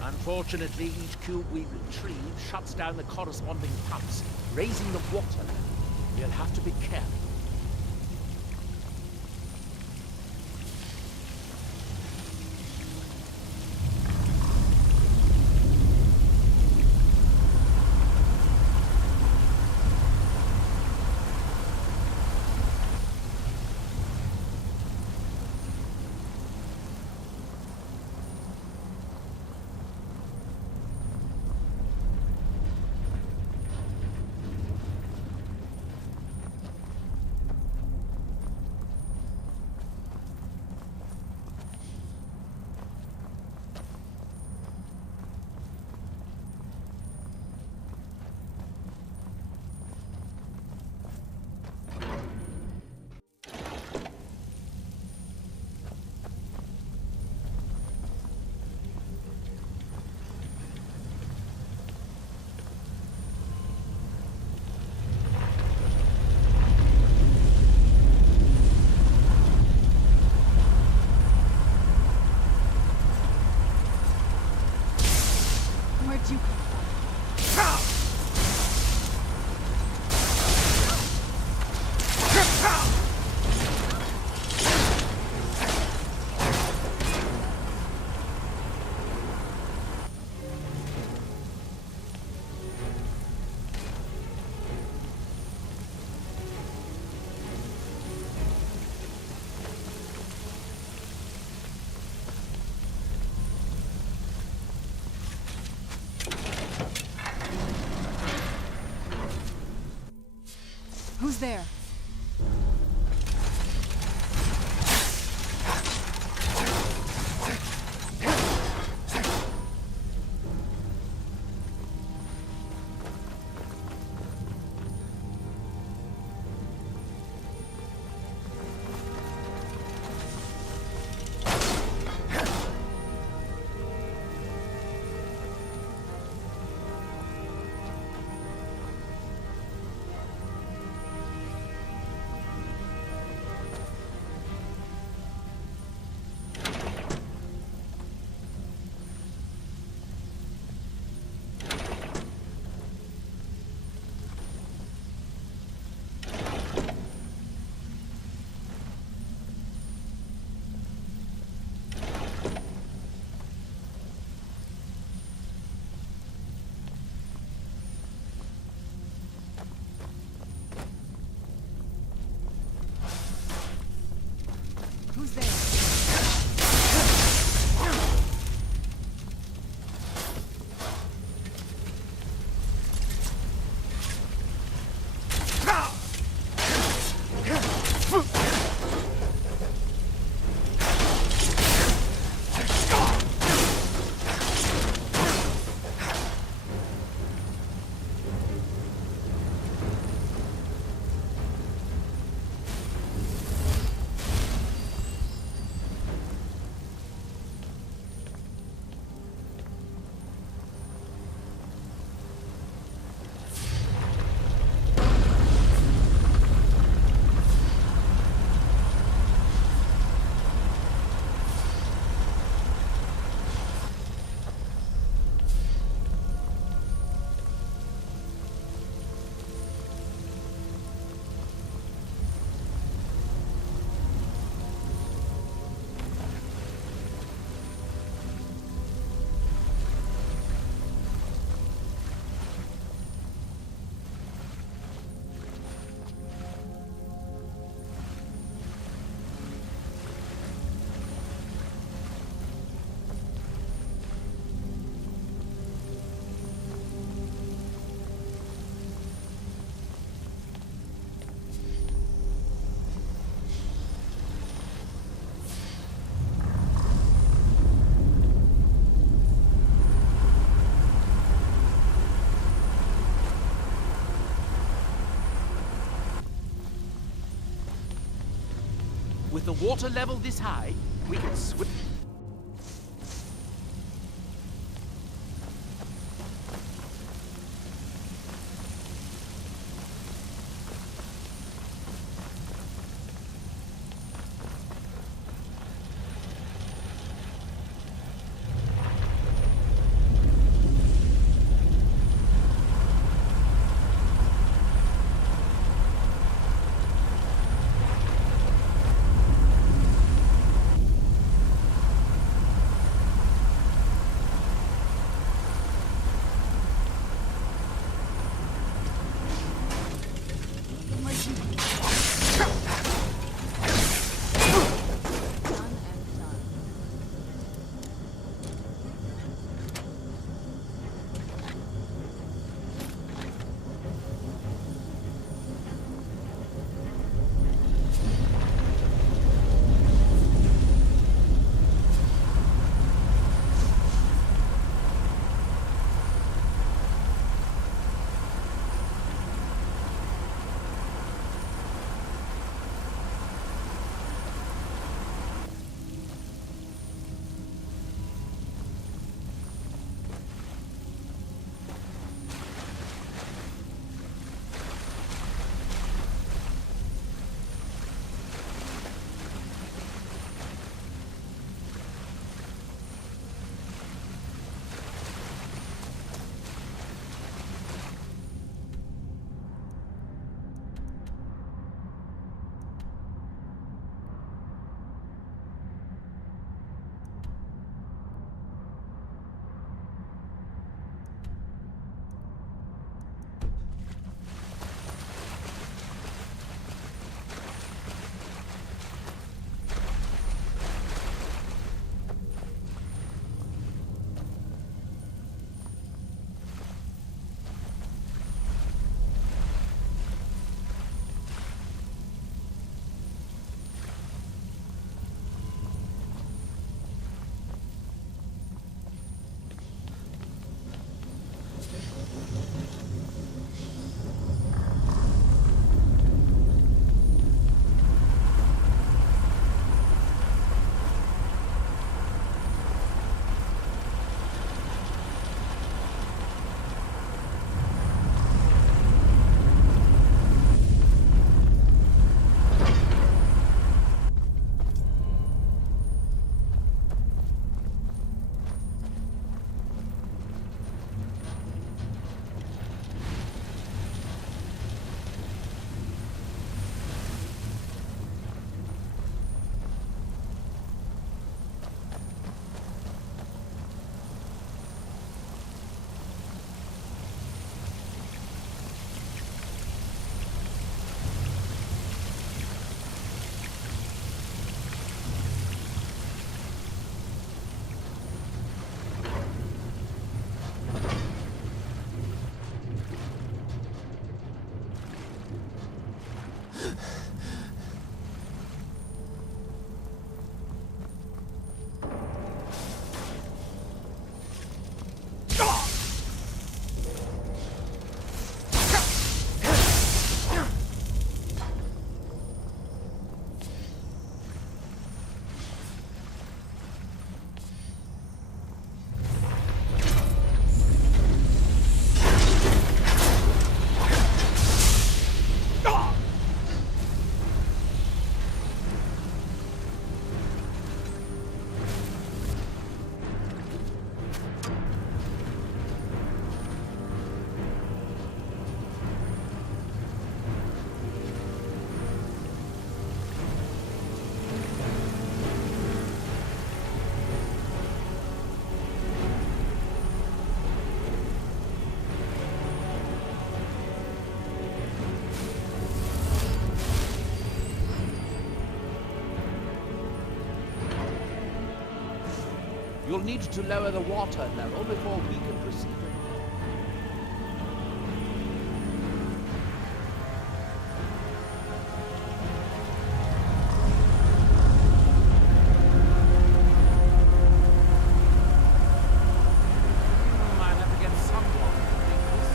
Unfortunately, each cube we retrieve shuts down the corresponding pumps, raising the water level. We'll have to be careful. Where'd you come from? Who's there? With the water level this high, we can swim. You'll need to lower the water level before we can proceed. Might have to get someone to make this.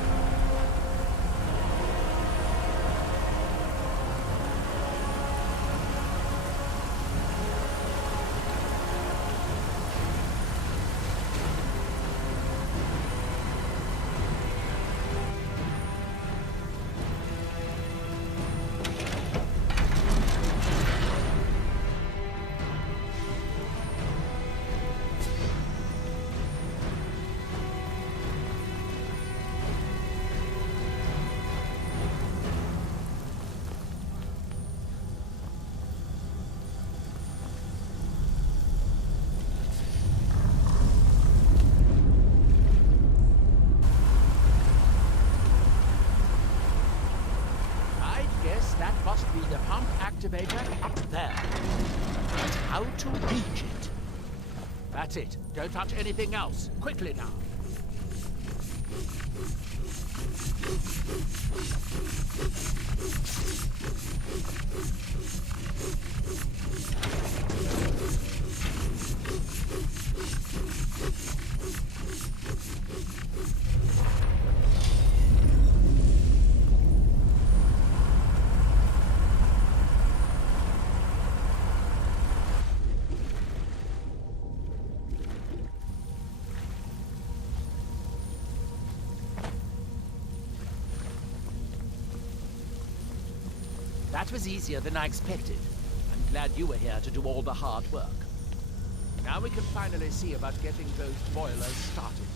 That must be the pump activator up there. But how to reach it? That's it. Don't touch anything else. Quickly now. That was easier than I expected. I'm glad you were here to do all the hard work. Now we can finally see about getting those boilers started.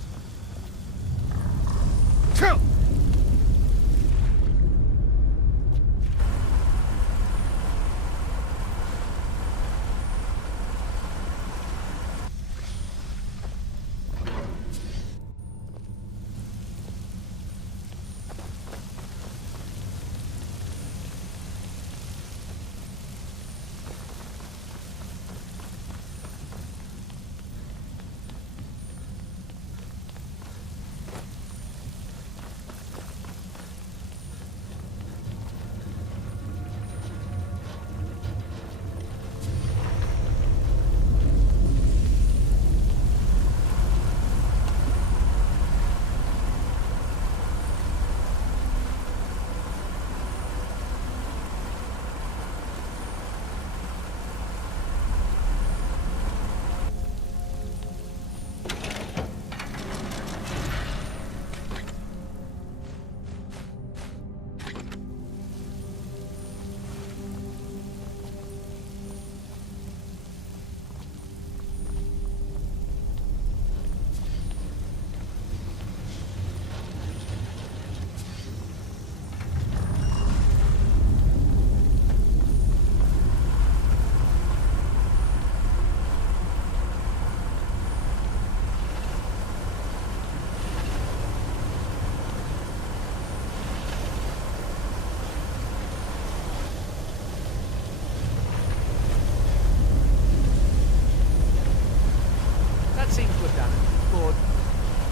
Seems to have done it. Good.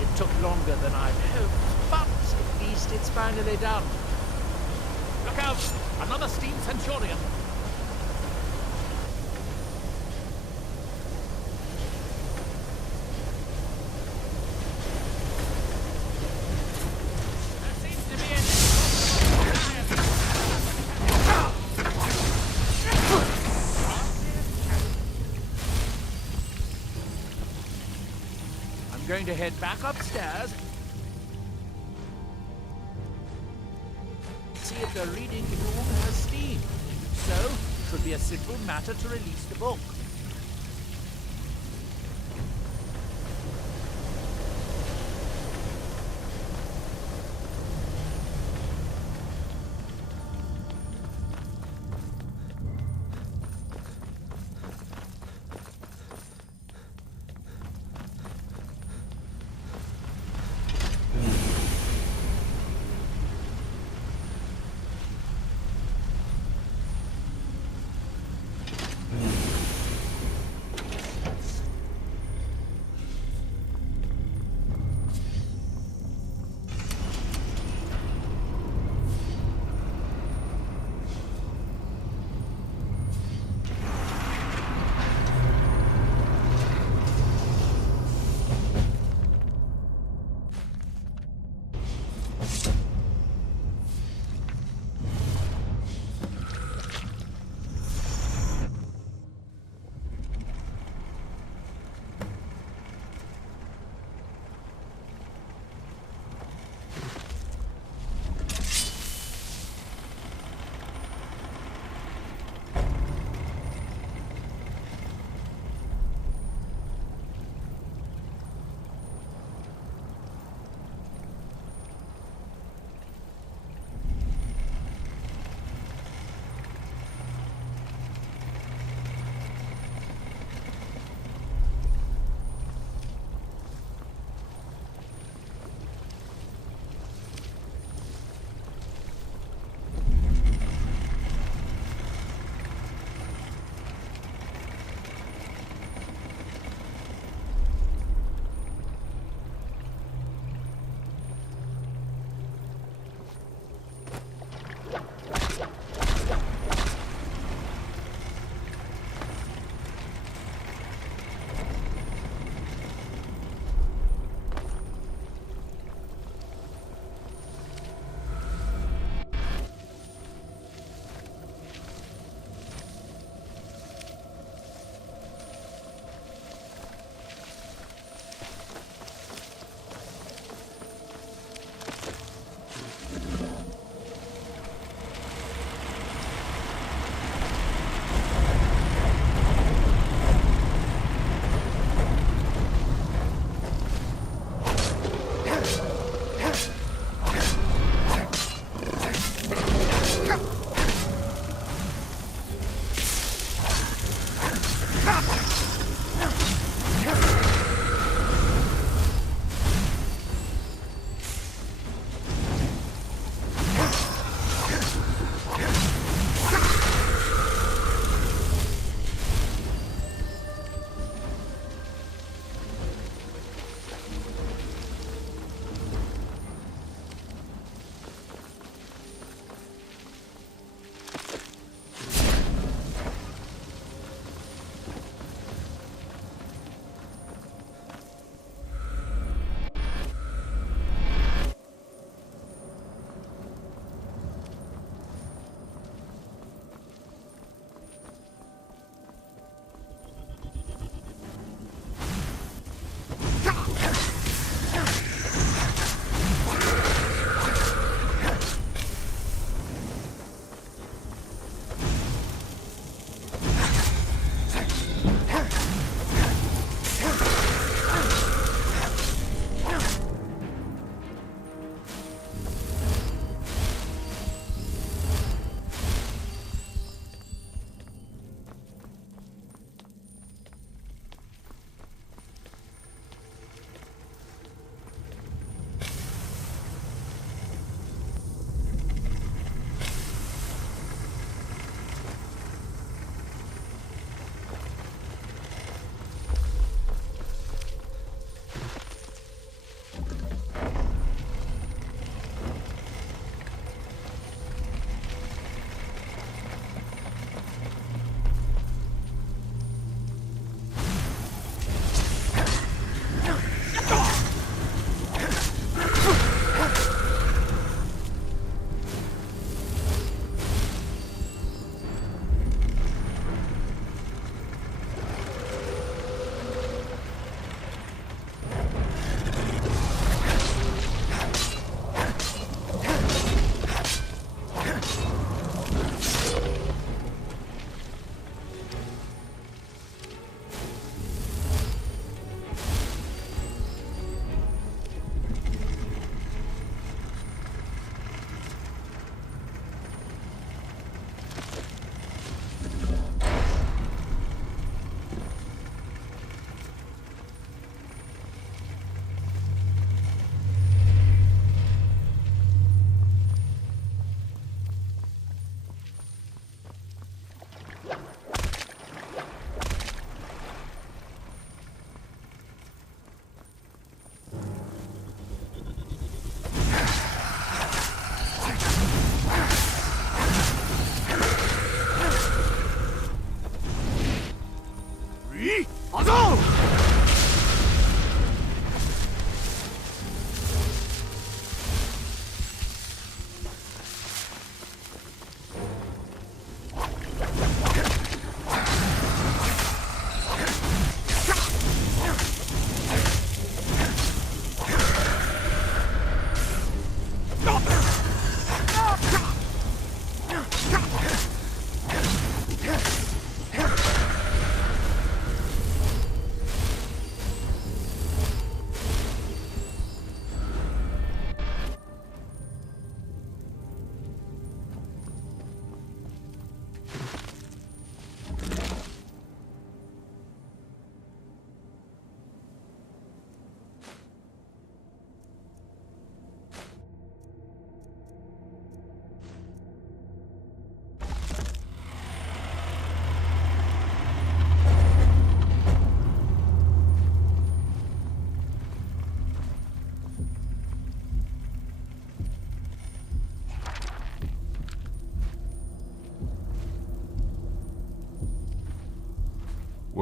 It took longer than I'd hoped, but at least it's finally done. Look out! Another steam Centurion! There seems to be an... I'm going to head back upstairs. See if the reading room has steam. So, it should be a simple matter to release the book.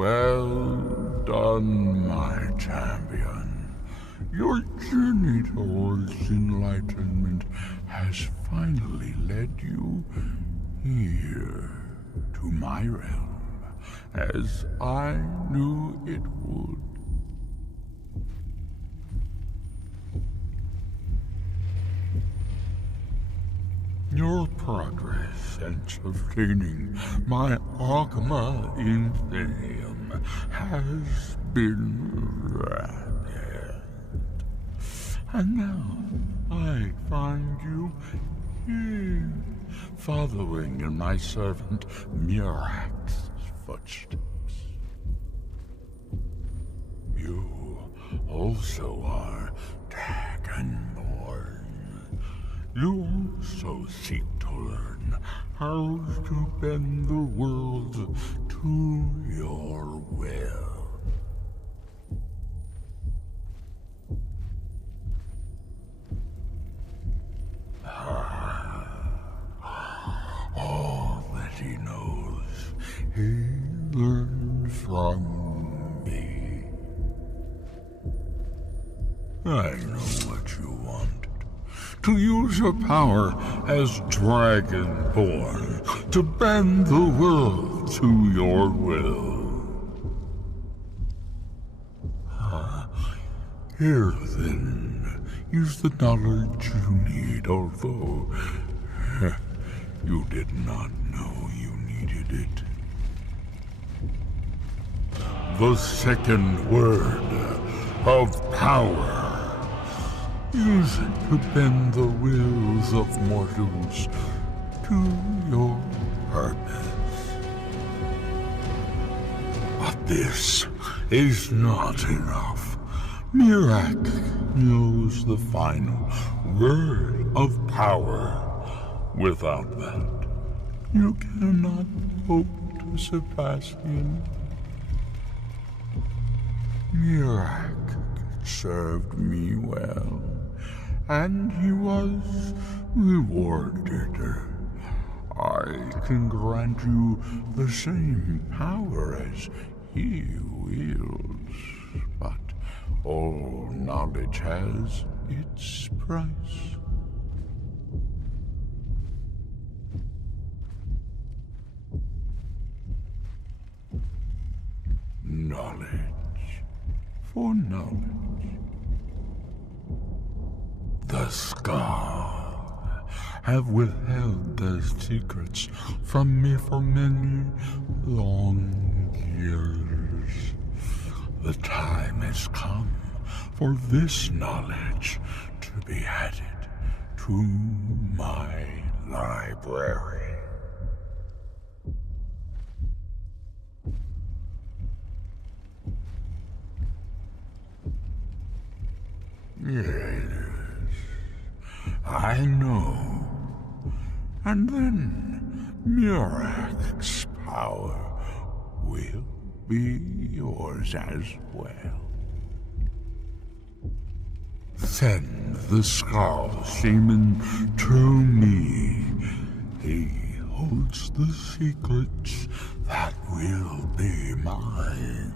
Well done, my champion. Your journey towards enlightenment has finally led you here to my realm, as I knew it would. Your progress since obtaining my Arcma Infinium has been rapid. And now I find you here, following in my servant Murak's footsteps. You also are Dragonborn. You also seek to learn how to bend the world to your will. All that he knows, he learned from me. I know what you want. To use your power as Dragonborn, to bend the world to your will. Here, then, is the knowledge you need, although you did not know you needed it. The second word of power. Use it to bend the wills of mortals to your purpose. But this is not enough. Murak knows the final word of power. Without that, you cannot hope to surpass him. Murak served me well, and he was rewarded. I can grant you the same power as he wields, but all knowledge has its price. Knowledge for knowledge. The Scar have withheld their secrets from me for many long years. The time has come for this knowledge to be added to my library. Yes, I know. And then Murak's power will be yours as well. Send the Skull Shaman to me. He holds the secrets that will be mine.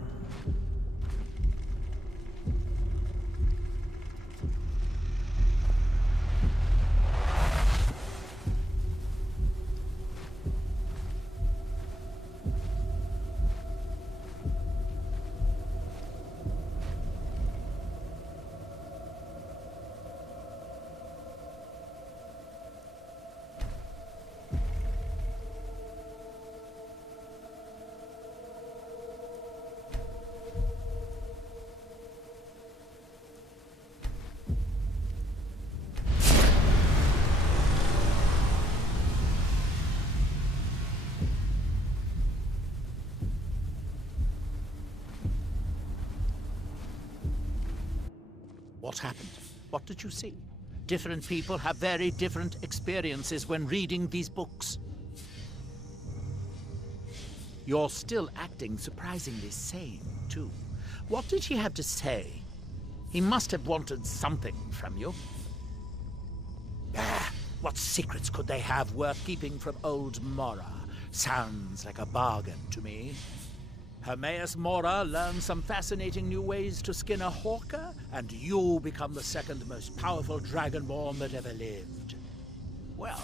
What happened? What did you see? Different people have very different experiences when reading these books. You're still acting surprisingly sane, too. What did he have to say? He must have wanted something from you. What secrets could they have worth keeping from old Mora? Sounds like a bargain to me. Hermaeus Mora learns some fascinating new ways to skin a hawker, and you become the second most powerful dragonborn that ever lived. Well,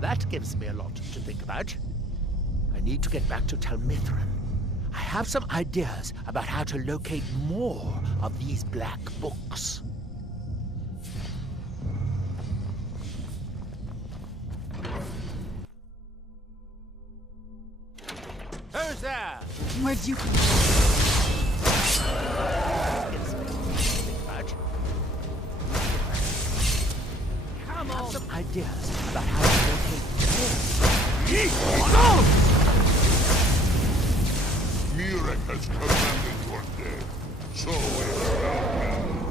that gives me a lot to think about. I need to get back to Tel Mithrin. I have some ideas about how to locate more of these black books. Who's there? Where'd you come Come on. Some ideas about how to locate Mirek has commanded your death, so it shall be.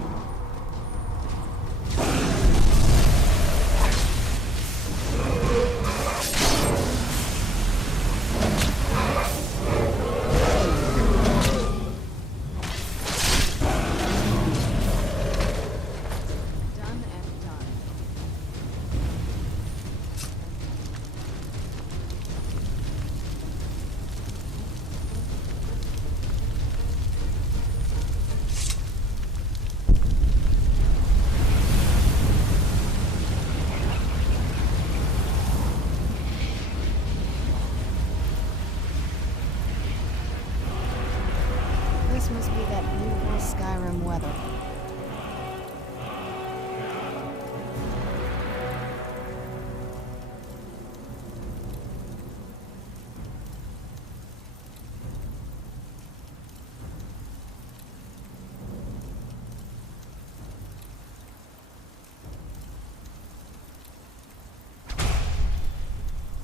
This must be that beautiful Skyrim weather.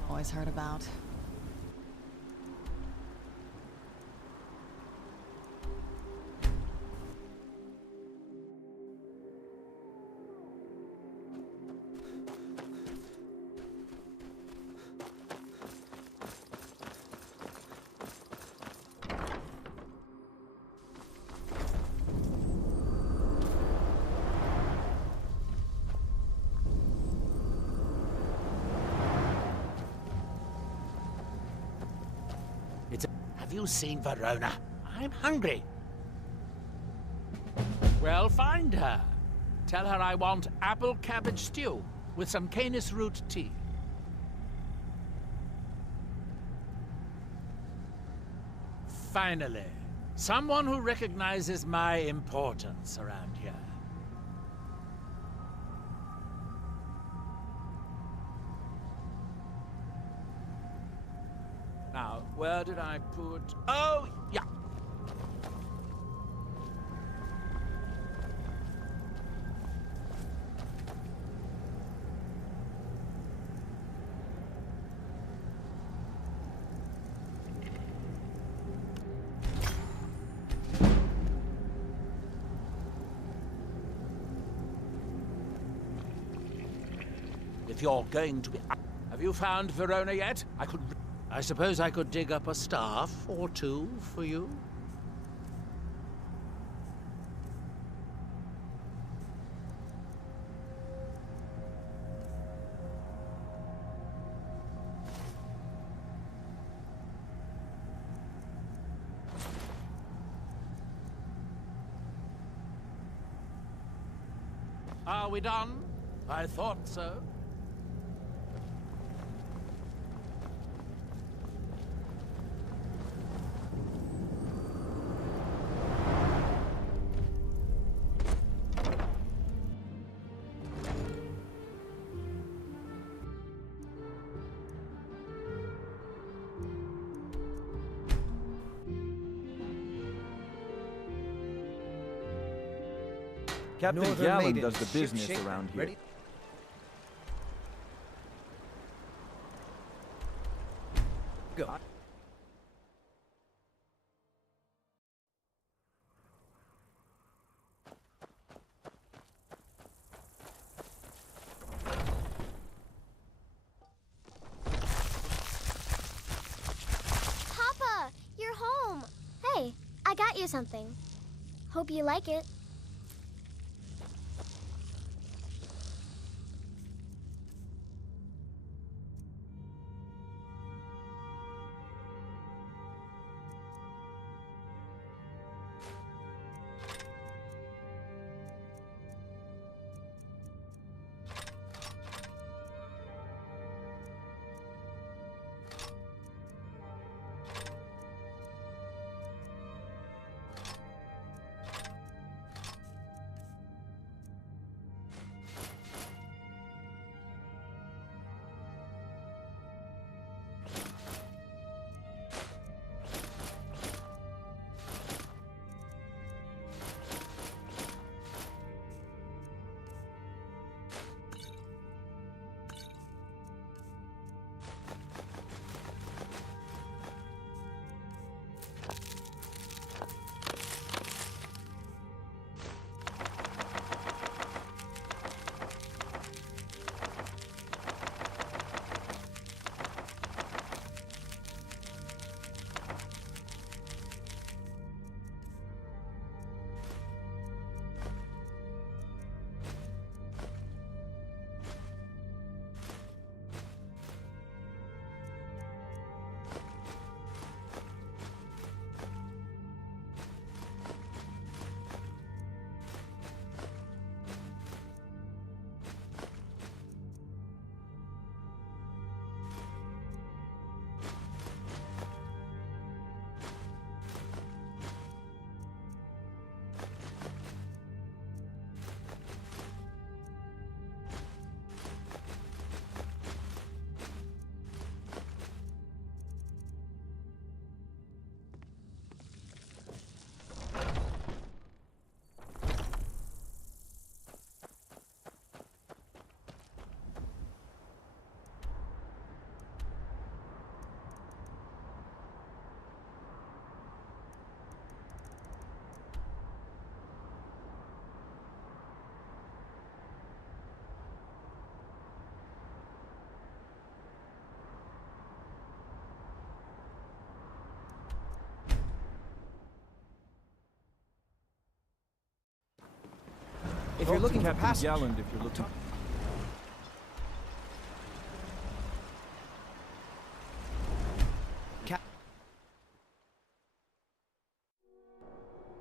Always heard about. Have you seen Verona? I'm hungry. Well, find her. Tell her I want apple cabbage stew with some canis root tea. Finally, someone who recognizes my importance around here. Now, where did I put... Oh, yeah. If you're going to be... Have you found Verona yet? I suppose I could dig up a staff or two for you? Are we done? I thought so. Captain Northern Gallen Maiden, does the ship business shape, around here. ready? Go. Papa, you're home. Hey, I got you something. Hope you like it. If you're looking for passage... If you're looking...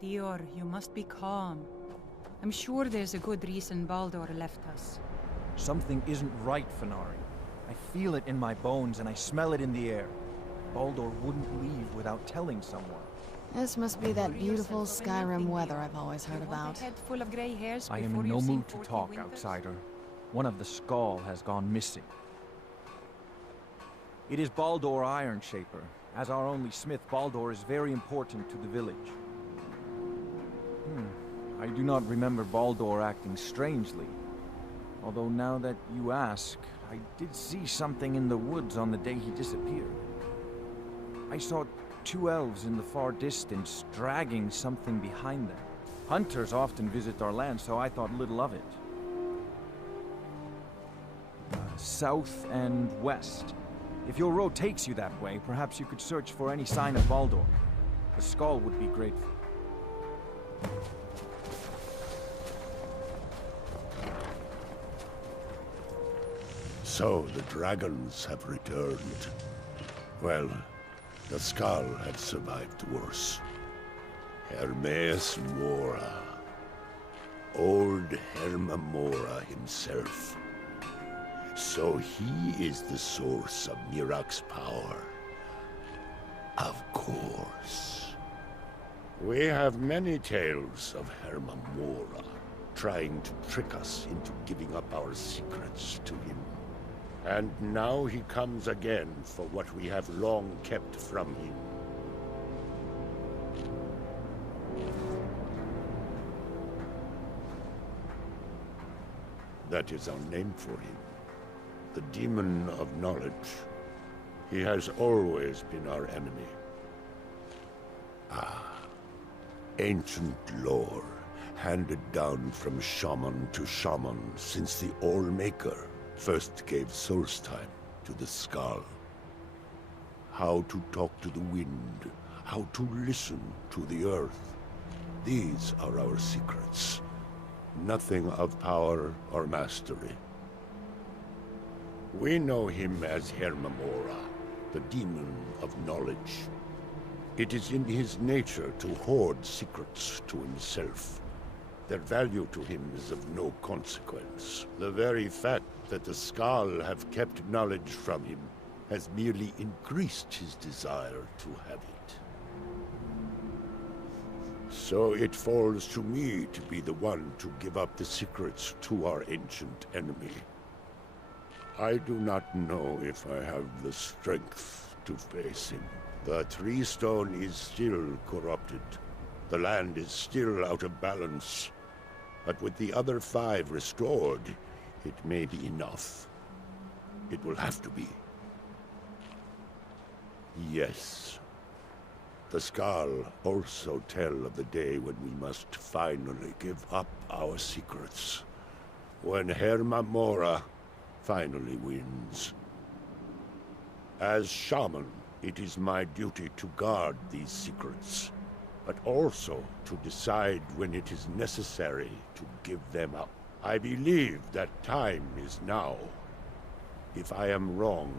Dior, you must be calm. I'm sure there's a good reason Baldur left us. Something isn't right, Fenari. I feel it in my bones and I smell it in the air. Baldur wouldn't leave without telling someone. This must be that beautiful Skyrim weather I've always heard about. I am in no mood to talk, outsider. One of the Skull has gone missing. It is Baldur Ironshaper. As our only smith, Baldur is very important to the village. I do not remember Baldur acting strangely. Although now that you ask, I did see something in the woods on the day he disappeared. I saw 2 elves in the far distance dragging something behind them. Hunters often visit our land, so I thought little of it. South and west. If your road takes you that way, perhaps you could search for any sign of Baldur. The Skull would be grateful. So the dragons have returned. Well, the Skull had survived worse. Hermes Mora. Old Herma Mora himself. So he is the source of Mirak's power. Of course. We have many tales of Herma Mora trying to trick us into giving up our secrets to him. And now he comes again for what we have long kept from him. That is our name for him. The Demon of Knowledge. He has always been our enemy. Ancient lore, handed down from shaman to shaman since the All-Maker first gave Solstheim to the Skull. How to talk to the wind, how to listen to the earth. These are our secrets. Nothing of power or mastery. We know him as Herma Mora, the Demon of Knowledge. It is in his nature to hoard secrets to himself. Their value to him is of no consequence. The very fact that the Skull have kept knowledge from him has merely increased his desire to have it. So it falls to me to be the one to give up the secrets to our ancient enemy. I do not know if I have the strength to face him. The Tree Stone is still corrupted. The land is still out of balance. But with the other 5 restored, it may be enough. It will have to be. Yes. The Skull also tell of the day when we must finally give up our secrets. When Herma Mora finally wins. As shaman, it is my duty to guard these secrets, but also to decide when it is necessary to give them up. I believe that time is now. If I am wrong,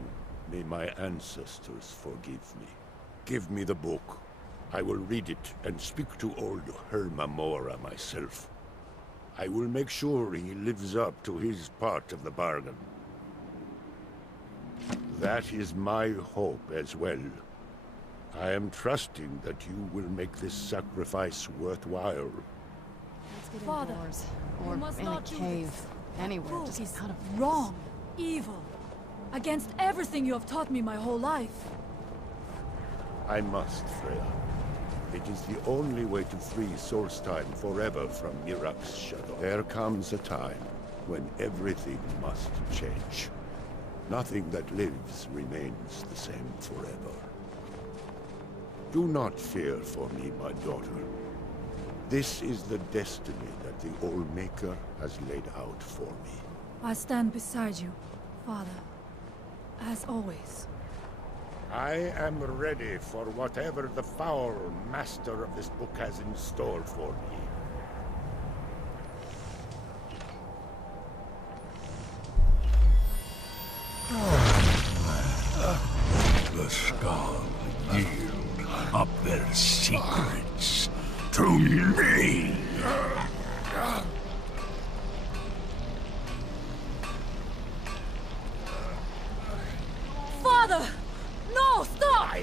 may my ancestors forgive me. Give me the book. I will read it and speak to old Herma Mora myself. I will make sure he lives up to his part of the bargain. That is my hope as well. I am trusting that you will make this sacrifice worthwhile. Let's get Father, indoors. you Or must in a not do cave. this. Anywhere, Book just is out of this. wrong, evil, against everything you have taught me my whole life. I must, Freya. It is the only way to free Solstheim forever from Mirak's shadow. There comes a time when everything must change. Nothing that lives remains the same forever. Do not fear for me, my daughter. This is the destiny that the All-Maker has laid out for me. I stand beside you, Father, as always. I am ready for whatever the foul master of this book has in store for me. the skull yield up their secrets to me. Father! No, stop!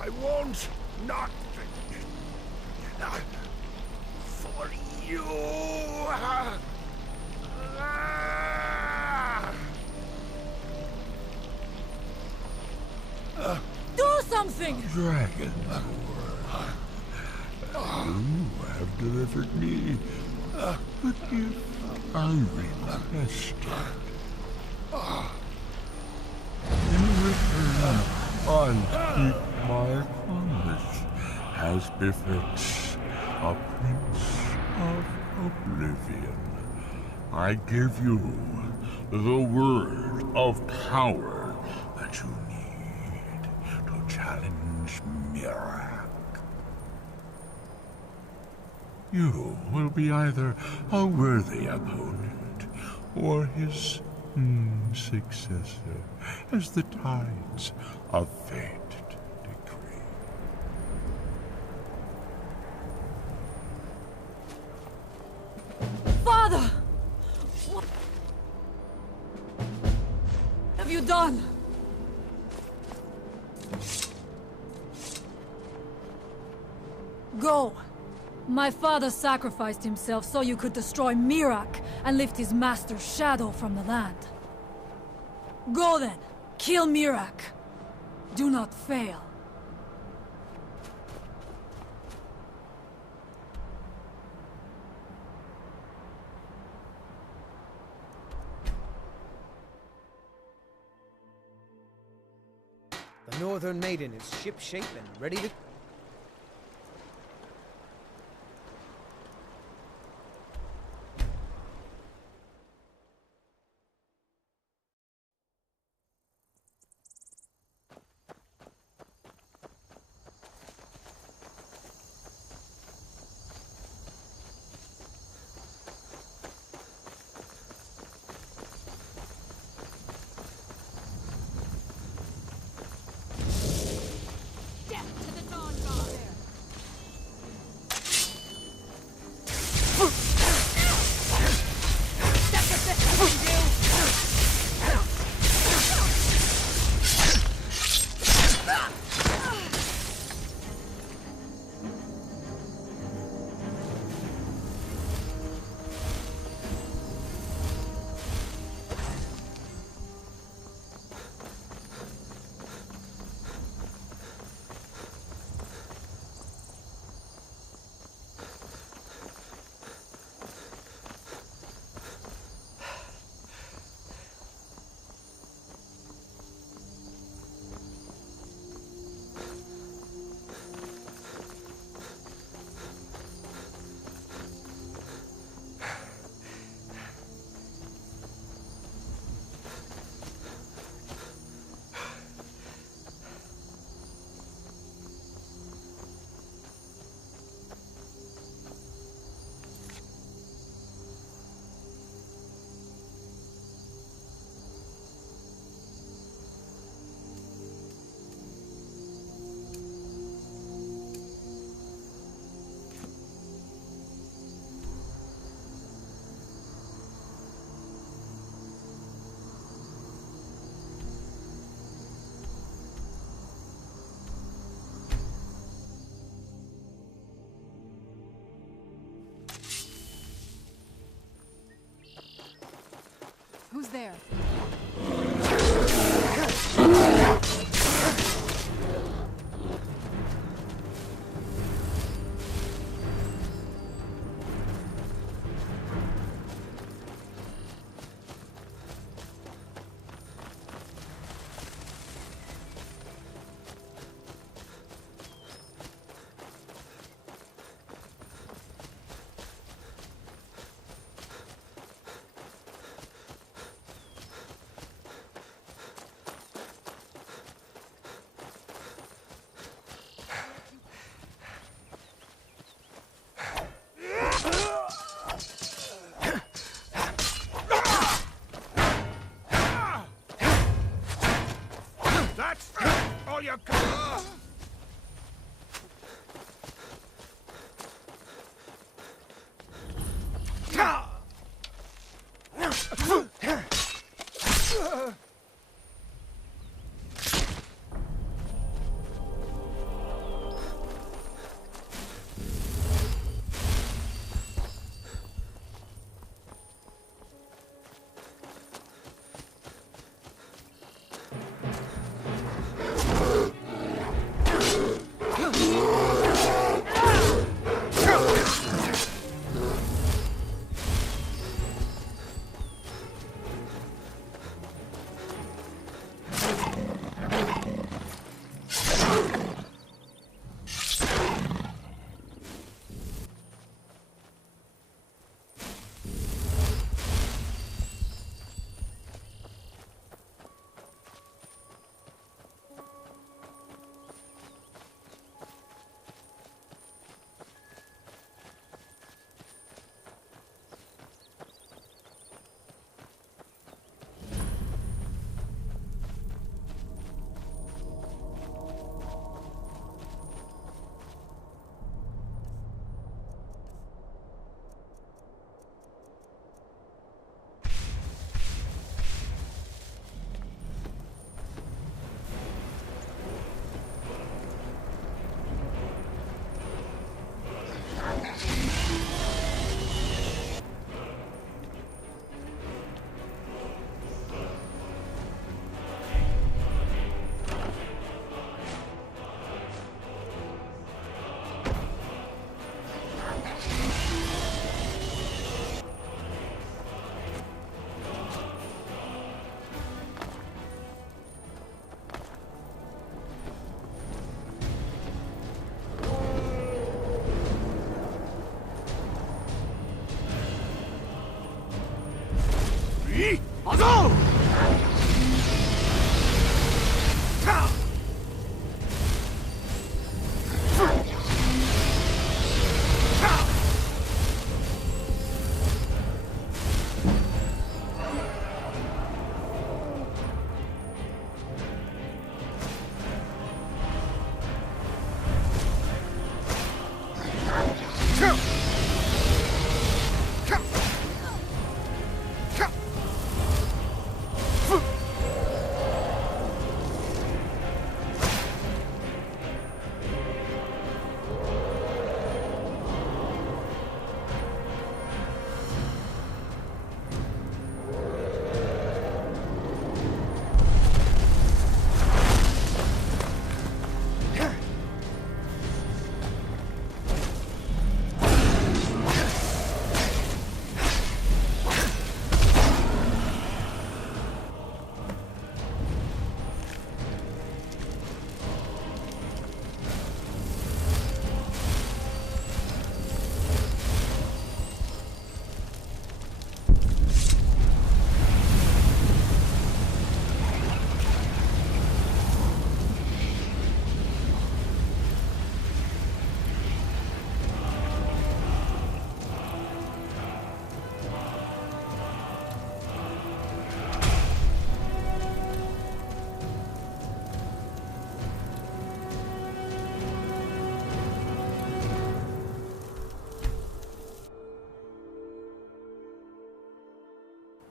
I won't not for you. Do something! Dragon, you have delivered me a gift I requested. In return, I keep my promise, as befits a prince of oblivion. I give you the word of power that you need to challenge Mirak. You will be either a worthy opponent or his successor, as the tides of fate decree. Father! What have you done? Go! My father sacrificed himself so you could destroy Mirak and lift his master's shadow from the land. Go then! Kill Mirak! Do not fail. The Northern Maiden is ship-shape and ready to... Who's there? you come!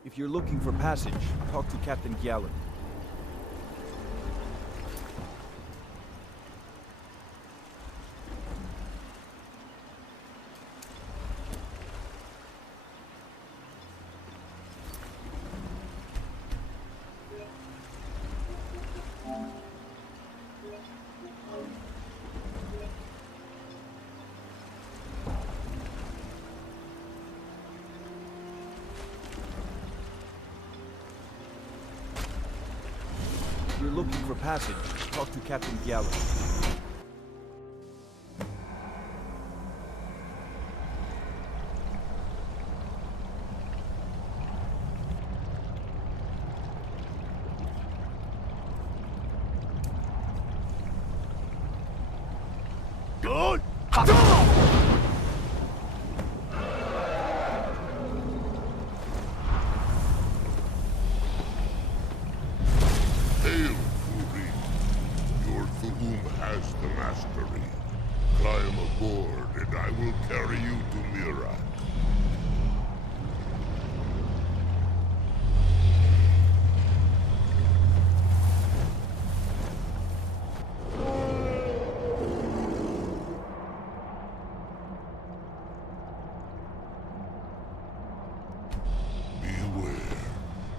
If you're looking for passage, talk to Captain Gallen. If you're looking for passage, talk to Captain Gallen. Good. Hail, Fury. Your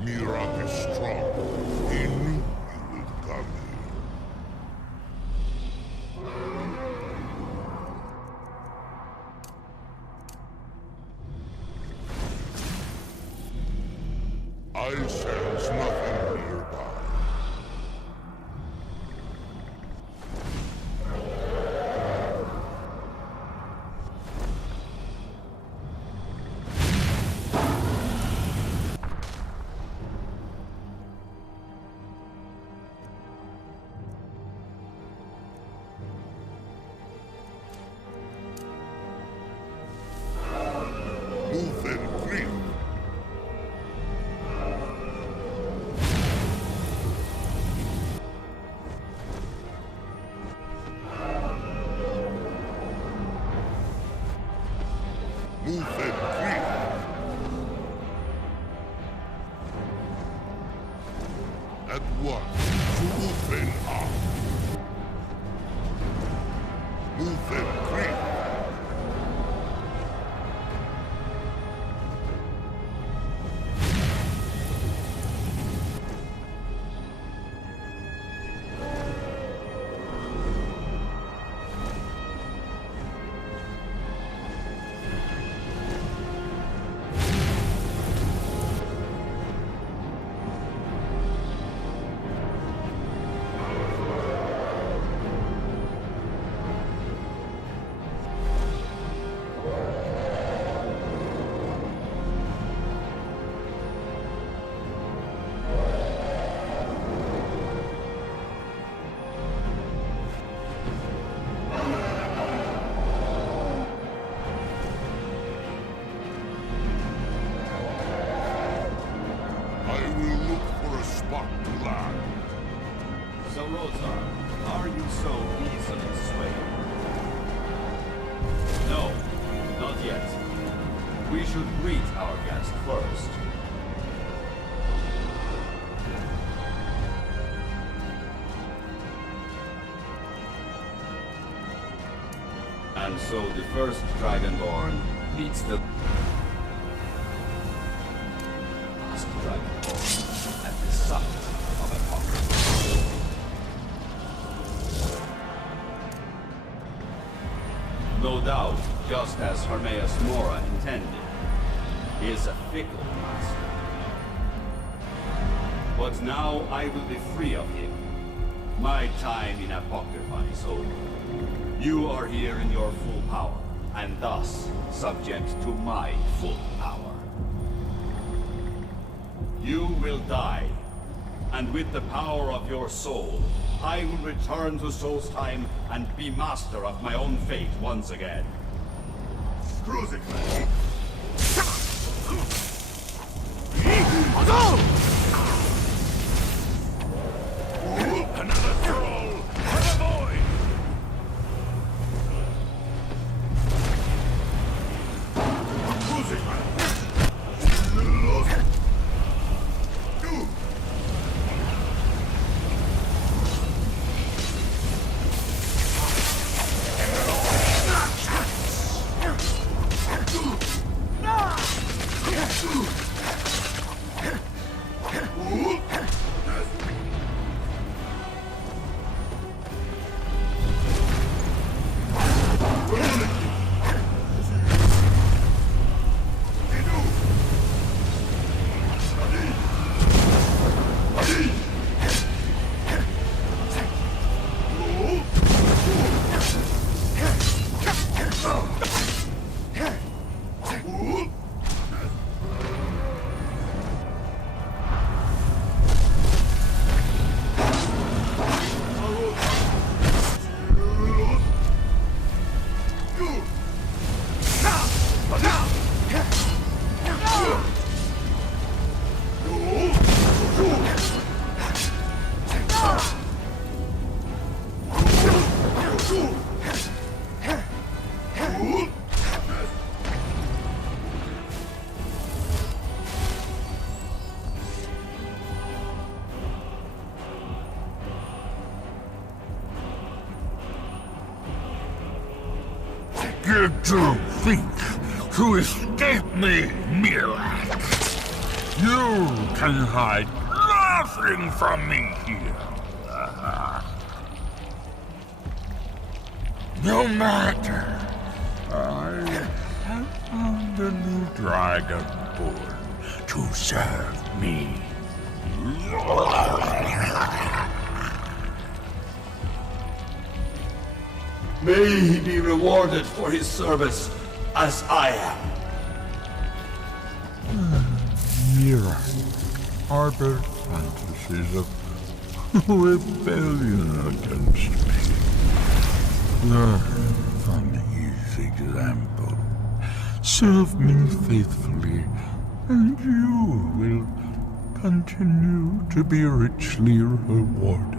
Mirak is strong. He knew you would come here. I sense nothing nearby. Move and breathe. Move and breathe. At once, move and up. Move and breathe. I will look for a spot to land. So, Rotar, are you so easily swayed? No, not yet. We should greet our guest first. And so the first Dragonborn meets the last Dragonborn at the summit of a pocket. No doubt, just as Hermaeus Mora intended, he is a fickle master. But now I will be free of him. My time in Apocrypha is over. You are here in your full power, and thus subject to my full power. You will die, and with the power of your soul, I will return to Solstheim and be master of my own fate once again. Crucifix! Another troll! For the void! Did you think to escape me, Mirak? You can hide nothing from me here. No matter. I have found a new dragon born to serve me. May he be rewarded for his service, as I am. Mira harbored fantasies of rebellion against me. Learn from his example. Serve me faithfully, and you will continue to be richly rewarded.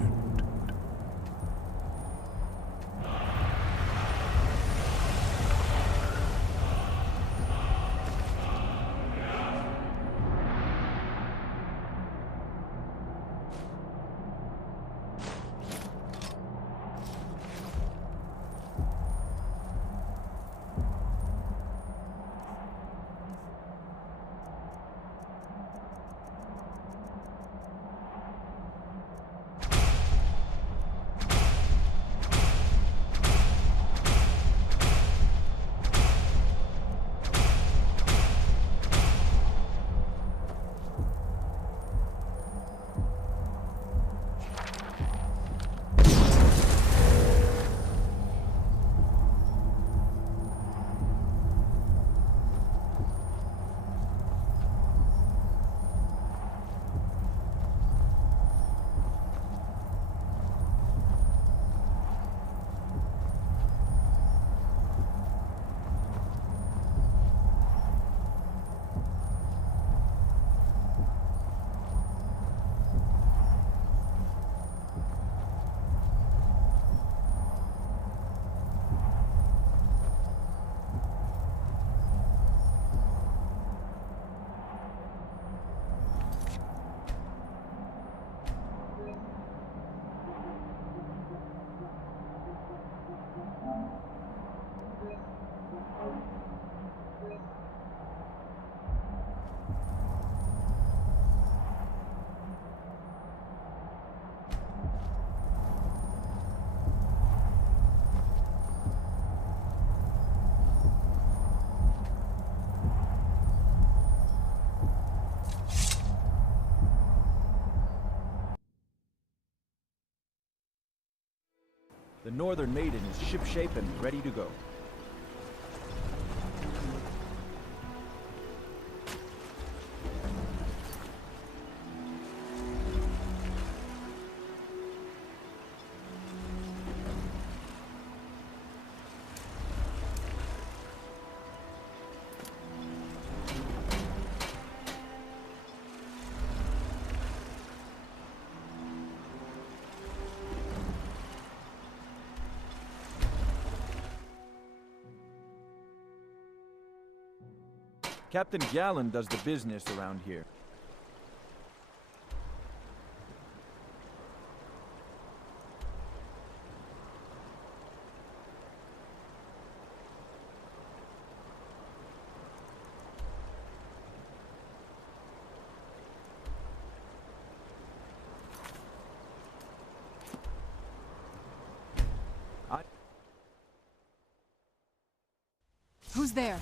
The Northern Maiden is shipshape and ready to go. Captain Gallen does the business around here. Who's there?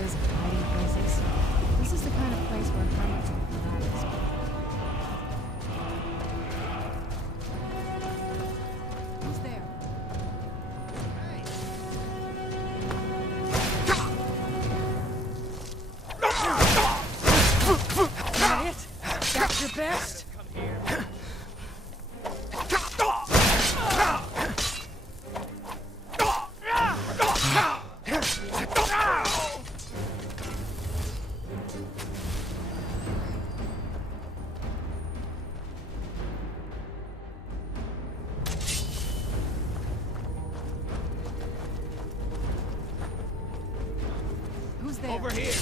secrets and hiding places. This is the kind of place where hermits would gladly spend. Who's there? Got it? Got your best? Who's there? Over here!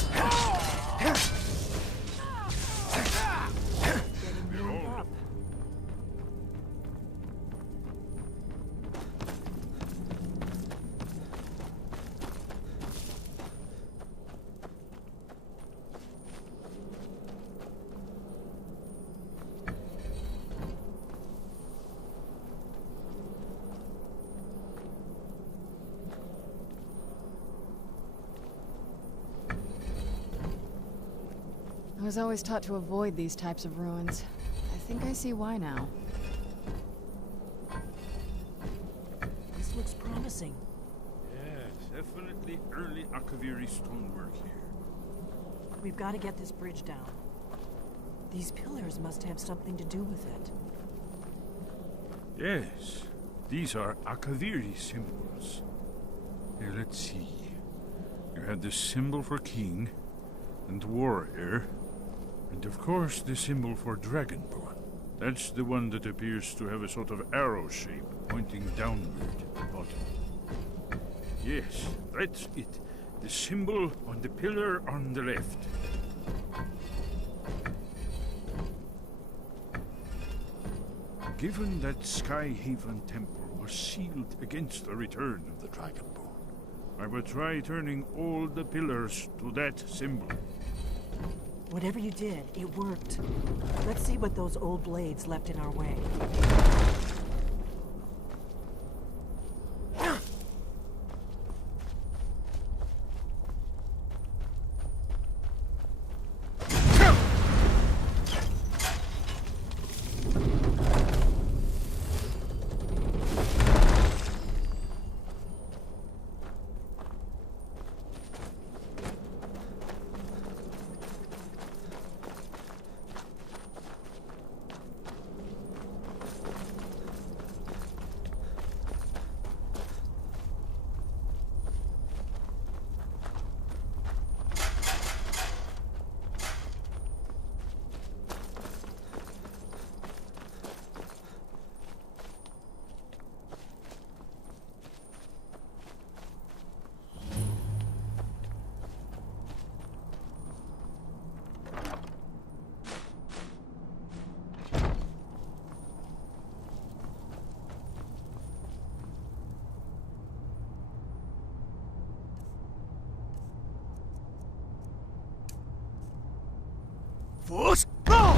I was always taught to avoid these types of ruins. I think I see why now. This looks promising. Yes, definitely early Akaviri stonework here. We've got to get this bridge down. These pillars must have something to do with it. Yes, these are Akaviri symbols. Here, let's see. You have the symbol for king and warrior, and of course the symbol for dragonborn. That's the one that appears to have a sort of arrow shape pointing downward at the bottom. Yes, that's it. The symbol on the pillar on the left. Given that Skyhaven Temple was sealed against the return of the Dragonborn, I will try turning all the pillars to that symbol. Whatever you did, it worked. Let's see what those old blades left in our way. Force, go!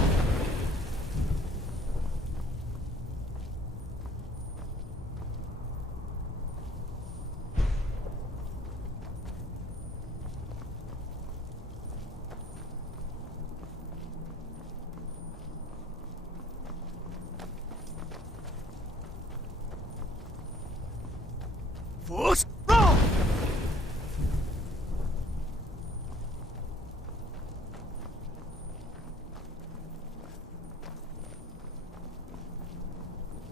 Force, go!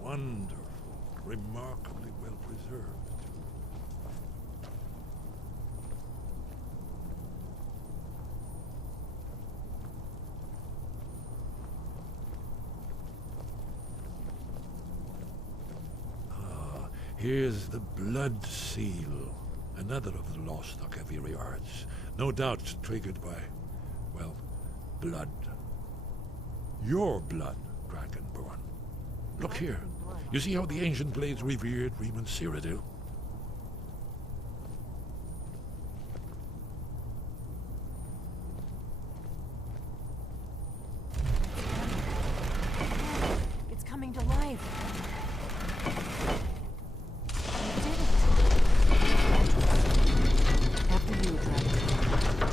Wonderful. Remarkably well preserved. Ah, here's the blood seal. Another of the lost Akaviri arts. No doubt triggered by, well, blood. Your blood, Dragonborn. Look here. You see how the ancient blades revered Riemann Cyrodiil? It's coming to life. You did it. After you, Dragon.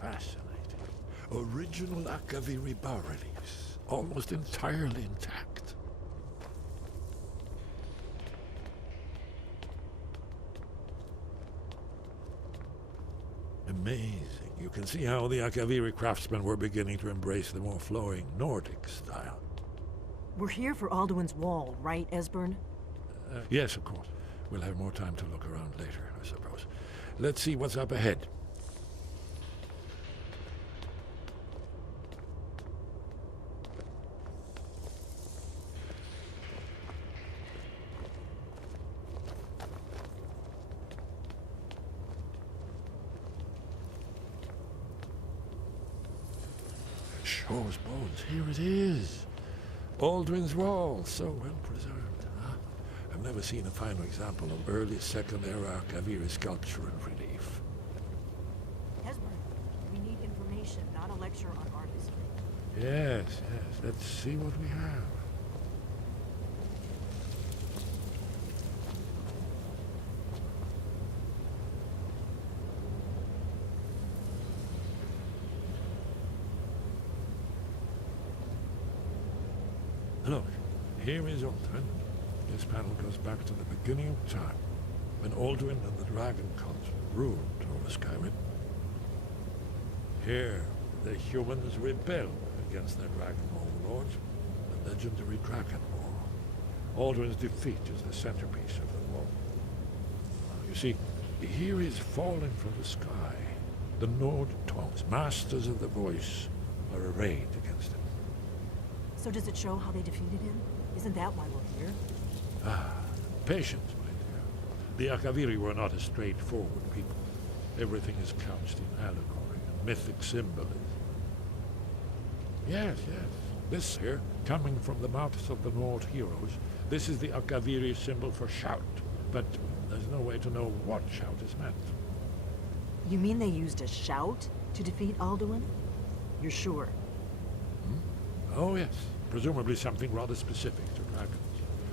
Fascinating. Original Akaviri bas-reliefs, almost entirely intact. Amazing. You can see how the Akaviri craftsmen were beginning to embrace the more flowing Nordic style. We're here for Alduin's Wall, right, Esbern? Yes, of course. We'll have more time to look around later, I suppose. Let's see what's up ahead. Shaw's bones, here it is. Alduin's Wall, so well preserved. Huh? I've never seen a finer example of early Second-era Akaviri sculpture and relief. Esbern, we need information, not a lecture on art history. Yes, yes. Let's see what we have. Look, here is Alduin. This panel goes back to the beginning of time, when Alduin and the dragon cult ruled over Skyrim. Here, the humans rebelled against their dragon overlords, the legendary Dragon War. Alduin's defeat is the centerpiece of the war. You see, here is falling from the sky. The Nord tongues, masters of the voice, are arrayed against him. So does it show how they defeated him? Isn't that why we're here? Ah, patience, my dear. The Akaviri were not a straightforward people. Everything is couched in allegory and mythic symbolism. Yes, yes. This here, coming from the mouths of the Nord heroes, this is the Akaviri symbol for shout. But there's no way to know what shout is meant. You mean they used a shout to defeat Alduin? You're sure? Oh, yes. Presumably something rather specific to dragons.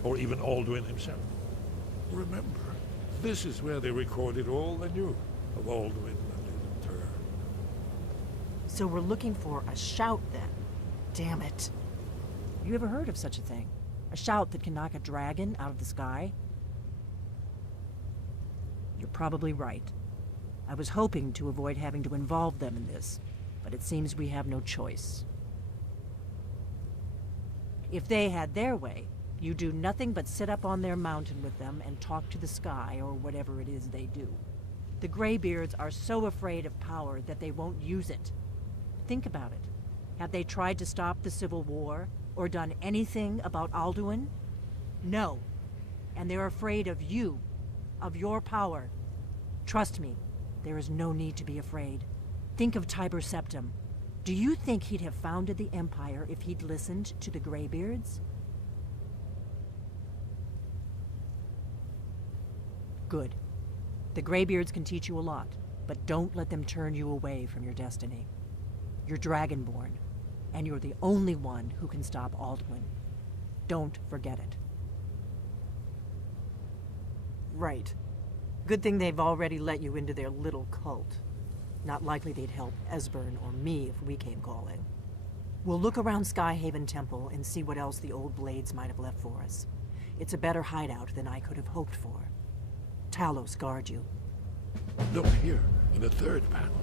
Or even Alduin himself. Remember, this is where they recorded all they knew of Alduin and his terror. So we're looking for a shout, then. Damn it. You ever heard of such a thing? A shout that can knock a dragon out of the sky? You're probably right. I was hoping to avoid having to involve them in this, but it seems we have no choice. If they had their way, you do nothing but sit up on their mountain with them and talk to the sky or whatever it is they do. The Greybeards are so afraid of power that they won't use it. Think about it. Have they tried to stop the Civil War or done anything about Alduin? No. And they're afraid of you, of your power. Trust me, there is no need to be afraid. Think of Tiber Septim. Do you think he'd have founded the Empire if he'd listened to the Greybeards? Good. The Greybeards can teach you a lot, but don't let them turn you away from your destiny. You're Dragonborn, and you're the only one who can stop Alduin. Don't forget it. Right. Good thing they've already let you into their little cult. Not likely they'd help Esbern or me if we came calling. We'll look around Skyhaven Temple and see what else the old blades might have left for us. It's a better hideout than I could have hoped for. Talos guard you. Look here, in the third panel.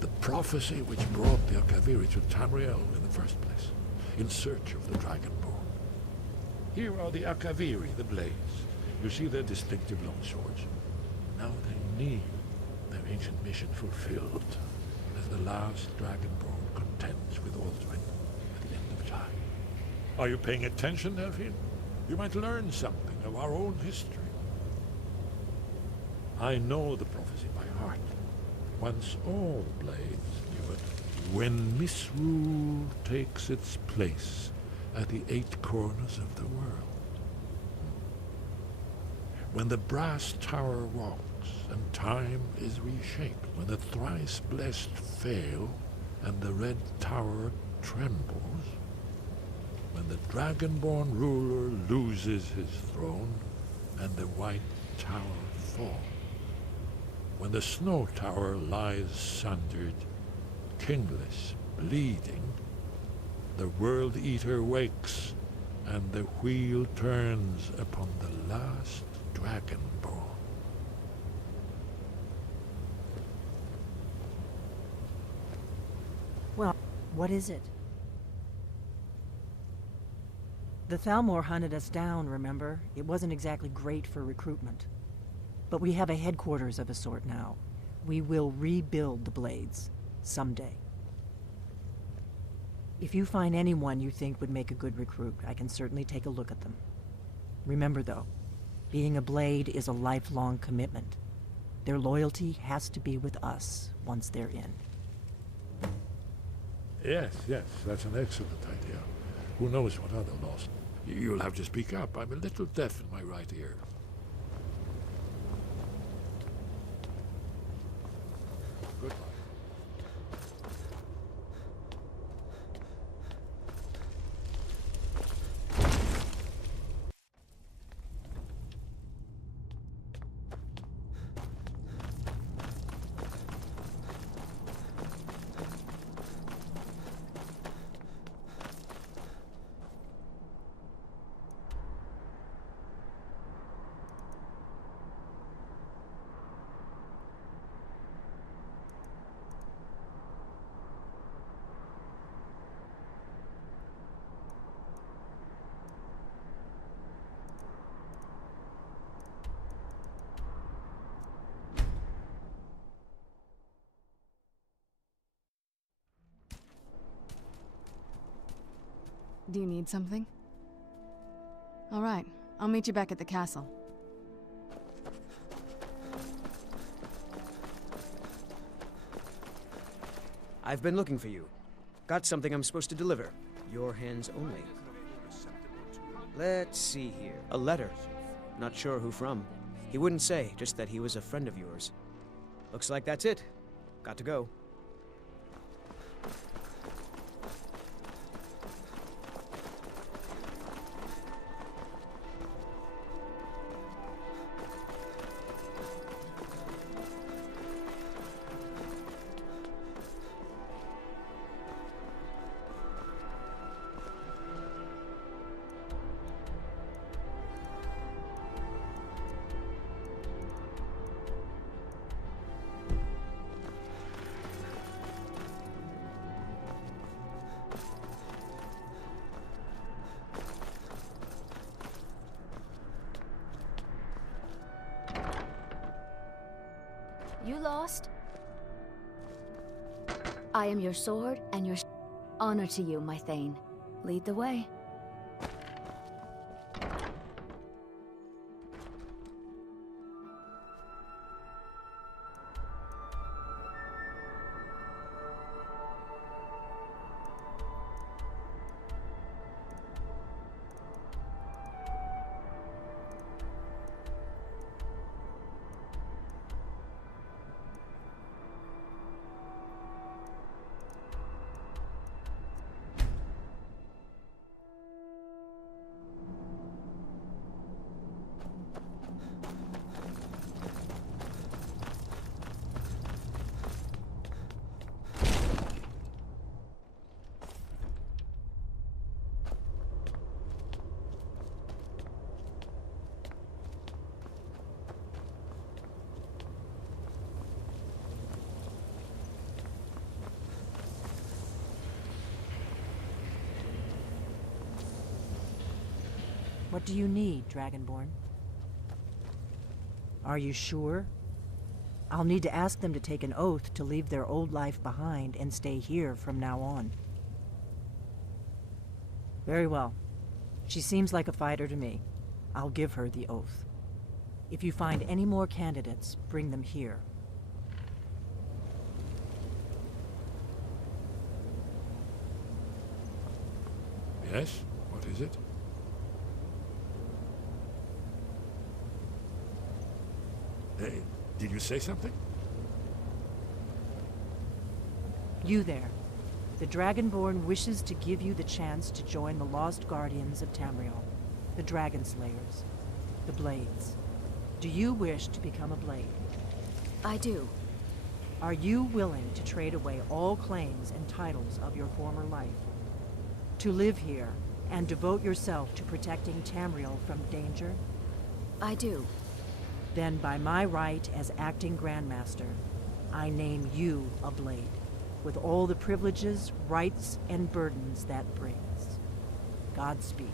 The prophecy which brought the Akaviri to Tamriel in the first place, in search of the Dragonborn. Here are the Akaviri, the blades. You see their distinctive long swords. Now they need their ancient mission fulfilled, as the last Dragonborn contends with Alduin at the end of time. Are you paying attention, Delphine? You might learn something of our own history. I know the prophecy by heart. Once all blades knew it. When misrule takes its place at the 8 corners of the world. When the brass tower rocks and time is reshaped, when the thrice blessed fail and the red tower trembles, when the Dragonborn ruler loses his throne and the white tower falls, when the snow tower lies sundered kingless, bleeding, the World Eater wakes, and the wheel turns upon the last Dragonborn. Well, what is it? The Thalmor hunted us down, remember? It wasn't exactly great for recruitment. But we have a headquarters of a sort now. We will rebuild the Blades. Someday. If you find anyone you think would make a good recruit, I can certainly take a look at them. Remember, though, being a Blade is a lifelong commitment. Their loyalty has to be with us once they're in. Yes, that's an excellent idea. Who knows what other loss? You'll have to speak up. I'm a little deaf in my right ear. Goodbye. Do you need something? All right, I'll meet you back at the castle. I've been looking for you. Got something I'm supposed to deliver. Your hands only. Let's see here. A letter. Not sure who from. He wouldn't say, just that he was a friend of yours. Looks like that's it. Got to go. You lost? I am your sword and your honor to you, my Thane. Lead the way. What do you need, Dragonborn? Are you sure? I'll need to ask them to take an oath to leave their old life behind and stay here from now on. Very well. She seems like a fighter to me. I'll give her the oath. If you find any more candidates, bring them here. Yes? What is it? Hey, did you say something? You there. The Dragonborn wishes to give you the chance to join the Lost Guardians of Tamriel, the Dragon Slayers, the Blades. Do you wish to become a Blade? I do. Are you willing to trade away all claims and titles of your former life? To live here and devote yourself to protecting Tamriel from danger? I do. Then by my right as acting Grandmaster, I name you a Blade, with all the privileges, rights, and burdens that brings. Godspeed.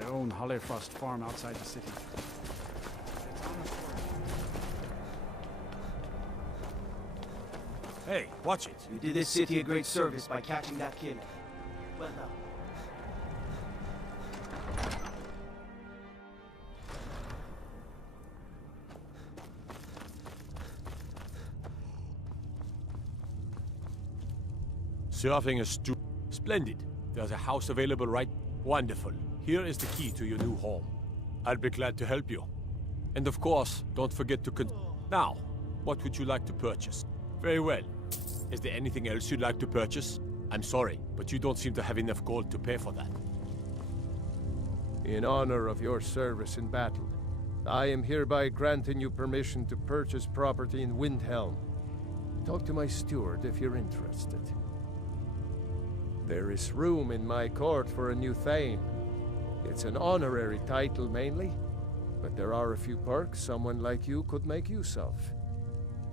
I own Hollyfrost Farm outside the city. Hey, watch it. You did this city a great service by catching that killer. Well done. Serving a stew. Splendid. There's a house available right... Wonderful. Here is the key to your new home. I'll be glad to help you. And of course, don't forget to Now, what would you like to purchase? Very well. Is there anything else you'd like to purchase? I'm sorry, but you don't seem to have enough gold to pay for that. In honor of your service in battle, I am hereby granting you permission to purchase property in Windhelm. Talk to my steward if you're interested. There is room in my court for a new Thane. It's an honorary title mainly, but there are a few perks someone like you could make use of.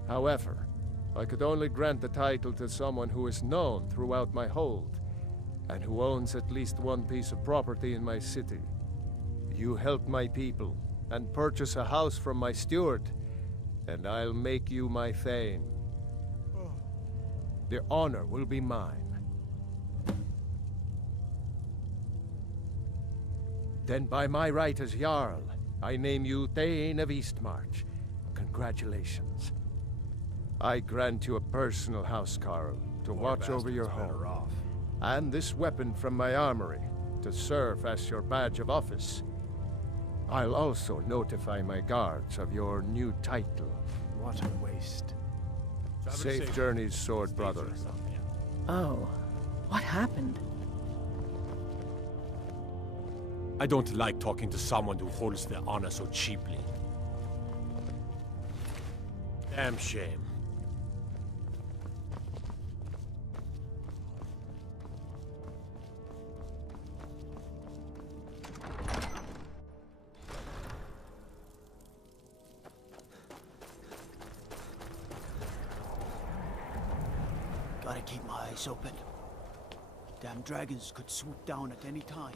However, I could only grant the title to someone who is known throughout my hold, and who owns at least one piece of property in my city. You help my people, and purchase a house from my steward, and I'll make you my Thane. The honor will be mine. Then by my right as Jarl, I name you Thane of Eastmarch. Congratulations. I grant you a personal housecarl to watch over your home, and this weapon from my armory to serve as your badge of office. I'll also notify my guards of your new title. What a waste. Safe journeys, sword brother. Oh, what happened? I don't like talking to someone who holds their honor so cheaply. Damn shame. Gotta keep my eyes open. Damn dragons could swoop down at any time.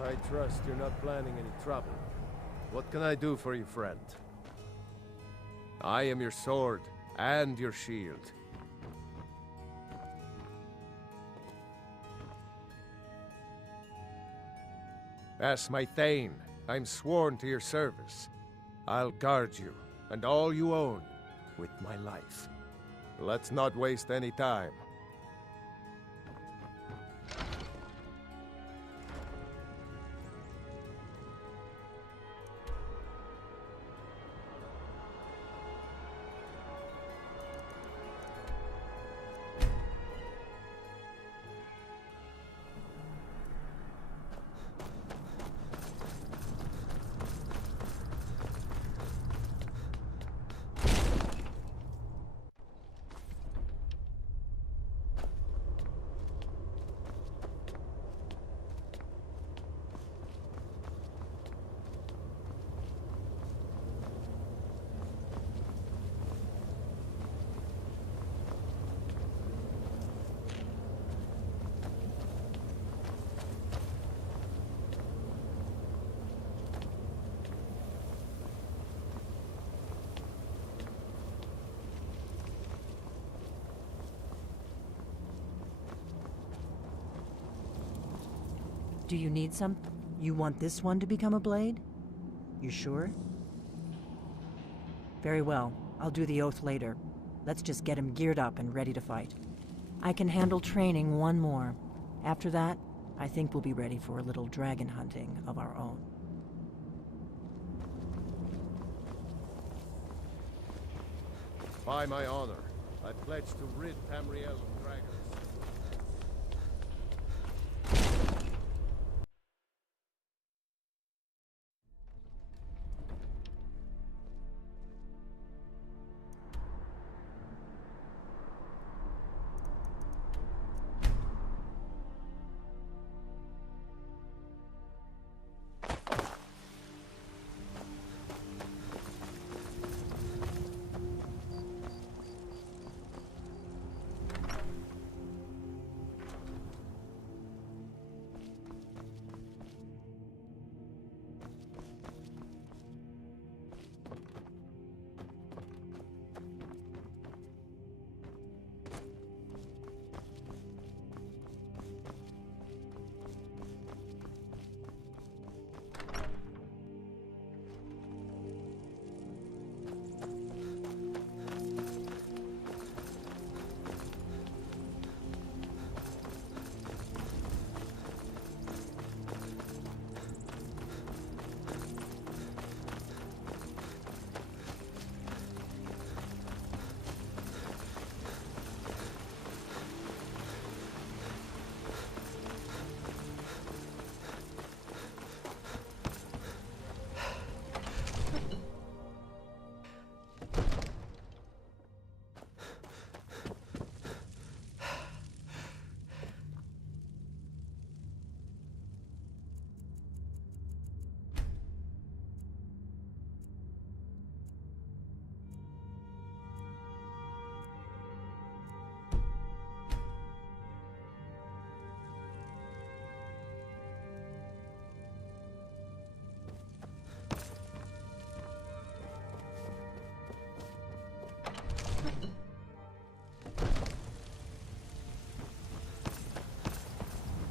I trust you're not planning any trouble. What can I do for you, friend? I am your sword and your shield. As my Thane, I'm sworn to your service. I'll guard you and all you own with my life. Let's not waste any time. Do you need some? You want this one to become a blade? You sure? Very well. I'll do the oath later. Let's just get him geared up and ready to fight. I can handle training one more. After that, I think we'll be ready for a little dragon hunting of our own. By my honor, I pledge to rid Tamriel of dragons.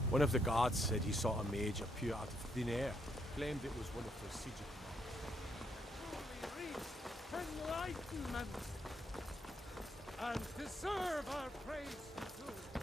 One of the guards said he saw a mage appear out of thin air. Claimed it was one of the siege Enlightenment! And deserve our praise too!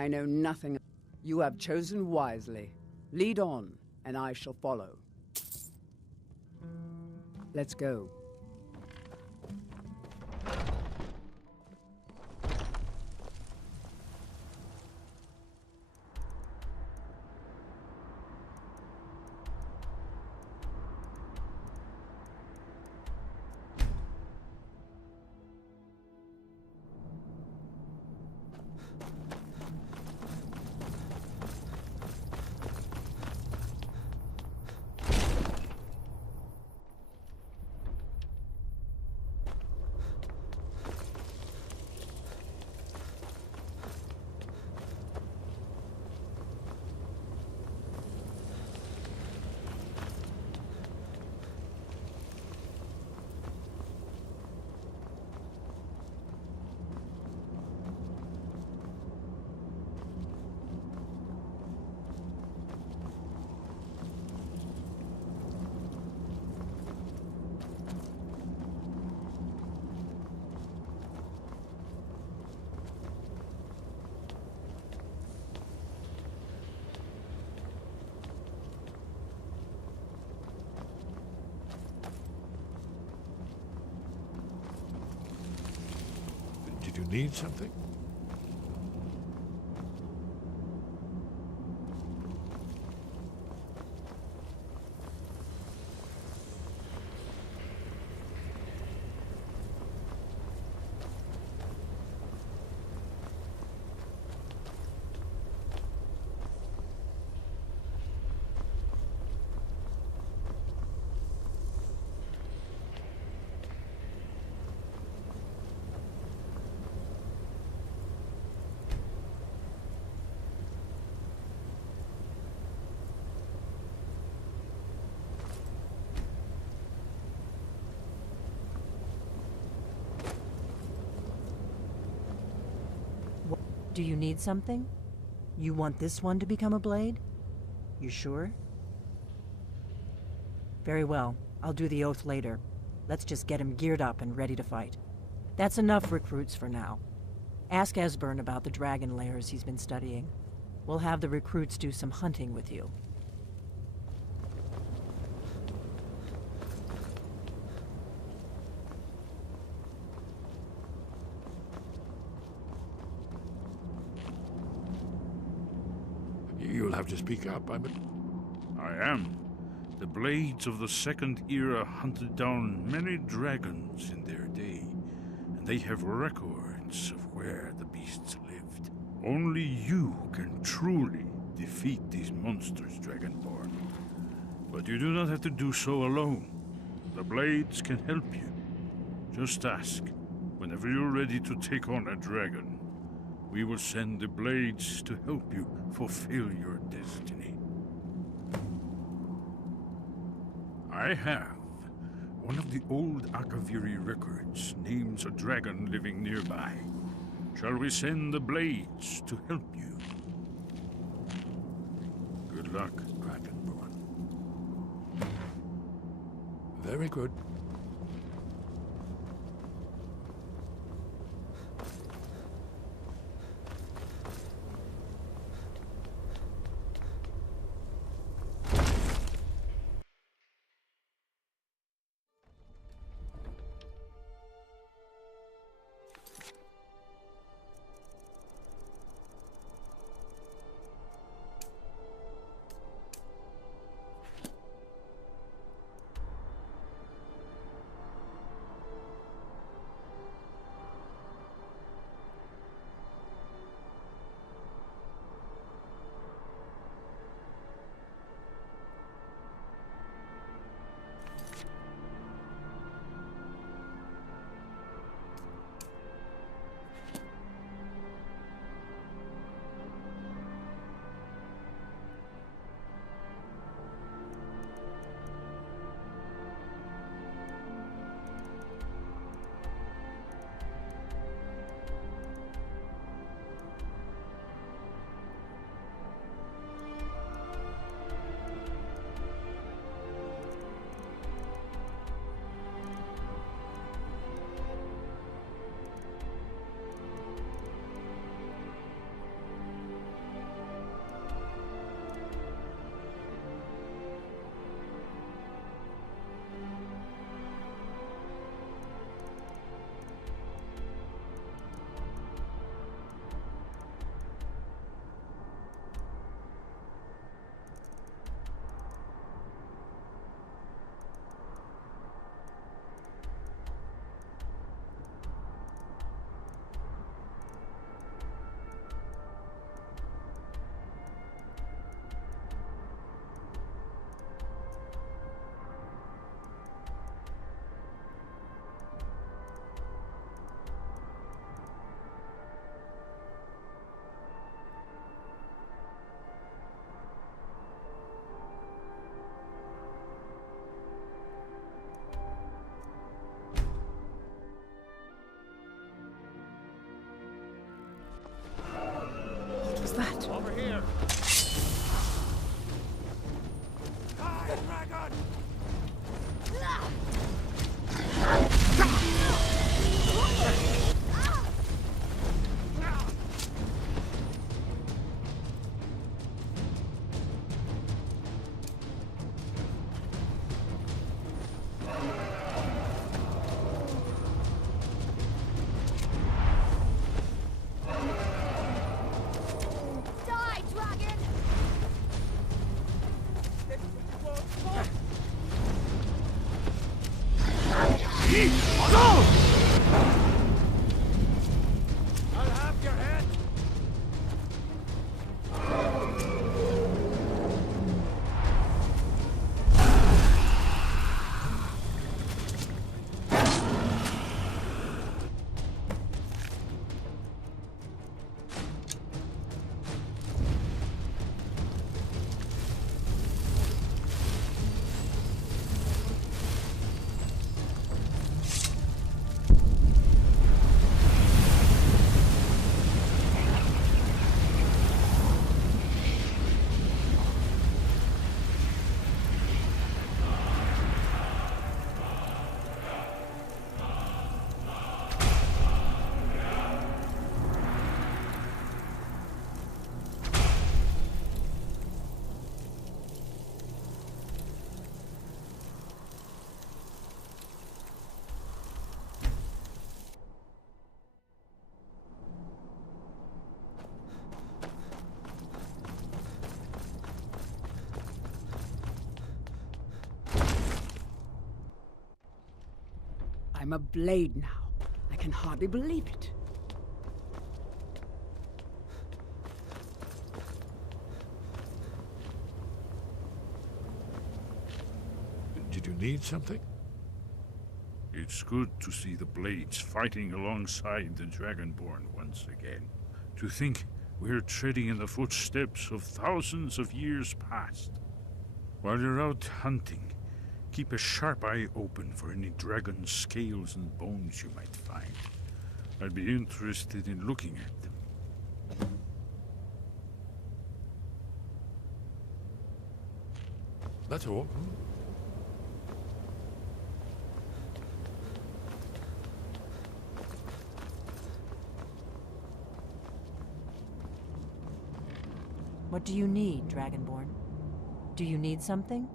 I know nothing. You have chosen wisely. Lead on, and I shall follow. Let's go. need something? Do you need something? You want this one to become a blade? You sure? Very well. I'll do the oath later. Let's just get him geared up and ready to fight. That's enough recruits for now. Ask Esbern about the dragon lairs he's been studying. We'll have the recruits do some hunting with you. You'll have to speak up. I am. The blades of the Second Era hunted down many dragons in their day, and they have records of where the beasts lived. Only you can truly defeat these monsters, Dragonborn. But you do not have to do so alone. The blades can help you. Just ask, whenever you're ready to take on a dragon. We will send the blades to help you fulfill your destiny. I have. One of the old Akaviri records names a dragon living nearby. Shall we send the blades to help you? Good luck, Dragonborn. Very good. I'm a blade now. I can hardly believe it. Did you need something? It's good to see the Blades fighting alongside the Dragonborn once again. To think we're treading in the footsteps of thousands of years past. While you're out hunting, keep a sharp eye open for any dragon scales and bones you might find. I'd be interested in looking at them. That's all. What do you need, Dragonborn? Do you need something?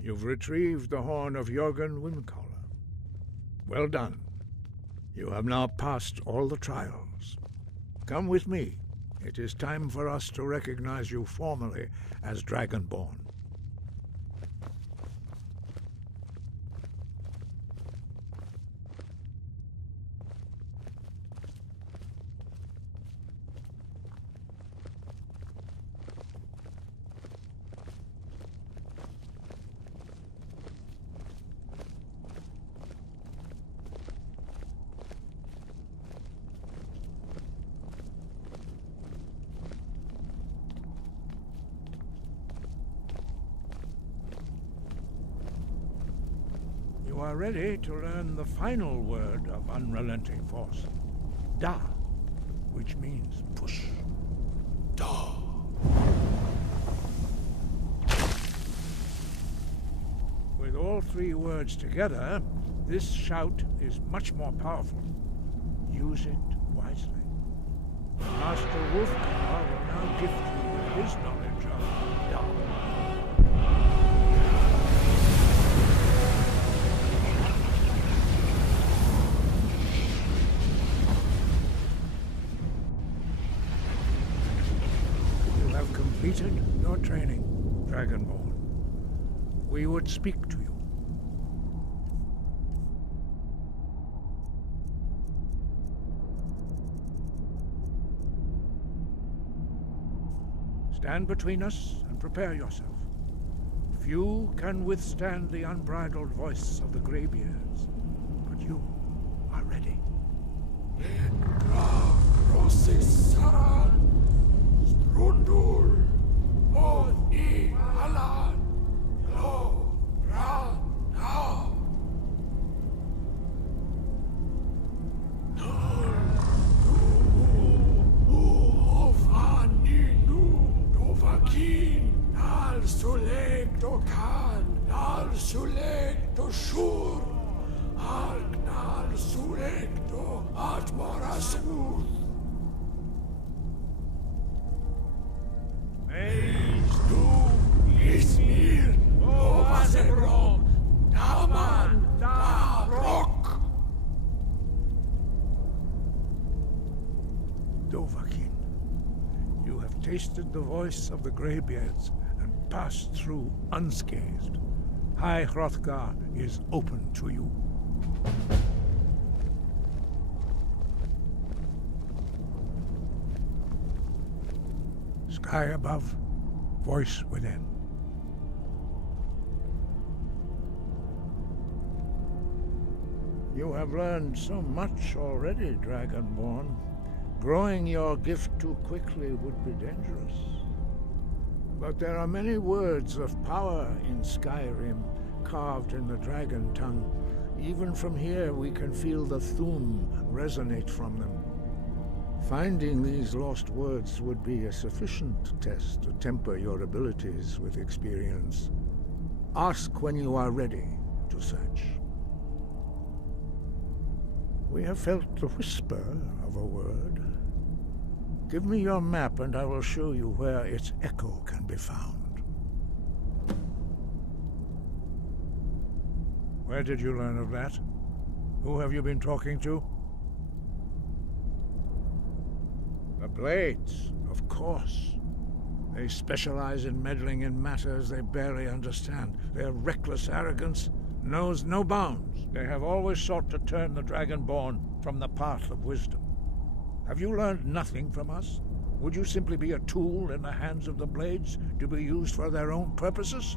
You've retrieved the horn of Jörgen Windcaller. Well done. You have now passed all the trials. Come with me. It is time for us to recognize you formally as Dragonborn. You are ready to learn the final word of unrelenting force. Da, which means push. Da. With all three words together, this shout is much more powerful. Use it wisely. Master Wolfgar will now gift you with his knowledge of Da. Completed your training, Dragonborn. We would speak to you. Stand between us and prepare yourself. Few can withstand the unbridled voice of the Greybeards, but you are ready. Strundul, Mod I Alan, Lo, Ra, Na. Dovakin, Nal Sulek Dokan, Nal Sulek Doshur, Ark Nal Sulek Do Atmorasmuth. Eis du Ismir, Novasebro, Daman, Da Rock. Dovahkiin, you have tasted the voice of the Greybeards and passed through unscathed. High Hrothgar is open to you. Sky above, voice within. You have learned so much already, Dragonborn. Growing your gift too quickly would be dangerous. But there are many words of power in Skyrim, carved in the dragon tongue. Even from here we can feel the Thum resonate from them. Finding these lost words would be a sufficient test to temper your abilities with experience. Ask when you are ready to search. We have felt the whisper of a word. Give me your map and I will show you where its echo can be found. Where did you learn of that? Who have you been talking to? The Blades, of course. They specialize in meddling in matters they barely understand. Their reckless arrogance knows no bounds. They have always sought to turn the Dragonborn from the path of wisdom. Have you learned nothing from us? Would you simply be a tool in the hands of the Blades to be used for their own purposes?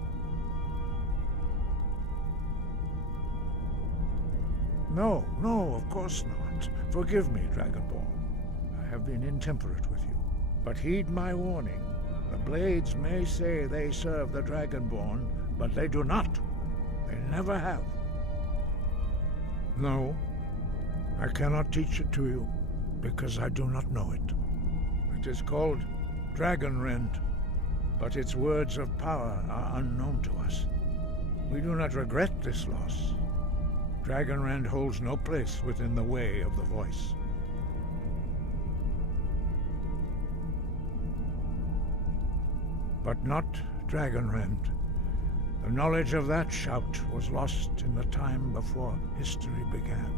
No, of course not. Forgive me, Dragonborn. I have been intemperate with you. But heed my warning. The Blades may say they serve the Dragonborn, but they do not. They never have. No, I cannot teach it to you, because I do not know it. It is called Dragonrend, but its words of power are unknown to us. We do not regret this loss. Dragonrend holds no place within the way of the voice. But not Dragonrend. The knowledge of that shout was lost in the time before history began.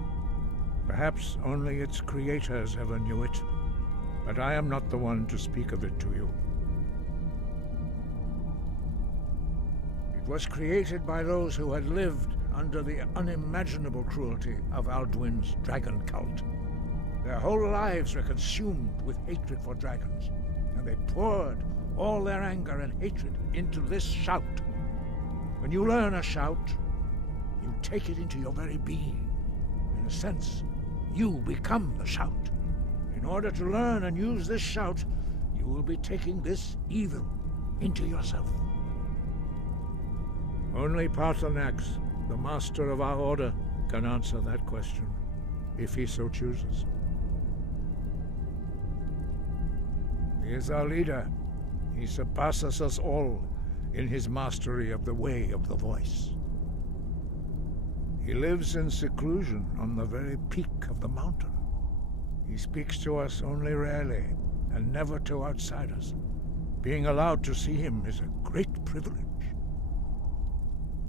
Perhaps only its creators ever knew it, but I am not the one to speak of it to you. It was created by those who had lived under the unimaginable cruelty of Alduin's dragon cult. Their whole lives were consumed with hatred for dragons, and they poured all their anger and hatred into this shout. When you learn a shout, you take it into your very being. In a sense, you become the shout. In order to learn and use this shout, you will be taking this evil into yourself. Only Paarthurnax, the master of our order, can answer that question, if he so chooses. He is our leader. He surpasses us all in his mastery of the way of the voice. He lives in seclusion on the very peak of the mountain. He speaks to us only rarely, and never to outsiders. Being allowed to see him is a great privilege.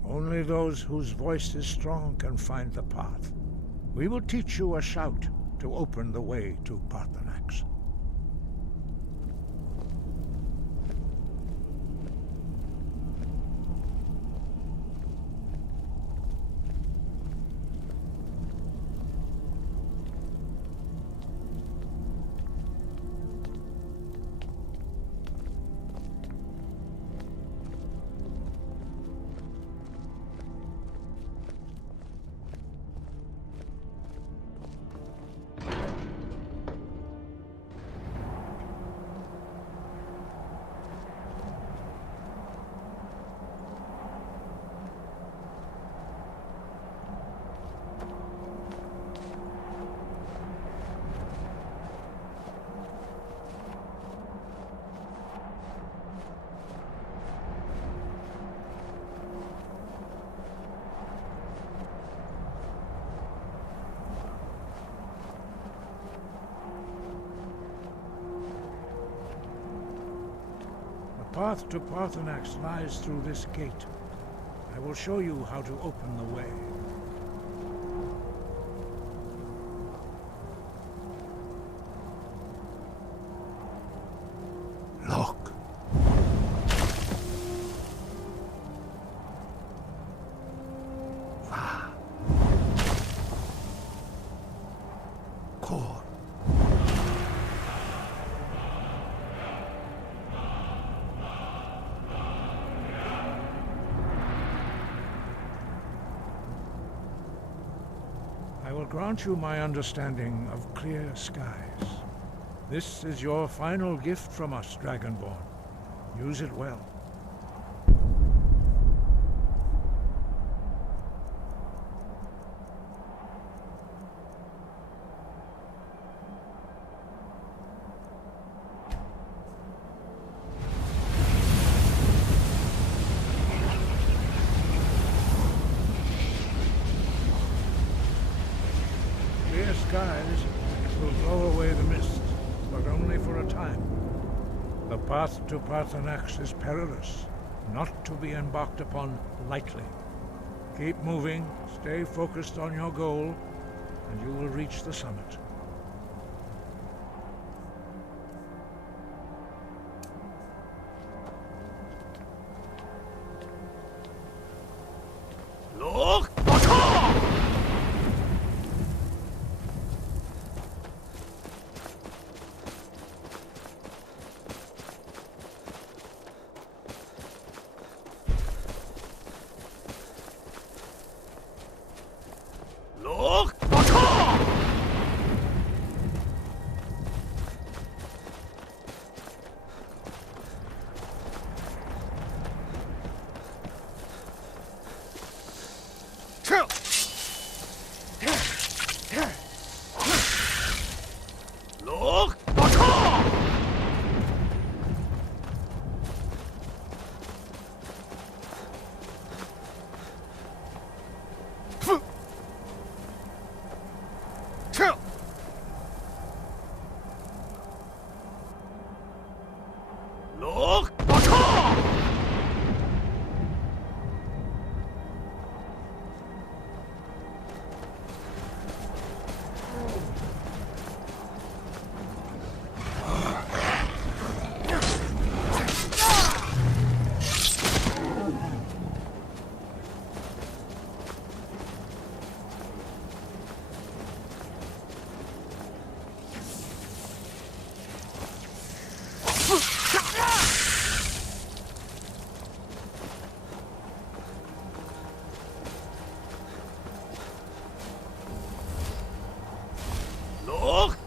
Only those whose voice is strong can find the path. We will teach you a shout to open the way to Paarthurnax. The path to Paarthurnax lies through this gate. I will show you how to open the way. Look. Va. Kor. I will grant you my understanding of clear skies. This is your final gift from us, Dragonborn. Use it well. Clear skies will blow away the mist, but only for a time. The path to Paarthurnax is perilous, not to be embarked upon lightly. Keep moving, stay focused on your goal, and you will reach the summit. Look! Look! Look! Look! Look!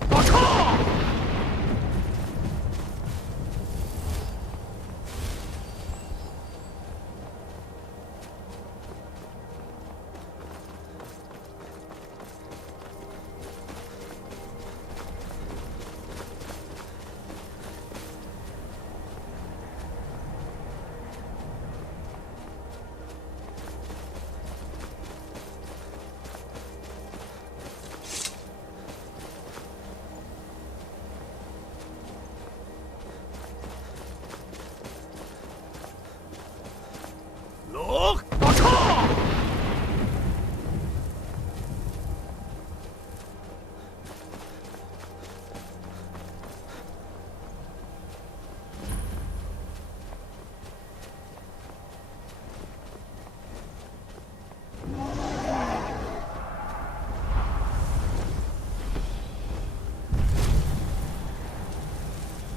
Look!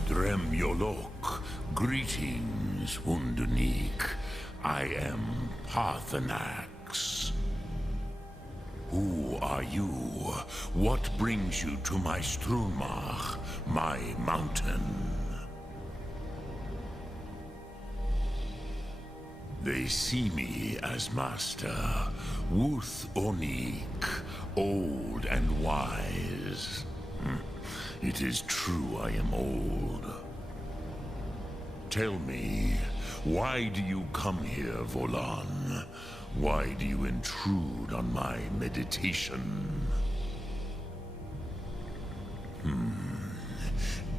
Drem Yolok, greetings, Wunderneek. I am Paarthurnax. Who are you? What brings you to my Strulmach, my mountain? They see me as master, Wuth Onik, old and wise. It is true I am old. Tell me, why do you come here, Volan? Why do you intrude on my meditation?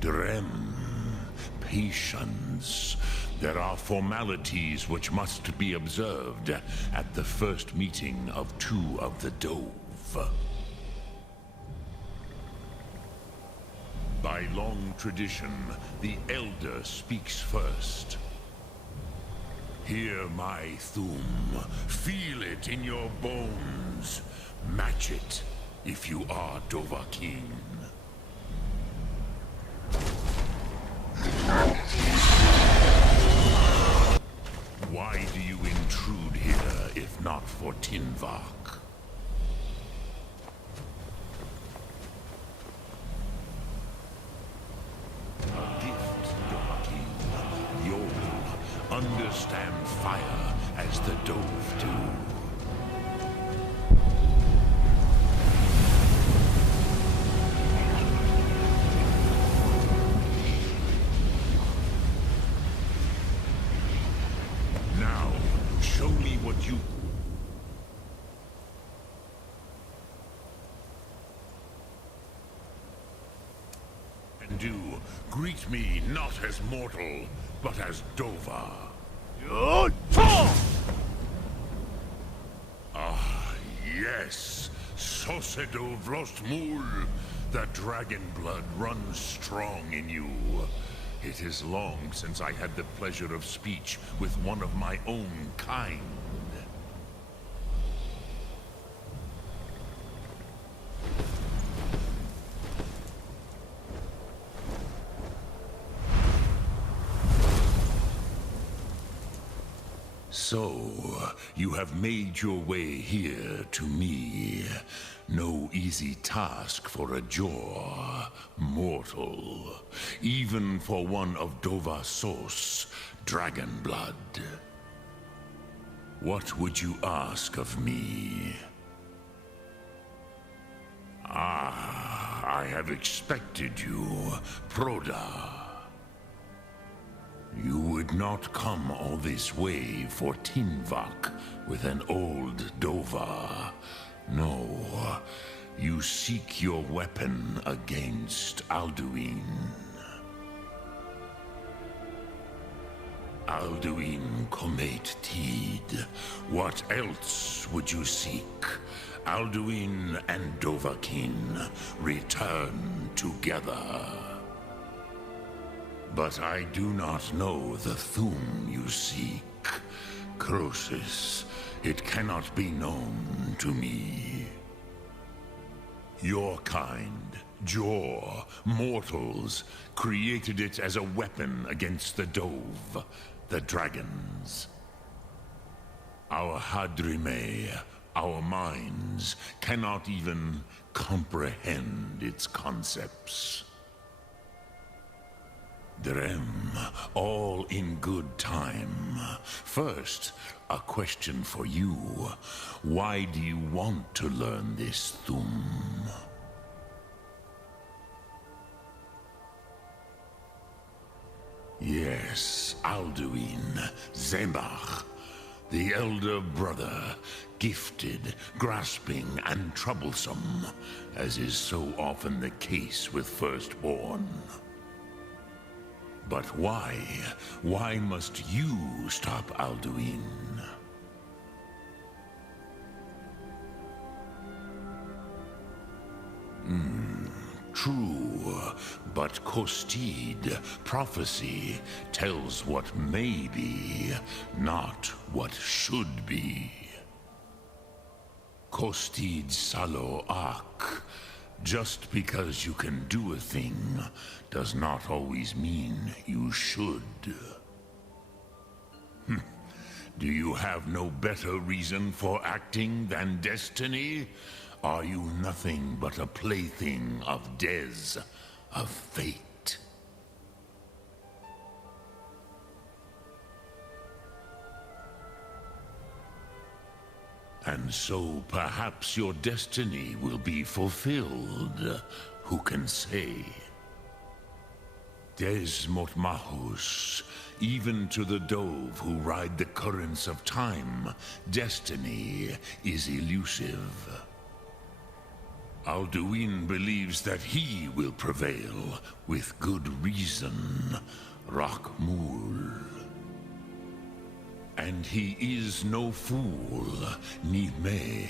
Drem, patience. There are formalities which must be observed at the first meeting of two of the Dove. By long tradition, the Elder speaks first. Hear my thum. Feel it in your bones. Match it if you are Dovahkiin. Why do you intrude here if not for Tinvak? understand fire as the Dove do. Now, show me what you... And do. Greet me not as mortal, but as Dova. Ah, yes. Sosedo Vrostmul. The dragon blood runs strong in you. It is long since I had the pleasure of speech with one of my own kind. So, you have made your way here to me. No easy task for a Jor, mortal. Even for one of Dovasos, dragon blood. What would you ask of me? Ah, I have expected you, Proda. You would not come all this way for Tinvak with an old Dova. No, you seek your weapon against Alduin. Alduin Comet Tid. What else would you seek? Alduin and Dovahkiin return together. But I do not know the Thum you seek. Croesus, it cannot be known to me. Your kind, Jor, mortals, created it as a weapon against the Dove, the dragons. Our Hadrime, our minds, cannot even comprehend its concepts. Drem, all in good time. First, a question for you. Why do you want to learn this Thum? Yes, Alduin, Zembach, the elder brother, gifted, grasping, and troublesome, as is so often the case with firstborn. But why? Why must you stop Alduin? True, but Kostid, prophecy, tells what may be, not what should be. Kostid Salo Ak. Just because you can do a thing does not always mean you should. Do you have no better reason for acting than destiny? Are you nothing but a plaything of Dez, of fate? And so perhaps your destiny will be fulfilled. Who can say? Des Motmahus, even to the Dove who ride the currents of time, destiny is elusive. Alduin believes that he will prevail, with good reason, Rakmul. And he is no fool, Nidme,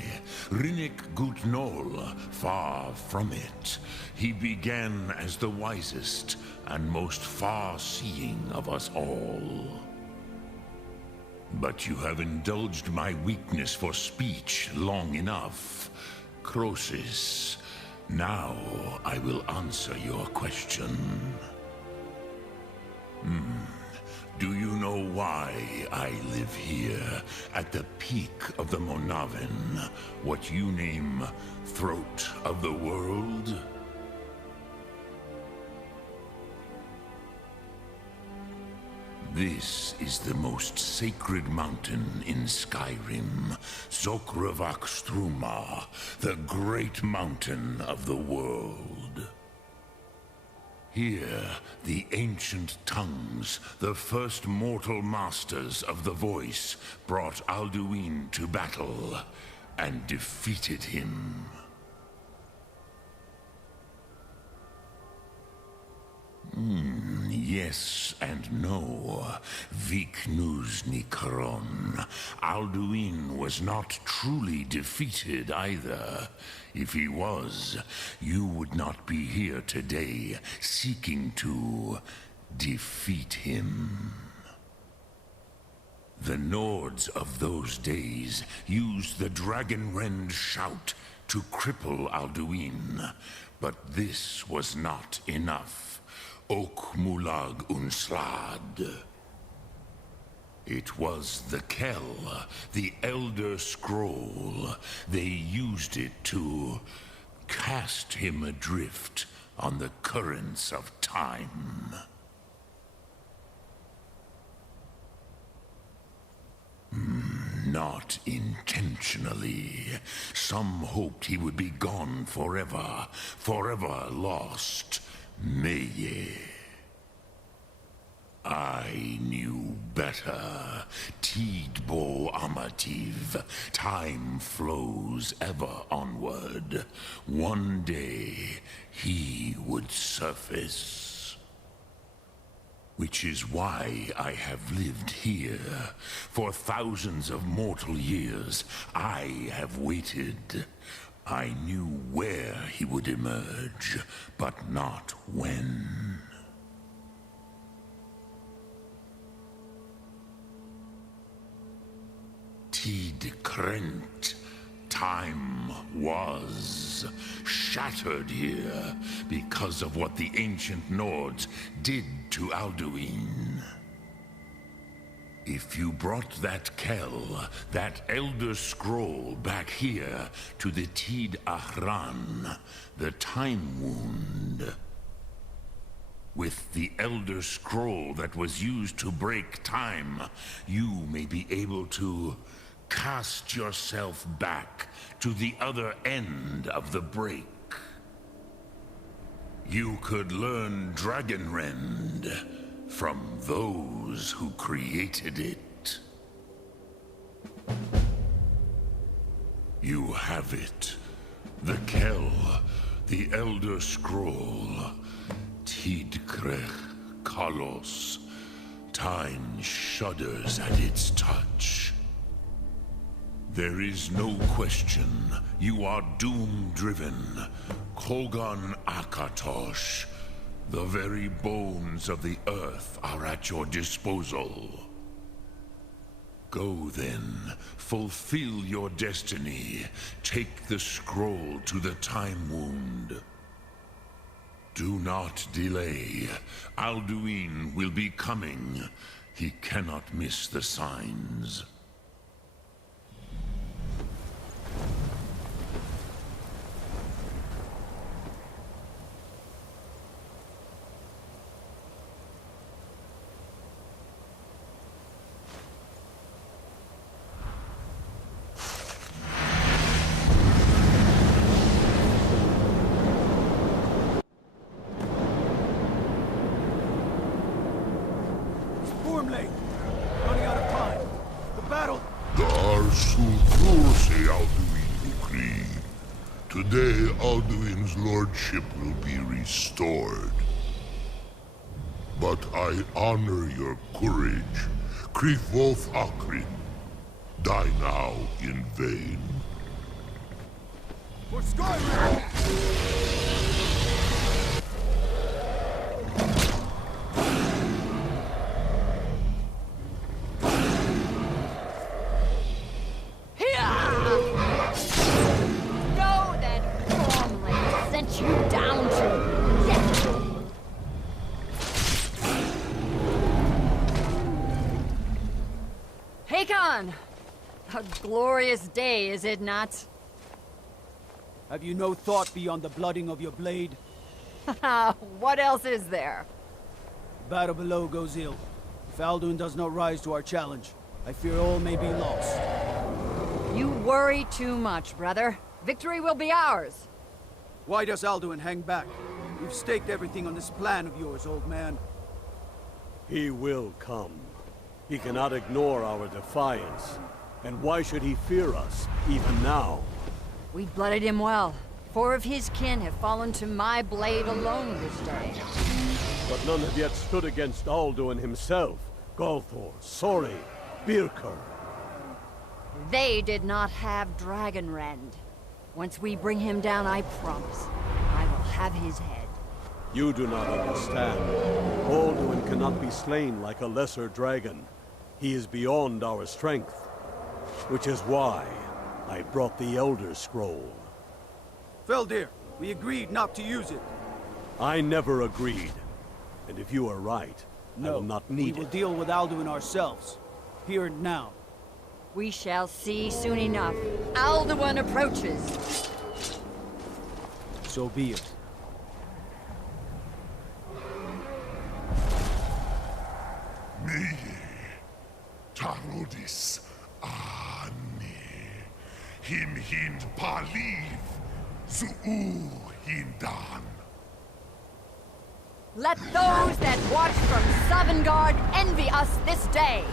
Rinnik Gutnol, far from it. He began as the wisest and most far-seeing of us all. But you have indulged my weakness for speech long enough. Croesus, now I will answer your question. Do you know why I live here, at the peak of the Monavin, what you name Throat of the World? This is the most sacred mountain in Skyrim, Zokravakstruma, the great mountain of the world. Here, the ancient tongues, the first mortal masters of the voice, brought Alduin to battle and defeated him. Yes and no. Viknusnikaron. Alduin was not truly defeated either. If he was, you would not be here today seeking to defeat him. The Nords of those days used the Dragonrend shout to cripple Alduin, but this was not enough. Okmulag Unslad. It was the Kell, the Elder Scroll. They used it to cast him adrift on the currents of time. Not intentionally. Some hoped he would be gone forever, forever lost. Meye. I knew better. Tidbo Amativ. Time flows ever onward. One day, he would surface. Which is why I have lived here. For thousands of mortal years, I have waited. I knew where he would emerge, but not when. Tidkrent. Time was shattered here because of what the ancient Nords did to Alduin. If you brought that Kell, that Elder Scroll, back here to the Tid Ahran, the Time Wound, with the Elder Scroll that was used to break time, you may be able to cast yourself back to the other end of the break. You could learn Dragonrend from those who created it. You have it. The Kell, the Elder Scroll, Tidkrech Kalos. Time shudders at its touch. There is no question. You are doom-driven. Kogan Akatosh. The very bones of the earth are at your disposal. Go then, fulfill your destiny. Take the scroll to the Time Wound. Do not delay. Alduin will be coming. He cannot miss the signs. Today, Alduin's lordship will be restored. But I honor your courage. Krifvolf Akrin. Die now in vain. For SKYRIM! A glorious day, is it not? Have you no thought beyond the blooding of your blade? What else is there? Battle below goes ill. Alduin does not rise to our challenge, I fear all may be lost. You worry too much, brother. Victory will be ours. Why does Alduin hang back? We've staked everything on this plan of yours, old man. He will come. He cannot ignore our defiance. And why should he fear us, even now? We blooded him well. 4 of his kin have fallen to my blade alone this day. But none have yet stood against Alduin himself. Golthor, Sori, Birker. They did not have Dragonrend. Once we bring him down, I promise, I will have his head. You do not understand. Alduin cannot be slain like a lesser dragon. He is beyond our strength. Which is why I brought the Elder Scroll. Feldir, we agreed not to use it. I never agreed. And if you are right, I will not need it. We will deal with Alduin ourselves. Here and now. We shall see soon enough. Alduin approaches. So be it. Meye, Tarodis, Ani, Him Hind Paliv, Zuu Hindan. Let those that watch from Sovngarde envy us this day.